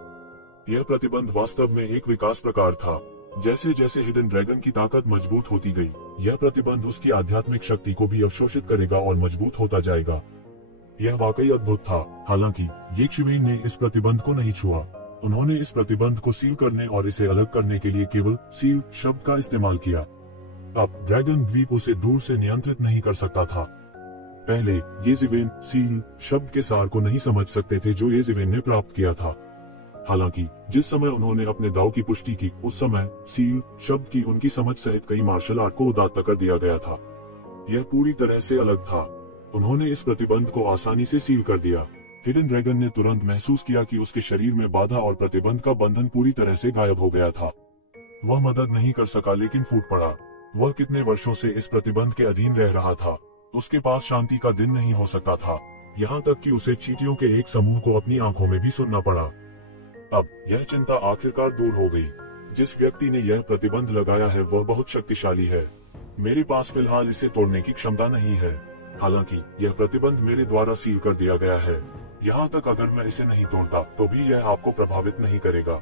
यह प्रतिबंध वास्तव में एक विकास प्रकार था। जैसे जैसे हिडन ड्रैगन की ताकत मजबूत होती गई, यह प्रतिबंध उसकी आध्यात्मिक शक्ति को भी अवशोषित करेगा और मजबूत होता जाएगा। यह वाकई अद्भुत था। हालांकि येशिवेन ने इस प्रतिबंध को नहीं छुआ। उन्होंने इस प्रतिबंध को सील करने और इसे अलग करने के लिए केवल सील शब्द का इस्तेमाल किया। अब ड्रैगन द्वीप उसे दूर से नियंत्रित नहीं कर सकता था। पहले येशिवेन सील शब्द के सार को नहीं समझ सकते थे जो येशिवेन ने प्राप्त किया था। हालांकि जिस समय उन्होंने अपने दाव की पुष्टि की, उस समय सील शब्द की उनकी समझ सहित कई मार्शल आर्ट को उदात्त कर दिया गया था। यह पूरी तरह से अलग था। उन्होंने इस प्रतिबंध को आसानी से सील कर दिया। हिडन ड्रैगन ने तुरंत महसूस किया कि उसके शरीर में बाधा और प्रतिबंध का बंधन पूरी तरह से गायब हो गया था। वह मदद नहीं कर सका, लेकिन फूट पड़ा। वह कितने वर्षों से इस प्रतिबंध के अधीन रह रहा था। उसके पास शांति का दिन नहीं हो सकता था, यहाँ तक कि उसे चींटियों के एक समूह को अपनी आंखों में भी सुनना पड़ा। अब यह चिंता आखिरकार दूर हो गई। जिस व्यक्ति ने यह प्रतिबंध लगाया है वह बहुत शक्तिशाली है। मेरे पास फिलहाल इसे तोड़ने की क्षमता नहीं है। हालांकि यह प्रतिबंध मेरे द्वारा सील कर दिया गया है। यहाँ तक अगर मैं इसे नहीं तोड़ता तो भी यह आपको प्रभावित नहीं करेगा।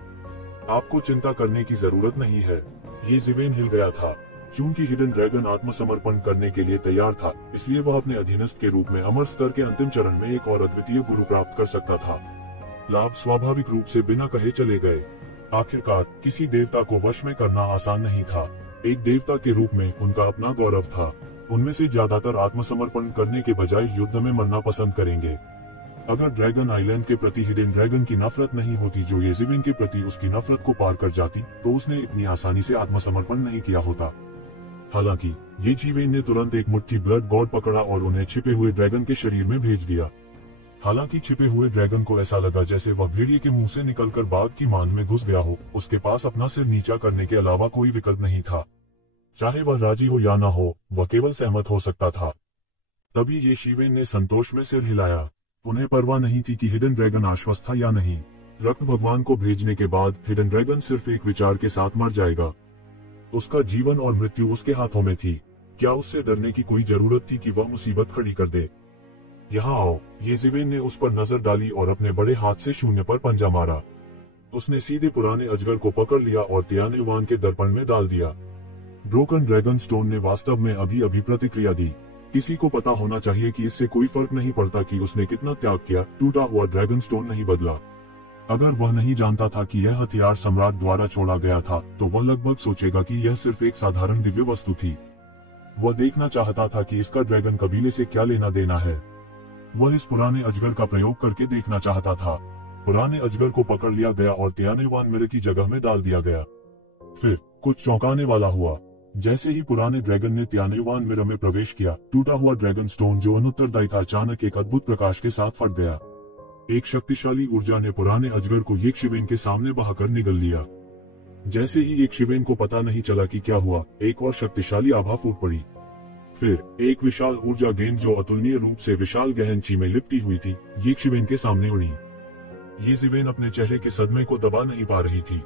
आपको चिंता करने की जरूरत नहीं है। येशिवेन हिल गया था। चूंकि हिडन ड्रैगन आत्मसमर्पण करने के लिए तैयार था, इसलिए वह अपने अधीनस्थ के रूप में अमर स्तर के अंतिम चरण में एक और अद्वितीय गुरु प्राप्त कर सकता था। लाभ स्वाभाविक रूप से बिना कहे चले गए। आखिरकार किसी देवता को वश में करना आसान नहीं था। एक देवता के रूप में उनका अपना गौरव था। उनमें से ज्यादातर आत्मसमर्पण करने के बजाय युद्ध में मरना पसंद करेंगे। अगर ड्रैगन आइलैंड के प्रति हिडन ड्रैगन की नफरत नहीं होती जो येशिवेन के प्रति उसकी नफरत को पार कर जाती, तो उसने इतनी आसानी से आत्मसमर्पण नहीं किया होता। हालांकि येशिवेन ने तुरंत एक मुट्ठी ब्लड गॉड पकड़ा और उन्हें छिपे हुए ड्रैगन के शरीर में भेज दिया। हालांकि छिपे हुए ड्रैगन को ऐसा लगा जैसे वह भेड़िए के मुंह से निकलकर बाघ की मान में घुस गया हो। उसके पास अपना सिर नीचा करने के अलावा कोई विकल्प नहीं था। चाहे वह राजी हो या ना हो, वह केवल सहमत हो सकता था। तभी येशिवेन ने संतोष में सिर हिलाया। उन्हें परवाह नहीं थी कि हिडन ड्रैगन आश्वस्त था या नहीं। रक्त भगवान को भेजने के बाद हिडन ड्रैगन सिर्फ एक विचार के साथ मर जाएगा। उसका जीवन और मृत्यु उसके हाथों में थी। क्या उससे डरने की कोई जरूरत थी कि वह मुसीबत खड़ी कर दे? यहाँ आओ। येशिवेन ने उस पर नजर डाली और अपने बड़े हाथ से शून्य पर पंजा मारा। उसने सीधे पुराने अजगर को पकड़ लिया और तियानेवान के दर्पण में डाल दिया। ब्रोकन ड्रैगन स्टोन ने वास्तव में अभी अभी प्रतिक्रिया दी। किसी को पता होना चाहिए कि इससे कोई फर्क नहीं पड़ता कि उसने कितना त्याग किया, टूटा हुआ ड्रैगन स्टोन नहीं बदला। अगर वह नहीं जानता था कि यह हथियार सम्राट द्वारा छोड़ा गया था, तो वह लगभग सोचेगा कि यह सिर्फ एक साधारण दिव्य वस्तु थी। वह देखना चाहता था कि इसका ड्रैगन कबीले से क्या लेना देना है। वह इस पुराने अजगर का प्रयोग करके देखना चाहता था। पुराने अजगर को पकड़ लिया गया और तियानेवान मिर की जगह में डाल दिया गया। फिर कुछ चौंकाने वाला हुआ। जैसे ही पुराने ड्रैगन ने त्यानयुवान मिरर में प्रवेश किया, टूटा हुआ ड्रैगन स्टोन जो अनुत्तरदायी था अचानक एक अद्भुत प्रकाश के साथ फट गया। एक शक्तिशाली ऊर्जा ने पुराने अजगर को यक्षवेन के सामने बहाकर निगल लिया। जैसे ही यक्षवेन को पता नहीं चला कि क्या हुआ, एक और शक्तिशाली आभा फूट पड़ी। फिर एक विशाल ऊर्जा गेंद जो अतुलनीय रूप से विशाल गहनची में लिपटी हुई थी, यक्षवेन के सामने उड़ी। यक्षवेन अपने चेहरे के सदमे को दबा नहीं पा रही थी।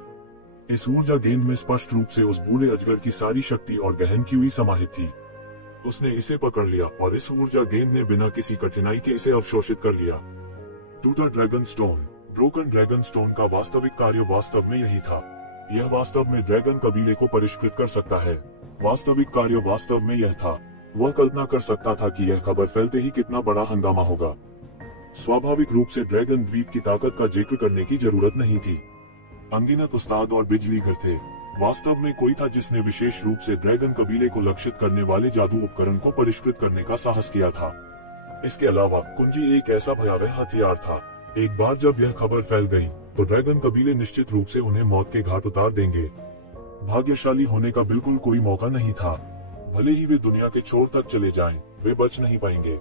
इस ऊर्जा गेंद में स्पष्ट रूप से उस बूढ़े अजगर की सारी शक्ति और गहन की हुई समाहित थी। उसने इसे पकड़ लिया और इस ऊर्जा गेंद ने बिना किसी कठिनाई के इसे अवशोषित कर लिया। टूटा dragon stone. Broken dragon stone का वास्तविक कार्य वास्तव में यही था। यह वास्तव में ड्रैगन कबीले को परिष्कृत कर सकता है। वास्तविक कार्य वास्तव में यह था। वह कल्पना कर सकता था कि यह खबर फैलते ही कितना बड़ा हंगामा होगा। स्वाभाविक रूप से ड्रैगन द्वीप की ताकत का जिक्र करने की जरूरत नहीं थी। अनगिनत उस्ताद और बिजलीघर थे। वास्तव में कोई था जिसने विशेष रूप से ड्रैगन कबीले को लक्षित करने वाले जादू उपकरण को परिष्कृत करने का साहस किया था। इसके अलावा कुंजी एक ऐसा भयावह हथियार था। एक बार जब यह खबर फैल गई, तो ड्रैगन कबीले निश्चित रूप से उन्हें मौत के घाट उतार देंगे। भाग्यशाली होने का बिल्कुल कोई मौका नहीं था। भले ही वे दुनिया के छोर तक चले जाएं, वे बच नहीं पाएंगे।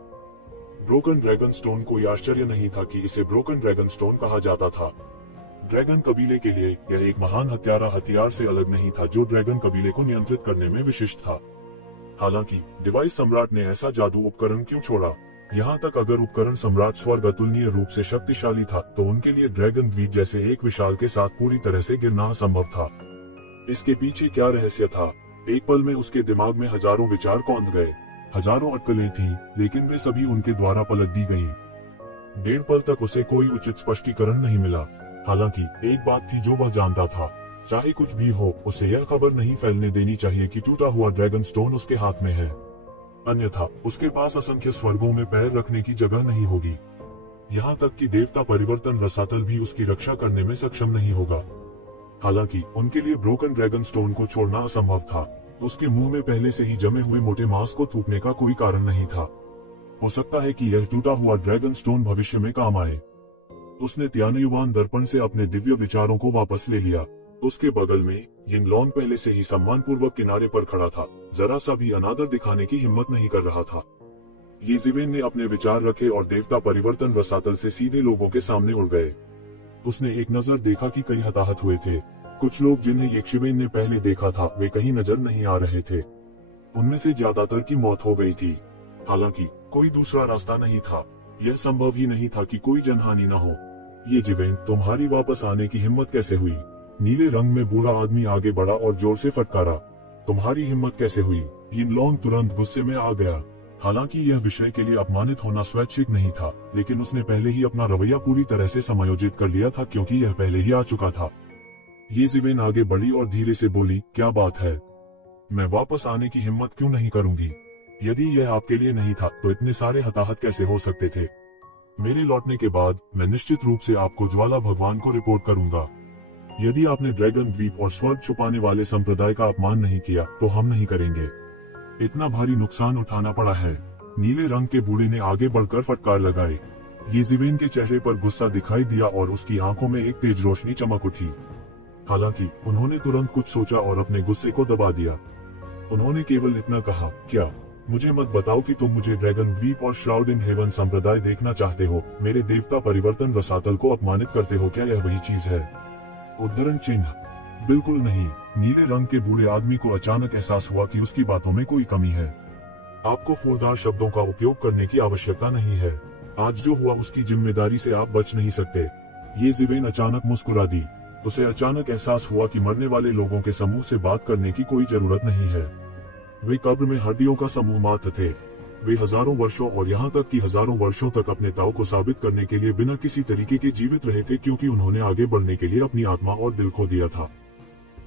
ब्रोकन ड्रैगन स्टोन कोई आश्चर्य नहीं था कि इसे ब्रोकन ड्रैगन स्टोन कहा जाता था। ड्रैगन कबीले के लिए यह एक महान हथियार से अलग नहीं था जो ड्रैगन कबीले को नियंत्रित करने में विशिष्ट था। हालांकि डिवाइस सम्राट ने ऐसा जादू उपकरण क्यों छोड़ा? यहाँ तक अगर उपकरण सम्राट स्वर्ग अतुलनीय रूप से शक्तिशाली था, तो उनके लिए ड्रैगन द्वीप जैसे एक विशाल के साथ पूरी तरह से गिरना असंभव था। इसके पीछे क्या रहस्य था? एक पल में उसके दिमाग में हजारों विचार कौंध गए। हजारों अटकलें थीं, लेकिन वे सभी उनके द्वारा पलट दी गईं। 1.5 पल तक उसे कोई उचित स्पष्टीकरण नहीं मिला। हालांकि एक बात थी जो वह जानता था, चाहे कुछ भी हो, उसे यह खबर नहीं फैलने देनी चाहिए कि टूटा हुआ ड्रैगन स्टोन उसके हाथ में है। अन्यथा उसके पास असंख्य स्वर्गों में पैर रखने की जगह नहीं होगी। यहाँ तक कि देवता परिवर्तन रसातल भी उसकी रक्षा करने में सक्षम नहीं होगा। हालांकि उनके लिए ब्रोकन ड्रैगन स्टोन को छोड़ना असंभव था। उसके मुंह में पहले से ही जमे हुए मोटे मांस को थूकने का कोई कारण नहीं था। हो सकता है कि यह टूटा हुआ ड्रैगन स्टोन भविष्य में काम आए। उसने त्यानयुवान दर्पण से अपने दिव्य विचारों को वापस ले लिया। उसके बगल में यिंगलॉन पहले से ही सम्मानपूर्वक किनारे पर खड़ा था, जरा सा भी अनादर दिखाने की हिम्मत नहीं कर रहा था। यीजिवेन ने अपने विचार रखे और देवता परिवर्तन रसातल से सीधे लोगों के सामने उड़ गए। उसने एक नजर देखा कि कई हताहत हुए थे। कुछ लोग जिन्हें यक्षवेन ने पहले देखा था, वे कहीं नजर नहीं आ रहे थे। उनमें से ज्यादातर की मौत हो गई थी। हालांकि कोई दूसरा रास्ता नहीं था। यह संभव ही नहीं था कि कोई जनहानि न हो। यीजिवेन, तुम्हारी वापस आने की हिम्मत कैसे हुई? नीले रंग में बूढ़ा आदमी आगे बढ़ा और जोर से फटकारा। तुम्हारी हिम्मत कैसे हुई? यिंगलॉन्ग तुरंत गुस्से में आ गया। हालांकि यह विषय के लिए अपमानित होना स्वैच्छिक नहीं था, लेकिन उसने पहले ही अपना रवैया पूरी तरह से समायोजित कर लिया था, क्योंकि यह पहले ही आ चुका था। यीजिवेन आगे बढ़ी और धीरे से बोली, क्या बात है? मैं वापस आने की हिम्मत क्यों नहीं करूंगी? यदि यह आपके लिए नहीं था, तो इतने सारे हताहत कैसे हो सकते थे? मेरे लौटने के बाद मैं निश्चित रूप से आपको ज्वाला भगवान को रिपोर्ट करूंगा। यदि आपने ड्रैगन द्वीप और स्वर्ग छुपाने वाले संप्रदाय का अपमान नहीं किया, तो हम नहीं करेंगे। इतना भारी नुकसान उठाना पड़ा है। नीले रंग के बूढ़े ने आगे बढ़कर फटकार लगाई। यीजिवेन के चेहरे पर गुस्सा दिखाई दिया और उसकी आंखों में एक तेज रोशनी चमक उठी। हालांकि उन्होंने तुरंत कुछ सोचा और अपने गुस्से को दबा दिया। उन्होंने केवल इतना कहा, क्या मुझे मत बताओ कि तुम मुझे ड्रैगन द्वीप और श्राउड इन हेवन संप्रदाय देखना चाहते हो? मेरे देवता परिवर्तन रसातल को अपमानित करते हो? क्या यह वही चीज है? उद्धरण चिन्ह। बिल्कुल नहीं। नीले रंग के बूढ़े आदमी को अचानक एहसास हुआ कि उसकी बातों में कोई कमी है। आपको फूलदार शब्दों का उपयोग करने की आवश्यकता नहीं है। आज जो हुआ उसकी जिम्मेदारी से आप बच नहीं सकते। यीजिवेन अचानक मुस्कुरा दी। उसे अचानक एहसास हुआ कि मरने वाले लोगों के समूह से बात करने की कोई जरूरत नहीं है। वे कब्र में हड्डियों का समूह मात्र थे। वे हजारों वर्षों और यहाँ तक कि हजारों वर्षों तक अपने दाव को साबित करने के लिए बिना किसी तरीके के जीवित रहे थे, क्योंकि उन्होंने आगे बढ़ने के लिए अपनी आत्मा और दिल खो दिया था।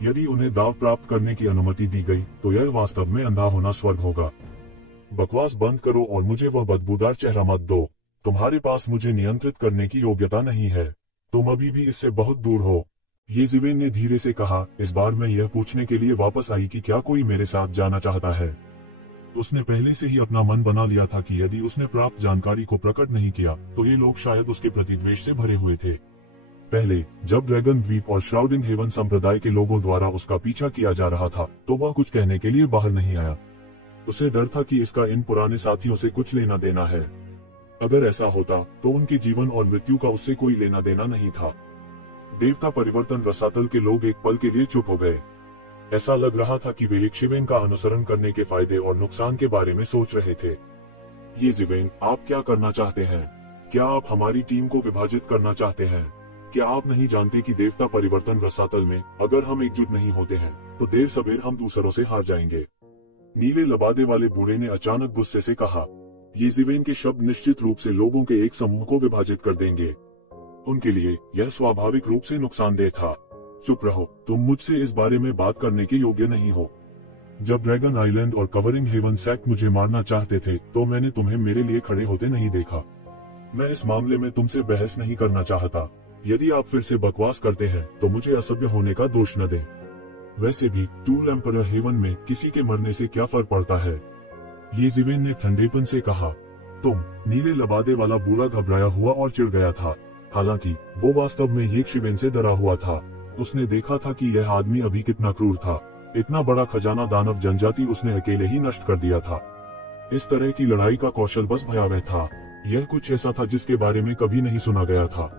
यदि उन्हें दाव प्राप्त करने की अनुमति दी गई, तो यह वास्तव में अंधा होना स्वर्ग होगा। बकवास बंद करो और मुझे वह बदबूदार चेहरा मत दो। तुम्हारे पास मुझे नियंत्रित करने की योग्यता नहीं है। तुम अभी भी इससे बहुत दूर हो। यीजिवेन ने धीरे से कहा, इस बार मैं यह पूछने के लिए वापस आई कि क्या कोई मेरे साथ जाना चाहता है। उसने पहले से ही अपना मन बना लिया था कि यदि उसने प्राप्त जानकारी को प्रकट नहीं किया, तो ये लोग शायद उसके प्रति द्वेष से भरे हुए थे। पहले जब ड्रैगन द्वीप और श्राउडिंग हेवन संप्रदाय के लोगों द्वारा उसका पीछा किया जा रहा था, तो वह कुछ कहने के लिए बाहर नहीं आया। उसे डर था कि इसका इन पुराने साथियों से कुछ लेना देना है। अगर ऐसा होता तो उनके जीवन और मृत्यु का उससे कोई लेना देना नहीं था। देवता परिवर्तन रसातल के लोग एक पल के लिए चुप हो गए। ऐसा लग रहा था कि वे यक्षिवेन का अनुसरण करने के फायदे और नुकसान के बारे में सोच रहे थे। यक्षिवेन, आप क्या करना चाहते हैं? क्या आप हमारी टीम को विभाजित करना चाहते हैं? क्या आप नहीं जानते कि देवता परिवर्तन रसातल में अगर हम एकजुट नहीं होते हैं तो देर सबेर हम दूसरों से हार जाएंगे। नीले लबादे वाले बूढ़े ने अचानक गुस्से से कहा। यक्षिवेन के शब्द निश्चित रूप से लोगों के एक समूह को विभाजित कर देंगे। उनके लिए यह स्वाभाविक रूप से नुकसानदेह था। चुप रहो, तुम मुझसे इस बारे में बात करने के योग्य नहीं हो। जब ड्रैगन आइलैंड और कवरिंग हेवन सेक्ट मुझे मारना चाहते थे तो मैंने तुम्हें मेरे लिए खड़े होते नहीं देखा। मैं इस मामले में तुमसे बहस नहीं करना चाहता। यदि आप फिर से बकवास करते हैं तो मुझे असभ्य होने का दोष न दें। वैसे भी टूल एम्परर हेवन में किसी के मरने से क्या फर्क पड़ता है? यक्षिवेन ने ठंडेपन से कहा। तुम, नीले लबादे वाला बूढ़ा घबराया हुआ और चिढ़ गया था। हालांकि वो वास्तव में यक्षिवेन से डरा हुआ था। उसने देखा था कि यह आदमी अभी कितना क्रूर था। इतना बड़ा खजाना दानव जनजाति उसने अकेले ही नष्ट कर दिया था। इस तरह की लड़ाई का कौशल बस भयावह था। यह कुछ ऐसा था जिसके बारे में कभी नहीं सुना गया था।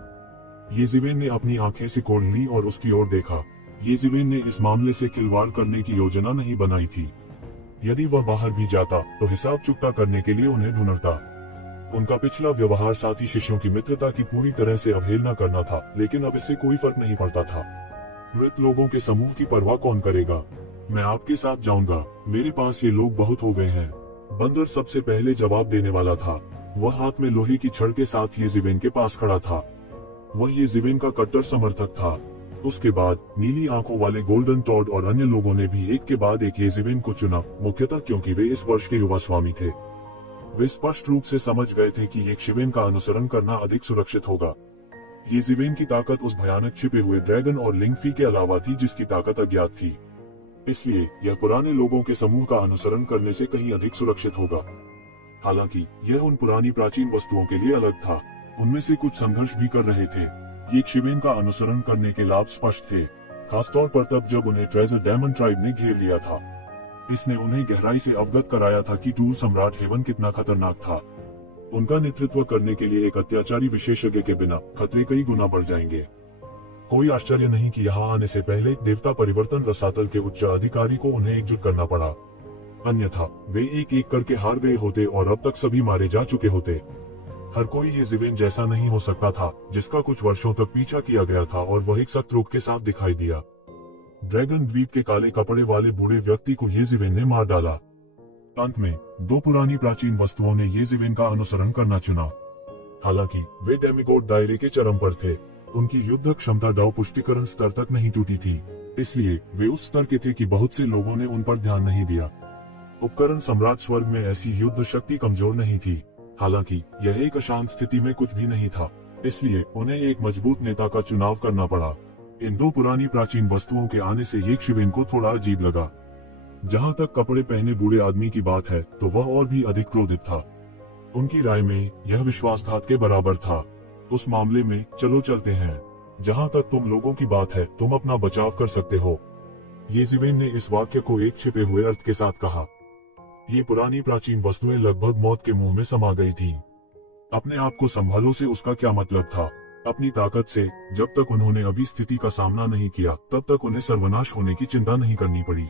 यक्षिवेन ने अपनी आंखें सिकोड़ ली और उसकी ओर देखा। यक्षिवेन ने इस मामले से खिलवाड़ करने की योजना नहीं बनाई थी। यदि वह बाहर भी जाता तो हिसाब चुकता करने के लिए उन्हें ढूंढता। उनका पिछला व्यवहार साथी शिष्यों की मित्रता की पूरी तरह से अवहेलना करना था, लेकिन अब इससे कोई फर्क नहीं पड़ता था। मृत लोगों के समूह की परवाह कौन करेगा? मैं आपके साथ जाऊंगा। मेरे पास ये लोग बहुत हो गए हैं। बंदर सबसे पहले जवाब देने वाला था। वह हाथ में लोहे की छड़ के साथ यक्षिवेन के पास खड़ा था। वह यक्षिवेन का कट्टर समर्थक था। उसके बाद नीली आंखों वाले गोल्डन टॉड और अन्य लोगों ने भी एक के बाद एक यक्षिवेन को चुना, मुख्यतः क्योंकि वे इस वर्ष के युवा स्वामी थे। वे स्पष्ट रूप से समझ गए थे कि यक्षिवेन का अनुसरण करना अधिक सुरक्षित होगा। यक्षिवेन की ताकत उस भयानक छिपे हुए ड्रैगन और लिंगफी के अलावा थी जिसकी ताकत अज्ञात थी। इसलिए यह पुराने लोगों के समूह का अनुसरण करने से कहीं अधिक सुरक्षित होगा। हालांकि यह उन पुरानी प्राचीन वस्तुओं के लिए अलग था। उनमें से कुछ संघर्ष भी कर रहे थे। यक्षिवेन का अनुसरण करने के लाभ स्पष्ट थे, खासतौर पर तब जब उन्हें ट्रेजर डेमन ट्राइब ने घेर लिया था। इसने उन्हें गहराई से अवगत कराया था कि टूल सम्राट हेवन कितना खतरनाक था। उनका नेतृत्व करने के लिए एक अत्याचारी विशेषज्ञ के बिना खतरे कई गुना बढ़ जाएंगे। कोई आश्चर्य नहीं कि यहाँ आने से पहले देवता परिवर्तन रसातल के उच्च अधिकारी को उन्हें एकजुट करना पड़ा। अन्यथा वे एक एक करके हार गए होते और अब तक सभी मारे जा चुके होते। हर कोई यक्षिवेन जैसा नहीं हो सकता था, जिसका कुछ वर्षों तक पीछा किया गया था और वह एक सख्त रूप के साथ दिखाई दिया। ड्रैगन द्वीप के काले कपड़े वाले बूढ़े व्यक्ति को यक्षिवेन ने मार डाला। अंत में दो पुरानी प्राचीन वस्तुओं ने यक्षिवेन का अनुसरण करना चुना। हालांकि वे डेमिगोड दायरे के चरम पर थे। उनकी युद्ध क्षमता डाउ पुष्टिकरण स्तर तक नहीं टूटी थी, इसलिए वे उस स्तर के थे कि बहुत से लोगों ने उन पर ध्यान नहीं दिया। उपकरण सम्राट स्वर्ग में ऐसी युद्ध शक्ति कमजोर नहीं थी। हालांकि यह एक अशांत स्थिति में कुछ भी नहीं था, इसलिए उन्हें एक मजबूत नेता का चुनाव करना पड़ा। इन दो पुरानी प्राचीन वस्तुओं के आने से यक्षिवेन को थोड़ा अजीब लगा। जहां तक कपड़े पहने बूढ़े आदमी की बात है तो वह और भी अधिक क्रोधित था। उनकी राय में यह विश्वासघात के बराबर था। उस मामले में चलो चलते हैं। जहां तक तुम लोगों की बात है तुम अपना बचाव कर सकते हो। यक्षिवेन ने इस वाक्य को एक छिपे हुए अर्थ के साथ कहा। ये पुरानी प्राचीन वस्तुएं लगभग मौत के मुंह में समा गई थीं। अपने आप को संभालो से उसका क्या मतलब था? अपनी ताकत से जब तक उन्होंने अभी स्थिति का सामना नहीं किया तब तक उन्हें सर्वनाश होने की चिंता नहीं करनी पड़ी।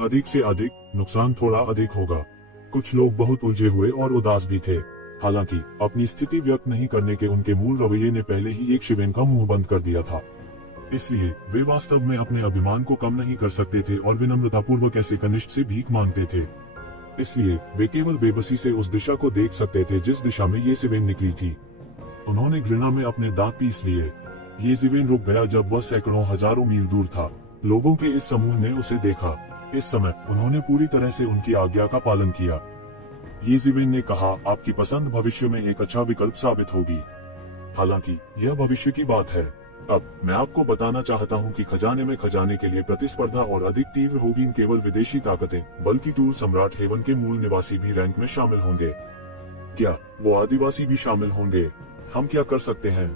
अधिक से अधिक नुकसान थोड़ा अधिक होगा। कुछ लोग बहुत उलझे हुए और उदास भी थे। हालांकि अपनी स्थिति व्यक्त नहीं करने के उनके मूल रवैये ने पहले ही यक्षिवेन का मुंह बंद कर दिया था। इसलिए वे वास्तव में अपने अभिमान को कम नहीं कर सकते थे और विनम्रतापूर्वक ऐसे कनिष्ठ से भीख मांगते थे। इसलिए वे केवल बेबसी से उस दिशा को देख सकते थे जिस दिशा में यक्षिवेन निकली थी। उन्होंने घृणा में अपने दांत पीस लिए। यक्षिवेन रुक गया जब वह सैकड़ों हजारों मील दूर था। लोगों के इस समूह ने उसे देखा। इस समय उन्होंने पूरी तरह से उनकी आज्ञा का पालन किया। यक्षिवेन ने कहा, आपकी पसंद भविष्य में एक अच्छा विकल्प साबित होगी। हालांकि यह भविष्य की बात है। अब मैं आपको बताना चाहता हूं कि खजाने में खजाने के लिए प्रतिस्पर्धा और अधिक तीव्र होगी। केवल विदेशी ताकतें बल्कि टूल सम्राट हेवन के मूल निवासी भी रैंक में शामिल होंगे। क्या वो आदिवासी भी शामिल होंगे? हम क्या कर सकते हैं?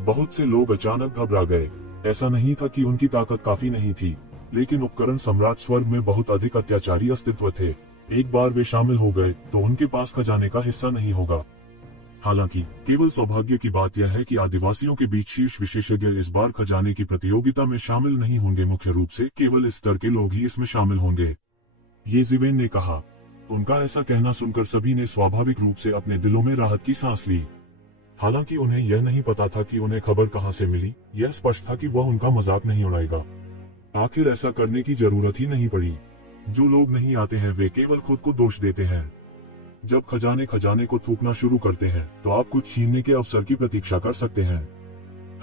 बहुत से लोग अचानक घबरा गए। ऐसा नहीं था कि उनकी ताकत काफी नहीं थी, लेकिन उपकरण सम्राट स्वर्ग में बहुत अधिक अत्याचारी अस्तित्व थे। एक बार वे शामिल हो गए तो उनके पास खजाने का हिस्सा नहीं होगा। हालांकि केवल सौभाग्य की बात यह है कि आदिवासियों के बीच शीर्ष विशेषज्ञ इस बार खजाने की प्रतियोगिता में शामिल नहीं होंगे। मुख्य रूप से केवल इस स्तर के लोग ही इसमें शामिल होंगे, ये ज़िवेन ने कहा। उनका ऐसा कहना सुनकर सभी ने स्वाभाविक रूप से अपने दिलों में राहत की सांस ली। हालांकि उन्हें यह नहीं पता था कि उन्हें खबर कहां से मिली। यह स्पष्ट था कि वह उनका मजाक नहीं उड़ाएगा। आखिर ऐसा करने की जरूरत ही नहीं पड़ी। जो लोग नहीं आते हैं वे केवल खुद को दोष देते हैं। जब खजाने को थूकना शुरू करते हैं तो आप कुछ छीनने के अवसर की प्रतीक्षा कर सकते हैं।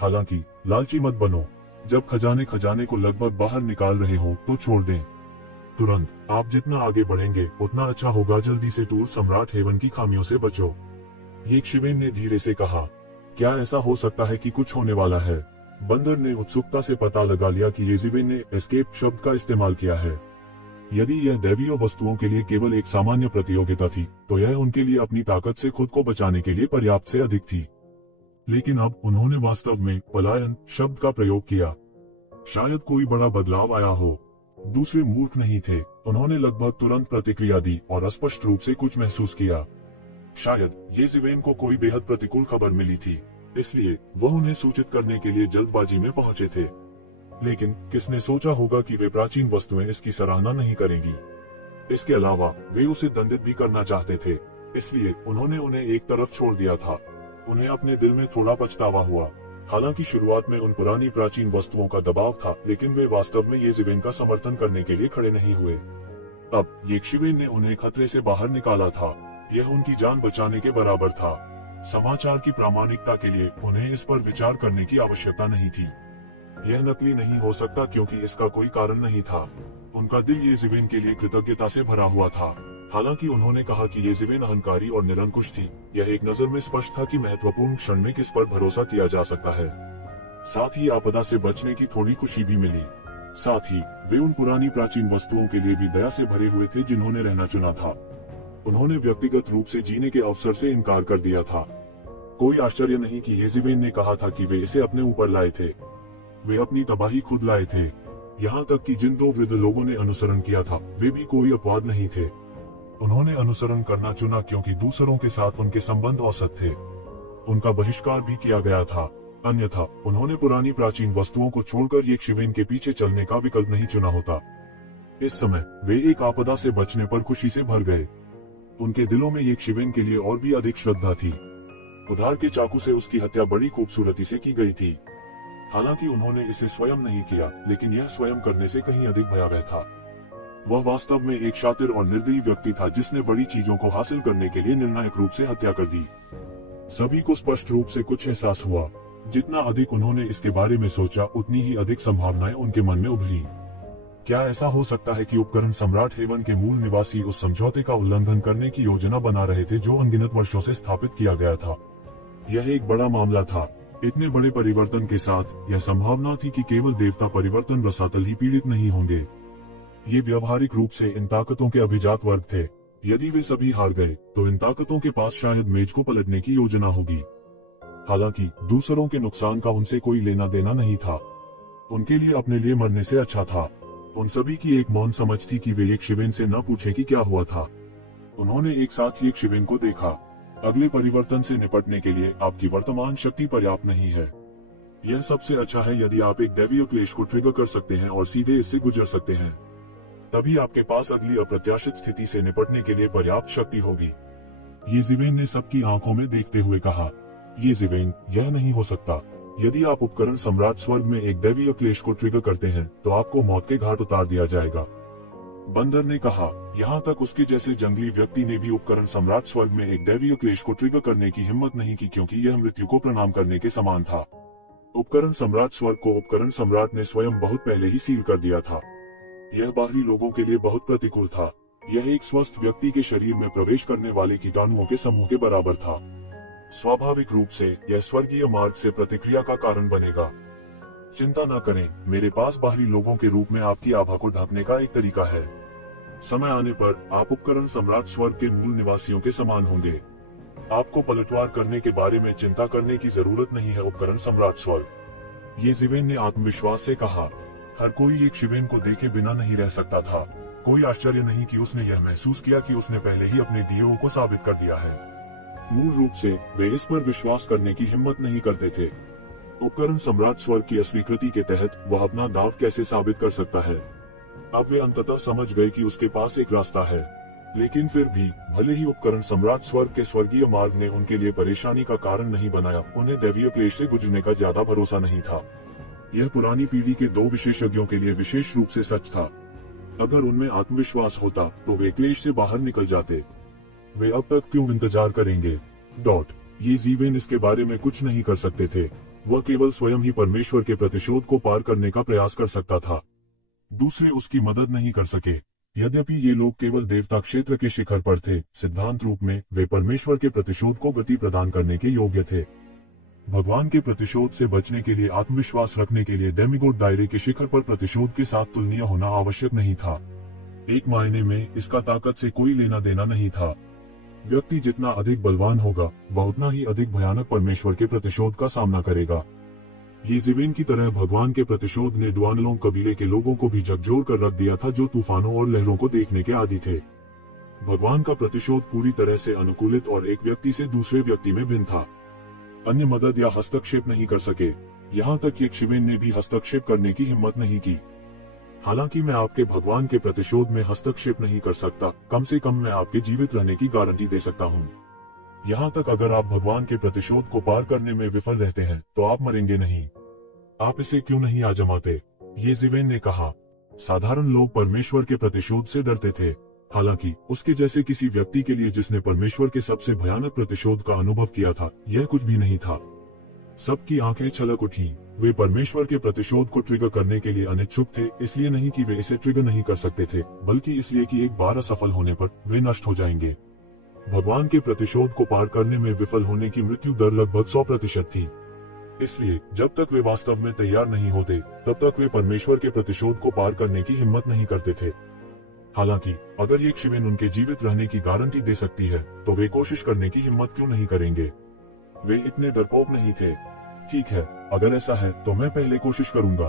हालांकि लालची मत बनो। जब खजाने को लगभग बाहर निकाल रहे हो तो छोड़ दें तुरंत। आप जितना आगे बढ़ेंगे उतना अच्छा होगा। जल्दी से टूर सम्राट हेवन की खामियों से बचो, येशिवेन ने धीरे से कहा। क्या ऐसा हो सकता है कि कुछ होने वाला है? बंदर ने उत्सुकता से पता लगा लिया कि येशिवेन ने एस्केप शब्द का इस्तेमाल किया है। यदि यह दैवीय वस्तुओं के लिए केवल एक सामान्य प्रतियोगिता थी तो यह उनके लिए अपनी ताकत से खुद को बचाने के लिए पर्याप्त से अधिक थी। लेकिन अब उन्होंने वास्तव में पलायन शब्द का प्रयोग किया। शायद कोई बड़ा बदलाव आया हो। दूसरे मूर्ख नहीं थे। उन्होंने लगभग तुरंत प्रतिक्रिया दी और स्पष्ट रूप से कुछ महसूस किया। शायद येशिवेन को कोई बेहद प्रतिकूल खबर मिली थी, इसलिए वह उन्हें सूचित करने के लिए जल्दबाजी में पहुंचे थे। लेकिन किसने सोचा होगा कि वे प्राचीन वस्तुएं इसकी सराहना नहीं करेंगी। इसके अलावा वे उसे दंडित भी करना चाहते थे, इसलिए उन्होंने उन्हें एक तरफ छोड़ दिया था। उन्हें अपने दिल में थोड़ा पछतावा हुआ। हालांकि शुरुआत में उन पुरानी प्राचीन वस्तुओं का दबाव था, लेकिन वे वास्तव में येशिवेन का समर्थन करने के लिए खड़े नहीं हुए। अब येशिवेन ने उन्हें खतरे से बाहर निकाला था। यह उनकी जान बचाने के बराबर था। समाचार की प्रामाणिकता के लिए उन्हें इस पर विचार करने की आवश्यकता नहीं थी। यह नकली नहीं हो सकता क्योंकि इसका कोई कारण नहीं था। उनका दिल येशिवेन के लिए कृतज्ञता से भरा हुआ था। हालांकि उन्होंने कहा कि येशिवेन अहंकारी और निरंकुश थी। यह एक नजर में स्पष्ट था कि महत्वपूर्ण क्षण में किस पर भरोसा किया जा सकता है। साथ ही आपदा से बचने की थोड़ी खुशी भी मिली। साथ ही वे उन पुरानी प्राचीन वस्तुओं के लिए भी दया से भरे हुए थे जिन्होंने रहना चुना था। उन्होंने व्यक्तिगत रूप से जीने के अवसर से इनकार कर दिया था। कोई आश्चर्य नहीं कि येशिवेन ने कहा था कि वे इसे अपने ऊपर लाए थे। वे अपनी तबाही खुद लाए थे। यहाँ तक कि जिन दो वृद्ध लोगों ने अनुसरण किया था वे भी कोई अपवाद नहीं थे। उन्होंने अनुसरण करना चुना क्योंकि दूसरों के साथ उनके संबंध औसत थे। उनका बहिष्कार भी किया गया था। अन्यथा उन्होंने पुरानी प्राचीन वस्तुओं को छोड़कर येशिवेन के पीछे चलने का विकल्प नहीं चुना होता। इस समय वे एक आपदा से बचने पर खुशी से भर गए। उनके दिलों में येशिवेन के लिए और भी अधिक श्रद्धा थी। उधार के चाकू से उसकी हत्या बड़ी खूबसूरती से की गई थी। हालांकि उन्होंने इसे स्वयं नहीं किया, लेकिन यह स्वयं करने से कहीं अधिक भयावह था। वह वास्तव में एक शातिर और निर्दयी व्यक्ति था जिसने बड़ी चीजों को हासिल करने के लिए निर्णायक रूप से हत्या कर दी। सभी को स्पष्ट रूप से कुछ एहसास हुआ। जितना अधिक उन्होंने इसके बारे में सोचा उतनी ही अधिक संभावनाएं उनके मन में उभरी। क्या ऐसा हो सकता है कि उपकरण सम्राट हेवन के मूल निवासी उस समझौते का उल्लंघन करने की योजना बना रहे थे जो अनगिनत वर्षों से स्थापित किया गया था? यह एक बड़ा मामला था। इतने बड़े परिवर्तन के साथ यह संभावना थी कि केवल देवता परिवर्तन रसातल ही पीड़ित नहीं होंगे। ये व्यवहारिक रूप से इन ताकतों के अभिजात वर्ग थे। यदि वे सभी हार गए तो इन ताकतों के पास शायद मेज को पलटने की योजना होगी। हालांकि दूसरों के नुकसान का उनसे कोई लेना देना नहीं था। उनके लिए अपने लिए मरने से अच्छा था। उन सभी की एक मौन समझ थी कि वे येशिवेन से न पूछे कि क्या हुआ था। उन्होंने एक साथ येशिवेन को देखा। अगले परिवर्तन से निपटने के लिए आपकी वर्तमान शक्ति पर्याप्त नहीं है। यह सबसे अच्छा है यदि आप एक दैवीय क्लेश को ट्रिगर कर सकते हैं और सीधे इससे गुजर सकते हैं। तभी आपके पास अगली अप्रत्याशित स्थिति से निपटने के लिए पर्याप्त शक्ति होगी। येशिवेन ने सबकी आंखों में देखते हुए कहा, येशिवेन, यह नहीं हो सकता। यदि आप उपकरण सम्राट स्वर्ग में एक दैवीय क्लेश को ट्रिगर करते हैं तो आपको मौत के घाट उतार दिया जाएगा। बंदर ने कहा। यहाँ तक उसके जैसे जंगली व्यक्ति ने भी उपकरण सम्राट स्वर्ग में एक दैवीय क्लेश को ट्रिगर करने की हिम्मत नहीं की क्योंकि यह मृत्यु को प्रणाम करने के समान था। उपकरण सम्राट स्वर्ग को उपकरण सम्राट ने स्वयं बहुत पहले ही सील कर दिया था। यह बाहरी लोगों के लिए बहुत प्रतिकूल था। यह एक स्वस्थ व्यक्ति के शरीर में प्रवेश करने वाले कीटाणुओं के समूह के बराबर था। स्वाभाविक रूप से यह स्वर्गीय मार्ग से प्रतिक्रिया का कारण बनेगा। चिंता न करें, मेरे पास बाहरी लोगों के रूप में आपकी आभा को ढकने का एक तरीका है। समय आने पर आप उपकरण सम्राट स्वर्ग के मूल निवासियों के समान होंगे। आपको पलटवार करने के बारे में चिंता करने की जरूरत नहीं है उपकरण सम्राट स्वर्ग। येज़ेबेल ने आत्मविश्वास से कहा। हर कोई एक शिवेन को देखे बिना नहीं रह सकता था। कोई आश्चर्य नहीं कि उसने यह महसूस किया कि उसने पहले ही अपने डीओ को साबित कर दिया है। मूल रूप से वे इस पर विश्वास करने की हिम्मत नहीं करते थे। उपकरण सम्राट स्वर्ग की अस्वीकृति के तहत वह अपना दाव कैसे साबित कर सकता है। अब वे अंततः समझ गए कि उसके पास एक रास्ता है, लेकिन फिर भी भले ही उपकरण सम्राट स्वर्ग के स्वर्गीय मार्ग ने उनके लिए परेशानी का कारण नहीं बनाया, उन्हें दैवीय क्लेश से गुजरने का ज्यादा भरोसा नहीं था। यह पुरानी पीढ़ी के 2 विशेषज्ञों के लिए विशेष रूप से सच था। अगर उनमें आत्मविश्वास होता तो वे क्लेश से बाहर निकल जाते। वे अब तक क्यों इंतजार करेंगे? येज़ेबेल इसके बारे में कुछ नहीं कर सकते थे। वह केवल स्वयं ही परमेश्वर के प्रतिशोध को पार करने का प्रयास कर सकता था। दूसरे उसकी मदद नहीं कर सके। यद्यपि ये लोग केवल देवता क्षेत्र के शिखर पर थे, सिद्धांत रूप में वे परमेश्वर के प्रतिशोध को गति प्रदान करने के योग्य थे। भगवान के प्रतिशोध से बचने के लिए आत्मविश्वास रखने के लिए डेमिगोड दायरे के शिखर पर प्रतिशोध के साथ तुलनीय होना आवश्यक नहीं था। एक मायने में इसका ताकत से कोई लेना देना नहीं था। व्यक्ति जितना अधिक बलवान होगा, वह उतना ही अधिक भयानक परमेश्वर के प्रतिशोध का सामना करेगा। येज़ेबेल की तरह भगवान के प्रतिशोध ने ड्वानलोंग कबीले के लोगों को भी झकझोर कर रख दिया था, जो तूफानों और लहरों को देखने के आदी थे। भगवान का प्रतिशोध पूरी तरह से अनुकूलित और एक व्यक्ति से दूसरे व्यक्ति में भिन्न था। अन्य मदद या हस्तक्षेप नहीं कर सके। यहाँ तक कि शिवेन ने भी हस्तक्षेप करने की हिम्मत नहीं की। हालांकि मैं आपके भगवान के प्रतिशोध में हस्तक्षेप नहीं कर सकता, कम से कम मैं आपके जीवित रहने की गारंटी दे सकता हूँ। यहाँ तक अगर आप भगवान के प्रतिशोध को पार करने में विफल रहते हैं तो आप मरेंगे नहीं। आप इसे क्यों नहीं आजमाते? येज़ेबेल ने कहा। साधारण लोग परमेश्वर के प्रतिशोध से डरते थे। हालांकि उसके जैसे किसी व्यक्ति के लिए जिसने परमेश्वर के सबसे भयानक प्रतिशोध का अनुभव किया था, यह कुछ भी नहीं था। सबकी आंखें छलक उठी। वे परमेश्वर के प्रतिशोध को ट्रिगर करने के लिए अनिच्छुक थे, इसलिए नहीं कि वे इसे ट्रिगर नहीं कर सकते थे, बल्कि इसलिए कि एक बार असफल होने पर वे नष्ट हो जाएंगे। भगवान के प्रतिशोध को पार करने में विफल होने की मृत्यु दर लगभग 100% थी। इसलिए जब तक वे वास्तव में तैयार नहीं होते, तब तक वे परमेश्वर के प्रतिशोध को पार करने की हिम्मत नहीं करते थे। हालांकि अगर ये शिवेन उनके जीवित रहने की गारंटी दे सकती है, तो वे कोशिश करने की हिम्मत क्यों नहीं करेंगे? वे इतने डरपोक नहीं थे। ठीक है, अगर ऐसा है तो मैं पहले कोशिश करूंगा।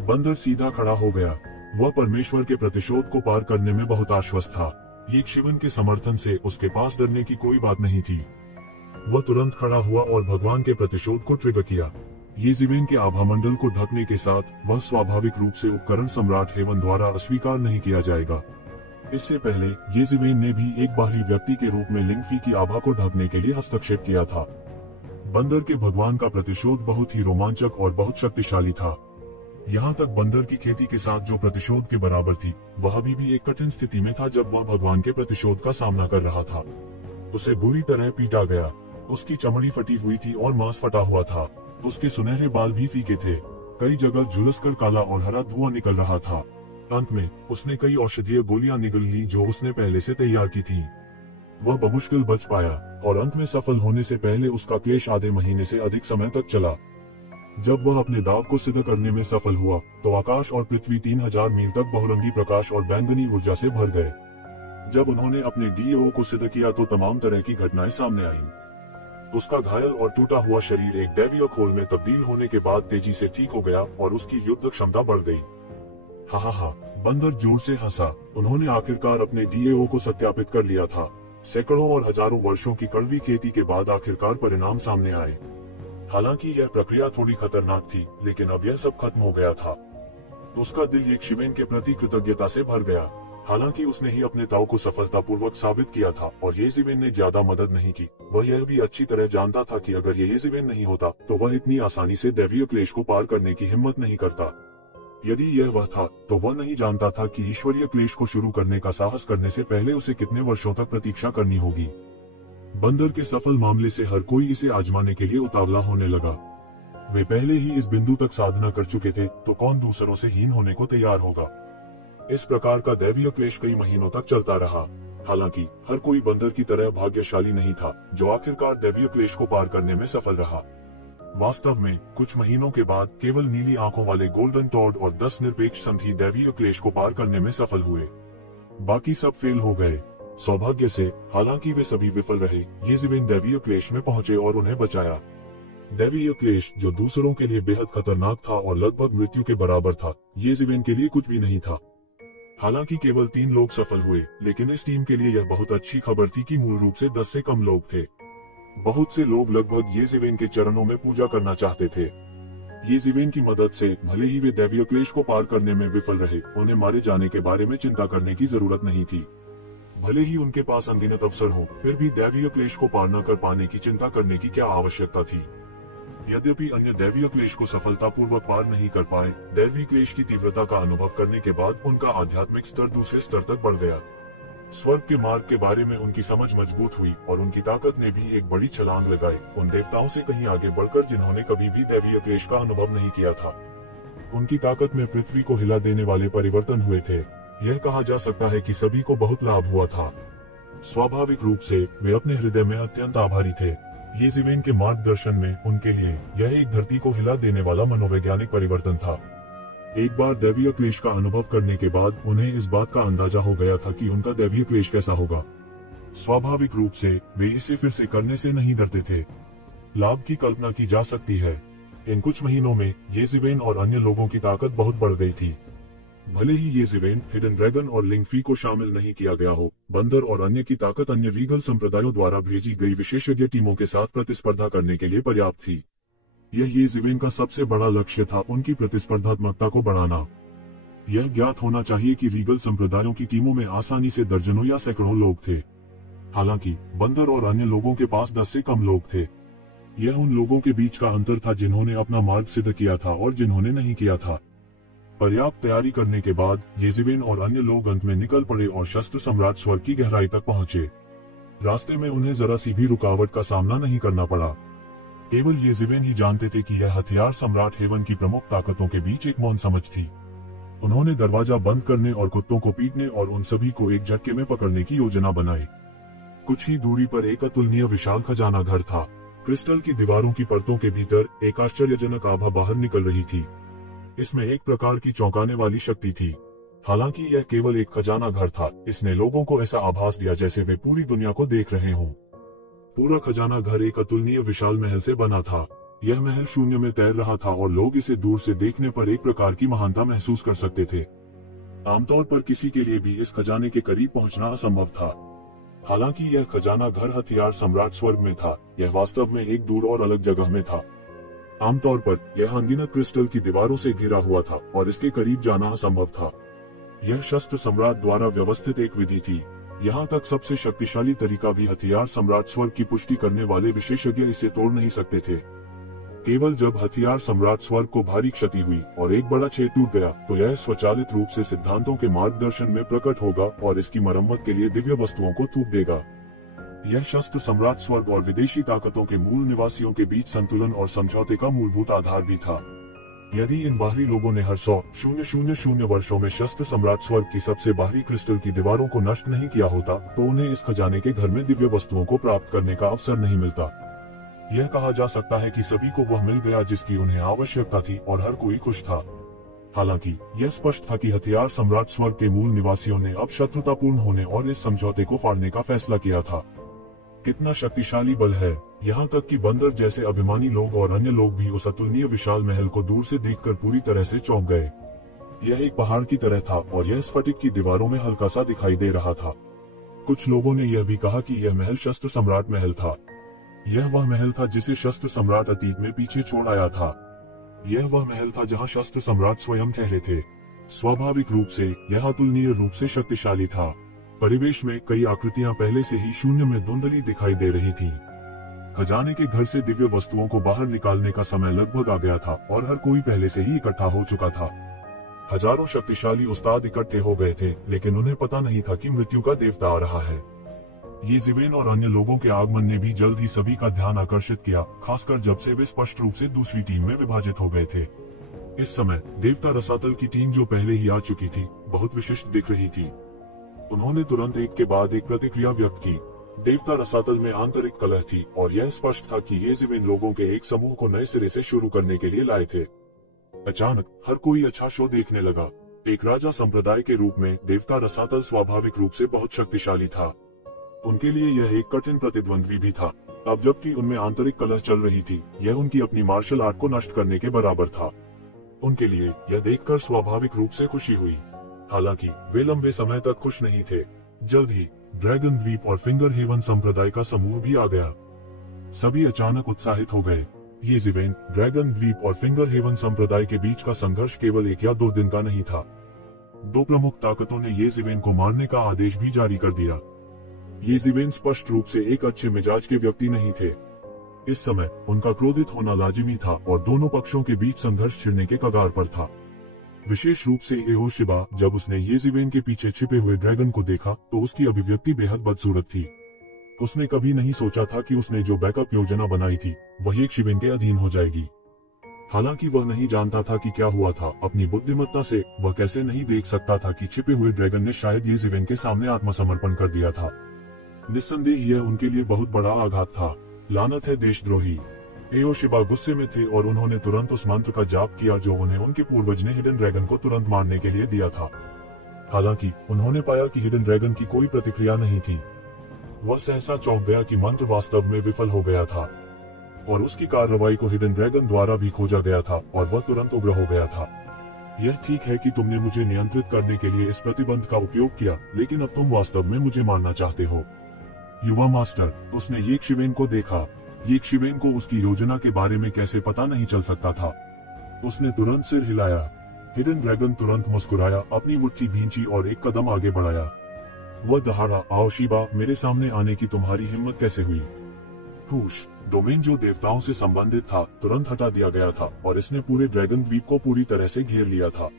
बंदर सीधा खड़ा हो गया। वह परमेश्वर के प्रतिशोध को पार करने में बहुत आश्वस्त था। ये शिवन के समर्थन से उसके पास डरने की कोई बात नहीं थी। वह तुरंत खड़ा हुआ और भगवान के प्रतिशोध को ट्रिगर किया। येज़ेबेल के आभामंडल को ढकने के साथ वह स्वाभाविक रूप से उपकरण सम्राट हेवन द्वारा अस्वीकार नहीं किया जाएगा। इससे पहले येज़ेबेल ने भी एक बाहरी व्यक्ति के रूप में लिंगफी की आभा को ढकने के लिए हस्तक्षेप किया था। बंदर के भगवान का प्रतिशोध बहुत ही रोमांचक और बहुत शक्तिशाली था। यहाँ तक बंदर की खेती के साथ जो प्रतिशोध के बराबर थी, वह अभी भी एक कठिन स्थिति में था जब वह भगवान के प्रतिशोध का सामना कर रहा था। उसे बुरी तरह पीटा गया। उसकी चमड़ी फटी हुई थी और मांस फटा हुआ था। उसके सुनहरे बाल भी फीके थे। कई जगह झुलसकर काला और हरा धुआं निकल रहा था। अंत में उसने कई औषधीय गोलियां निगल ली जो उसने पहले से तैयार की थी। वह बमुश्किल बच पाया और अंत में सफल होने से पहले उसका क्लेश आधे महीने से अधिक समय तक चला। जब वह अपने दाव को सिद्ध करने में सफल हुआ तो आकाश और पृथ्वी 3000 मील तक बहुरंगी प्रकाश और बैंगनी ऊर्जा से भर गए। जब उन्होंने अपने डीओ को सिद्ध किया तो तमाम तरह की घटनाएं सामने आईं। उसका घायल और टूटा हुआ शरीर एक दैवीय खोल में तब्दील होने के बाद तेजी से ठीक हो गया और उसकी युद्ध क्षमता बढ़ गई। हा, बंदर जोर से हंसा। उन्होंने आखिरकार अपने डीओ को सत्यापित कर लिया था। सैकड़ों और हजारों वर्षों की कड़वी खेती के बाद आखिरकार परिणाम सामने आए। हालांकि यह प्रक्रिया थोड़ी खतरनाक थी, लेकिन अब यह सब खत्म हो गया था। उसका दिल येज़ेबेल के प्रति कृतज्ञता से भर गया। हालांकि उसने ही अपने दाव को सफलतापूर्वक साबित किया था और येज़ेबेल ने ज्यादा मदद नहीं की। वह यह भी अच्छी तरह जानता था कि अगर येज़ेबेल नहीं होता तो वह इतनी आसानी से दैवीय क्लेश को पार करने की हिम्मत नहीं करता। यदि यह वह था तो वह नहीं जानता था कि ईश्वरीय क्लेश को शुरू करने का साहस करने से पहले उसे कितने वर्षों तक प्रतीक्षा करनी होगी। बंदर के सफल मामले से हर कोई इसे आजमाने के लिए उतावला होने लगा। वे पहले ही इस बिंदु तक साधना कर चुके थे, तो कौन दूसरों से हीन होने को तैयार होगा। इस प्रकार का दैवीय क्लेश कई महीनों तक चलता रहा। हालांकि हर कोई बंदर की तरह भाग्यशाली नहीं था जो आखिरकार दैवीय क्लेश को पार करने में सफल रहा। वास्तव में कुछ महीनों के बाद केवल नीली आंखों वाले गोल्डन टॉड और 10 निरपेक्ष संत ही दैवीय क्लेश को पार करने में सफल हुए। बाकी सब फेल हो गए। सौभाग्य से, हालांकि वे सभी विफल रहे, येज़ेवेन दैवीय क्लेश में पहुंचे और उन्हें बचाया। दैवीय क्लेश, जो दूसरों के लिए बेहद खतरनाक था और लगभग मृत्यु के बराबर था, येज़ेवेन के लिए कुछ भी नहीं था। हालांकि केवल 3 लोग सफल हुए, लेकिन इस टीम के लिए यह बहुत अच्छी खबर थी कि मूल रूप से 10 से कम लोग थे। बहुत से लोग लगभग येज़ेवेन के चरणों में पूजा करना चाहते थे। येज़ेवेन की मदद से, भले ही वे दैवीय क्लेश को पार करने में विफल रहे, उन्हें मारे जाने के बारे में चिंता करने की जरूरत नहीं थी। भले ही उनके पास अनगिनत अवसर हो, फिर भी दैवीय क्लेश को पार न कर पाने की चिंता करने की क्या आवश्यकता थी। यद्यपि अन्य दैवीय क्लेश को सफलतापूर्वक पार नहीं कर पाए, दैवीय क्लेश की तीव्रता का अनुभव करने के बाद उनका आध्यात्मिक स्तर दूसरे स्तर तक बढ़ गया। स्वर्ग के मार्ग के बारे में उनकी समझ मजबूत हुई और उनकी ताकत ने भी एक बड़ी छलांग लगाई, उन देवताओं से कहीं आगे बढ़कर जिन्होंने कभी भी दैवीय क्लेश का अनुभव नहीं किया था। उनकी ताकत में पृथ्वी को हिला देने वाले परिवर्तन हुए थे। यह कहा जा सकता है कि सभी को बहुत लाभ हुआ था। स्वाभाविक रूप से वे अपने हृदय में अत्यंत आभारी थे। येज़ेवेन के मार्गदर्शन में उनके लिए यह एक धरती को हिला देने वाला मनोवैज्ञानिक परिवर्तन था। एक बार दैवीय क्लेश का अनुभव करने के बाद उन्हें इस बात का अंदाजा हो गया था कि उनका दैवीय क्लेश कैसा होगा। स्वाभाविक रूप से वे इसे फिर से करने से नहीं डरते थे। लाभ की कल्पना की जा सकती है। इन कुछ महीनों में येज़ेवेन और अन्य लोगों की ताकत बहुत बढ़ गई थी। भले ही येज़ेवेन, हिडन ड्रैगन और लिंगफी को शामिल नहीं किया गया हो, बंदर और अन्य की ताकत अन्य रीगल संप्रदायों द्वारा भेजी गई विशेषज्ञ टीमों के साथ प्रतिस्पर्धा करने के लिए पर्याप्त थी। यह येज़ेवेन का सबसे बड़ा लक्ष्य था, उनकी प्रतिस्पर्धात्मकता को बढ़ाना। यह ज्ञात होना चाहिए कि रीगल संप्रदायों की टीमों में आसानी से दर्जनों या सैकड़ों लोग थे। हालांकि बंदर और अन्य लोगों के पास 10 से कम लोग थे। यह उन लोगों के बीच का अंतर था जिन्होंने अपना मार्ग सिद्ध किया था और जिन्होंने नहीं किया था। पर्याप्त तैयारी करने के बाद येज़ेवेन और अन्य लोग अंत में निकल पड़े और शस्त्र सम्राट स्वर्ग की गहराई तक पहुंचे। रास्ते में उन्हें जरा सी भी रुकावट का सामना नहीं करना पड़ा। केवल येज़ेवेन ही जानते थे कि यह हथियार सम्राट हेवन की प्रमुख ताकतों के बीच एक मौन समझ थी। उन्होंने दरवाजा बंद करने और कुत्तों को पीटने और उन सभी को एक झटके में पकड़ने की योजना बनाई। कुछ ही दूरी पर एक अतुलनीय विशाल खजाना घर था। क्रिस्टल की दीवारों की परतों के भीतर एक आश्चर्यजनक आभा बाहर निकल रही थी। इसमें एक प्रकार की चौंकाने वाली शक्ति थी। हालांकि यह केवल एक खजाना घर था, इसने लोगों को ऐसा आभास दिया जैसे वे पूरी दुनिया को देख रहे हों। पूरा खजाना घर एक अतुलनीय विशाल महल से बना था। यह महल शून्य में तैर रहा था और लोग इसे दूर से देखने पर एक प्रकार की महानता महसूस कर सकते थे। आमतौर पर किसी के लिए भी इस खजाने के करीब पहुंचना असंभव था। हालांकि यह खजाना घर हथियार सम्राट स्वर्ग में था, यह वास्तव में एक दूर और अलग जगह में था। आमतौर पर यह अनगिनत क्रिस्टल की दीवारों से घिरा हुआ था और इसके करीब जाना असंभव था। यह शस्त्र सम्राट द्वारा व्यवस्थित एक विधि थी। यहाँ तक सबसे शक्तिशाली तरीका भी हथियार सम्राट स्वर्ग की पुष्टि करने वाले विशेषज्ञ इसे तोड़ नहीं सकते थे। केवल जब हथियार सम्राट स्वर्ग को भारी क्षति हुई और एक बड़ा छेद टूट गया, तो यह स्वचालित रूप से सिद्धांतों के मार्गदर्शन में प्रकट होगा और इसकी मरम्मत के लिए दिव्य वस्तुओं को थूक देगा। यह शस्त्र सम्राट स्वर्ग और विदेशी ताकतों के मूल निवासियों के बीच संतुलन और समझौते का मूलभूत आधार भी था। यदि इन बाहरी लोगों ने हर 100,000 वर्षों में शस्त्र सम्राट स्वर्ग की सबसे बाहरी क्रिस्टल की दीवारों को नष्ट नहीं किया होता, तो उन्हें इस खजाने के घर में दिव्य वस्तुओं को प्राप्त करने का अवसर नहीं मिलता। यह कहा जा सकता है कि सभी को वह मिल गया जिसकी उन्हें आवश्यकता थी और हर कोई खुश था। हालांकि यह स्पष्ट था कि हथियार सम्राट स्वर्ग के मूल निवासियों ने अब शत्रुतापूर्ण होने और इस समझौते को फाड़ने का फैसला किया था। कितना शक्तिशाली बल है! यहाँ तक कि बंदर जैसे अभिमानी लोग और अन्य लोग भी उस अतुलनीय विशाल महल को दूर से देखकर पूरी तरह से चौंक गए। यह एक पहाड़ की तरह था और यह स्फटिक की दीवारों में हल्का सा दिखाई दे रहा था। कुछ लोगों ने यह भी कहा कि यह महल शस्त्र सम्राट महल था। यह वह महल था जिसे शस्त्र सम्राट अतीत में पीछे छोड़ आया था। यह वह महल था जहाँ शस्त्र सम्राट स्वयं ठहरे थे। स्वाभाविक रूप से यह अतुलनीय रूप से शक्तिशाली था। परिवेश में कई आकृतियां पहले से ही शून्य में धुंधली दिखाई दे रही थीं। खजाने के घर से दिव्य वस्तुओं को बाहर निकालने का समय लगभग आ गया था और हर कोई पहले से ही इकट्ठा हो चुका था। हजारों शक्तिशाली उस्ताद इकट्ठे हो गए थे, लेकिन उन्हें पता नहीं था कि मृत्यु का देवता आ रहा है। येज़ेवेन और अन्य लोगों के आगमन ने भी जल्द ही सभी का ध्यान आकर्षित किया, खासकर जब से वे स्पष्ट रूप से दूसरी टीम में विभाजित हो गए थे। इस समय देवता रसातल की टीम, जो पहले ही आ चुकी थी, बहुत विशिष्ट दिख रही थी। उन्होंने तुरंत एक के बाद एक प्रतिक्रिया व्यक्त की। देवता रसातल में आंतरिक कलह थी और यह स्पष्ट था कि येज़ेवेन लोगों के एक समूह को नए सिरे से शुरू करने के लिए लाए थे। अचानक हर कोई अच्छा शो देखने लगा। एक राजा संप्रदाय के रूप में देवता रसातल स्वाभाविक रूप से बहुत शक्तिशाली था। उनके लिए यह एक कठिन प्रतिद्वंद्वी भी था। अब जबकि उनमें आंतरिक कलह चल रही थी, यह उनकी अपनी मार्शल आर्ट को नष्ट करने के बराबर था। उनके लिए यह देखकर स्वाभाविक रूप से खुशी हुई। हालांकि वे लंबे समय तक खुश नहीं थे। जल्द ही ड्रैगन द्वीप और फिंगर हेवन संप्रदाय का समूह भी आ गया। सभी अचानक उत्साहित हो गए। ये इवेंट ड्रैगन द्वीप और फिंगर हेवन संप्रदाय के बीच का संघर्ष केवल 1 या 2 दिन का नहीं था। 2 प्रमुख ताकतों ने ये इवेंट को मारने का आदेश भी जारी कर दिया। ये इवेंट स्पष्ट रूप से एक अच्छे मिजाज के व्यक्ति नहीं थे। इस समय उनका क्रोधित होना लाजिमी था और दोनों पक्षों के बीच संघर्ष छिड़ने के कगार पर था। विशेष रूप से एओशिबा, जब उसने ये इवेंट के पीछे छिपे हुए ड्रैगन को देखा तो उसकी अभिव्यक्ति बेहद बदसूरत थी। उसने कभी नहीं सोचा था कि उसने जो बैकअप योजना बनाई थी वही एक शिवेन के अधीन हो जाएगी। हालांकि वह नहीं जानता था कि क्या हुआ था। अपनी बुद्धिमत्ता से वह कैसे नहीं देख सकता था कि छिपे हुए ड्रैगन ने शायद ये शिवेन के सामने आत्मसमर्पण कर दिया था। निस्संदेह यह उनके लिए बहुत बड़ा आघात था। लानत है देशद्रोही। एओशिबा गुस्से में थे और उन्होंने तुरंत उस मंत्र का जाप किया जो उन्हें उनके पूर्वज ने हिडन ड्रैगन को तुरंत मारने के लिए दिया था। हालांकि उन्होंने पाया कि हिडन ड्रैगन की कोई प्रतिक्रिया नहीं थी। वह सहसा चौंक गया कि मंत्र वास्तव में विफल हो गया था और उसकी कार्रवाई को हिडन ड्रैगन द्वारा भी खोजा गया था और वह तुरंत उग्र हो गया था। यह ठीक है कि तुमने मुझे नियंत्रित करने के लिए इस प्रतिबंध का उपयोग किया, लेकिन अब तुम वास्तव में मुझे मारना चाहते हो। युवा मास्टर, उसने येक शिवेन को देखा। येक शिवेन को उसकी योजना के बारे में कैसे पता नहीं चल सकता था। उसने तुरंत सिर हिलाया। हिडन ड्रैगन तुरंत मुस्कुराया, अपनी मुट्ठी भींची और एक कदम आगे बढ़ाया। वह दहाड़ा, आओशिबा, मेरे सामने आने की तुम्हारी हिम्मत कैसे हुई? हुश, डोमेन जो देवताओं से संबंधित था तुरंत हटा दिया गया था और इसने पूरे ड्रैगन द्वीप को पूरी तरह से घेर लिया था।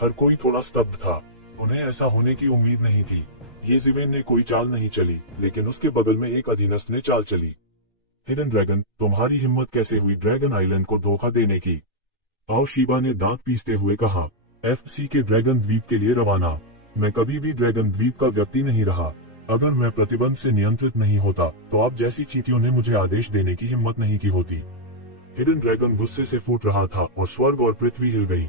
हर कोई थोड़ा स्तब्ध था। उन्हें ऐसा होने की उम्मीद नहीं थी। ये जिवेन ने कोई चाल नहीं चली, लेकिन उसके बगल में एक अधीनस्थ ने चाल चली। हिडन ड्रैगन, तुम्हारी हिम्मत कैसे हुई ड्रैगन आइलैंड को धोखा देने की? आओशिबा ने दांत पीसते हुए कहा। एफसी के ड्रैगन द्वीप के लिए रवाना। मैं कभी भी ड्रैगन द्वीप का व्यक्ति नहीं रहा। अगर मैं प्रतिबंध से नियंत्रित नहीं होता तो आप जैसी चींटियों ने मुझे आदेश देने की हिम्मत नहीं की होती। हिडन ड्रैगन गुस्से से फूट रहा था और स्वर्ग और पृथ्वी हिल गई।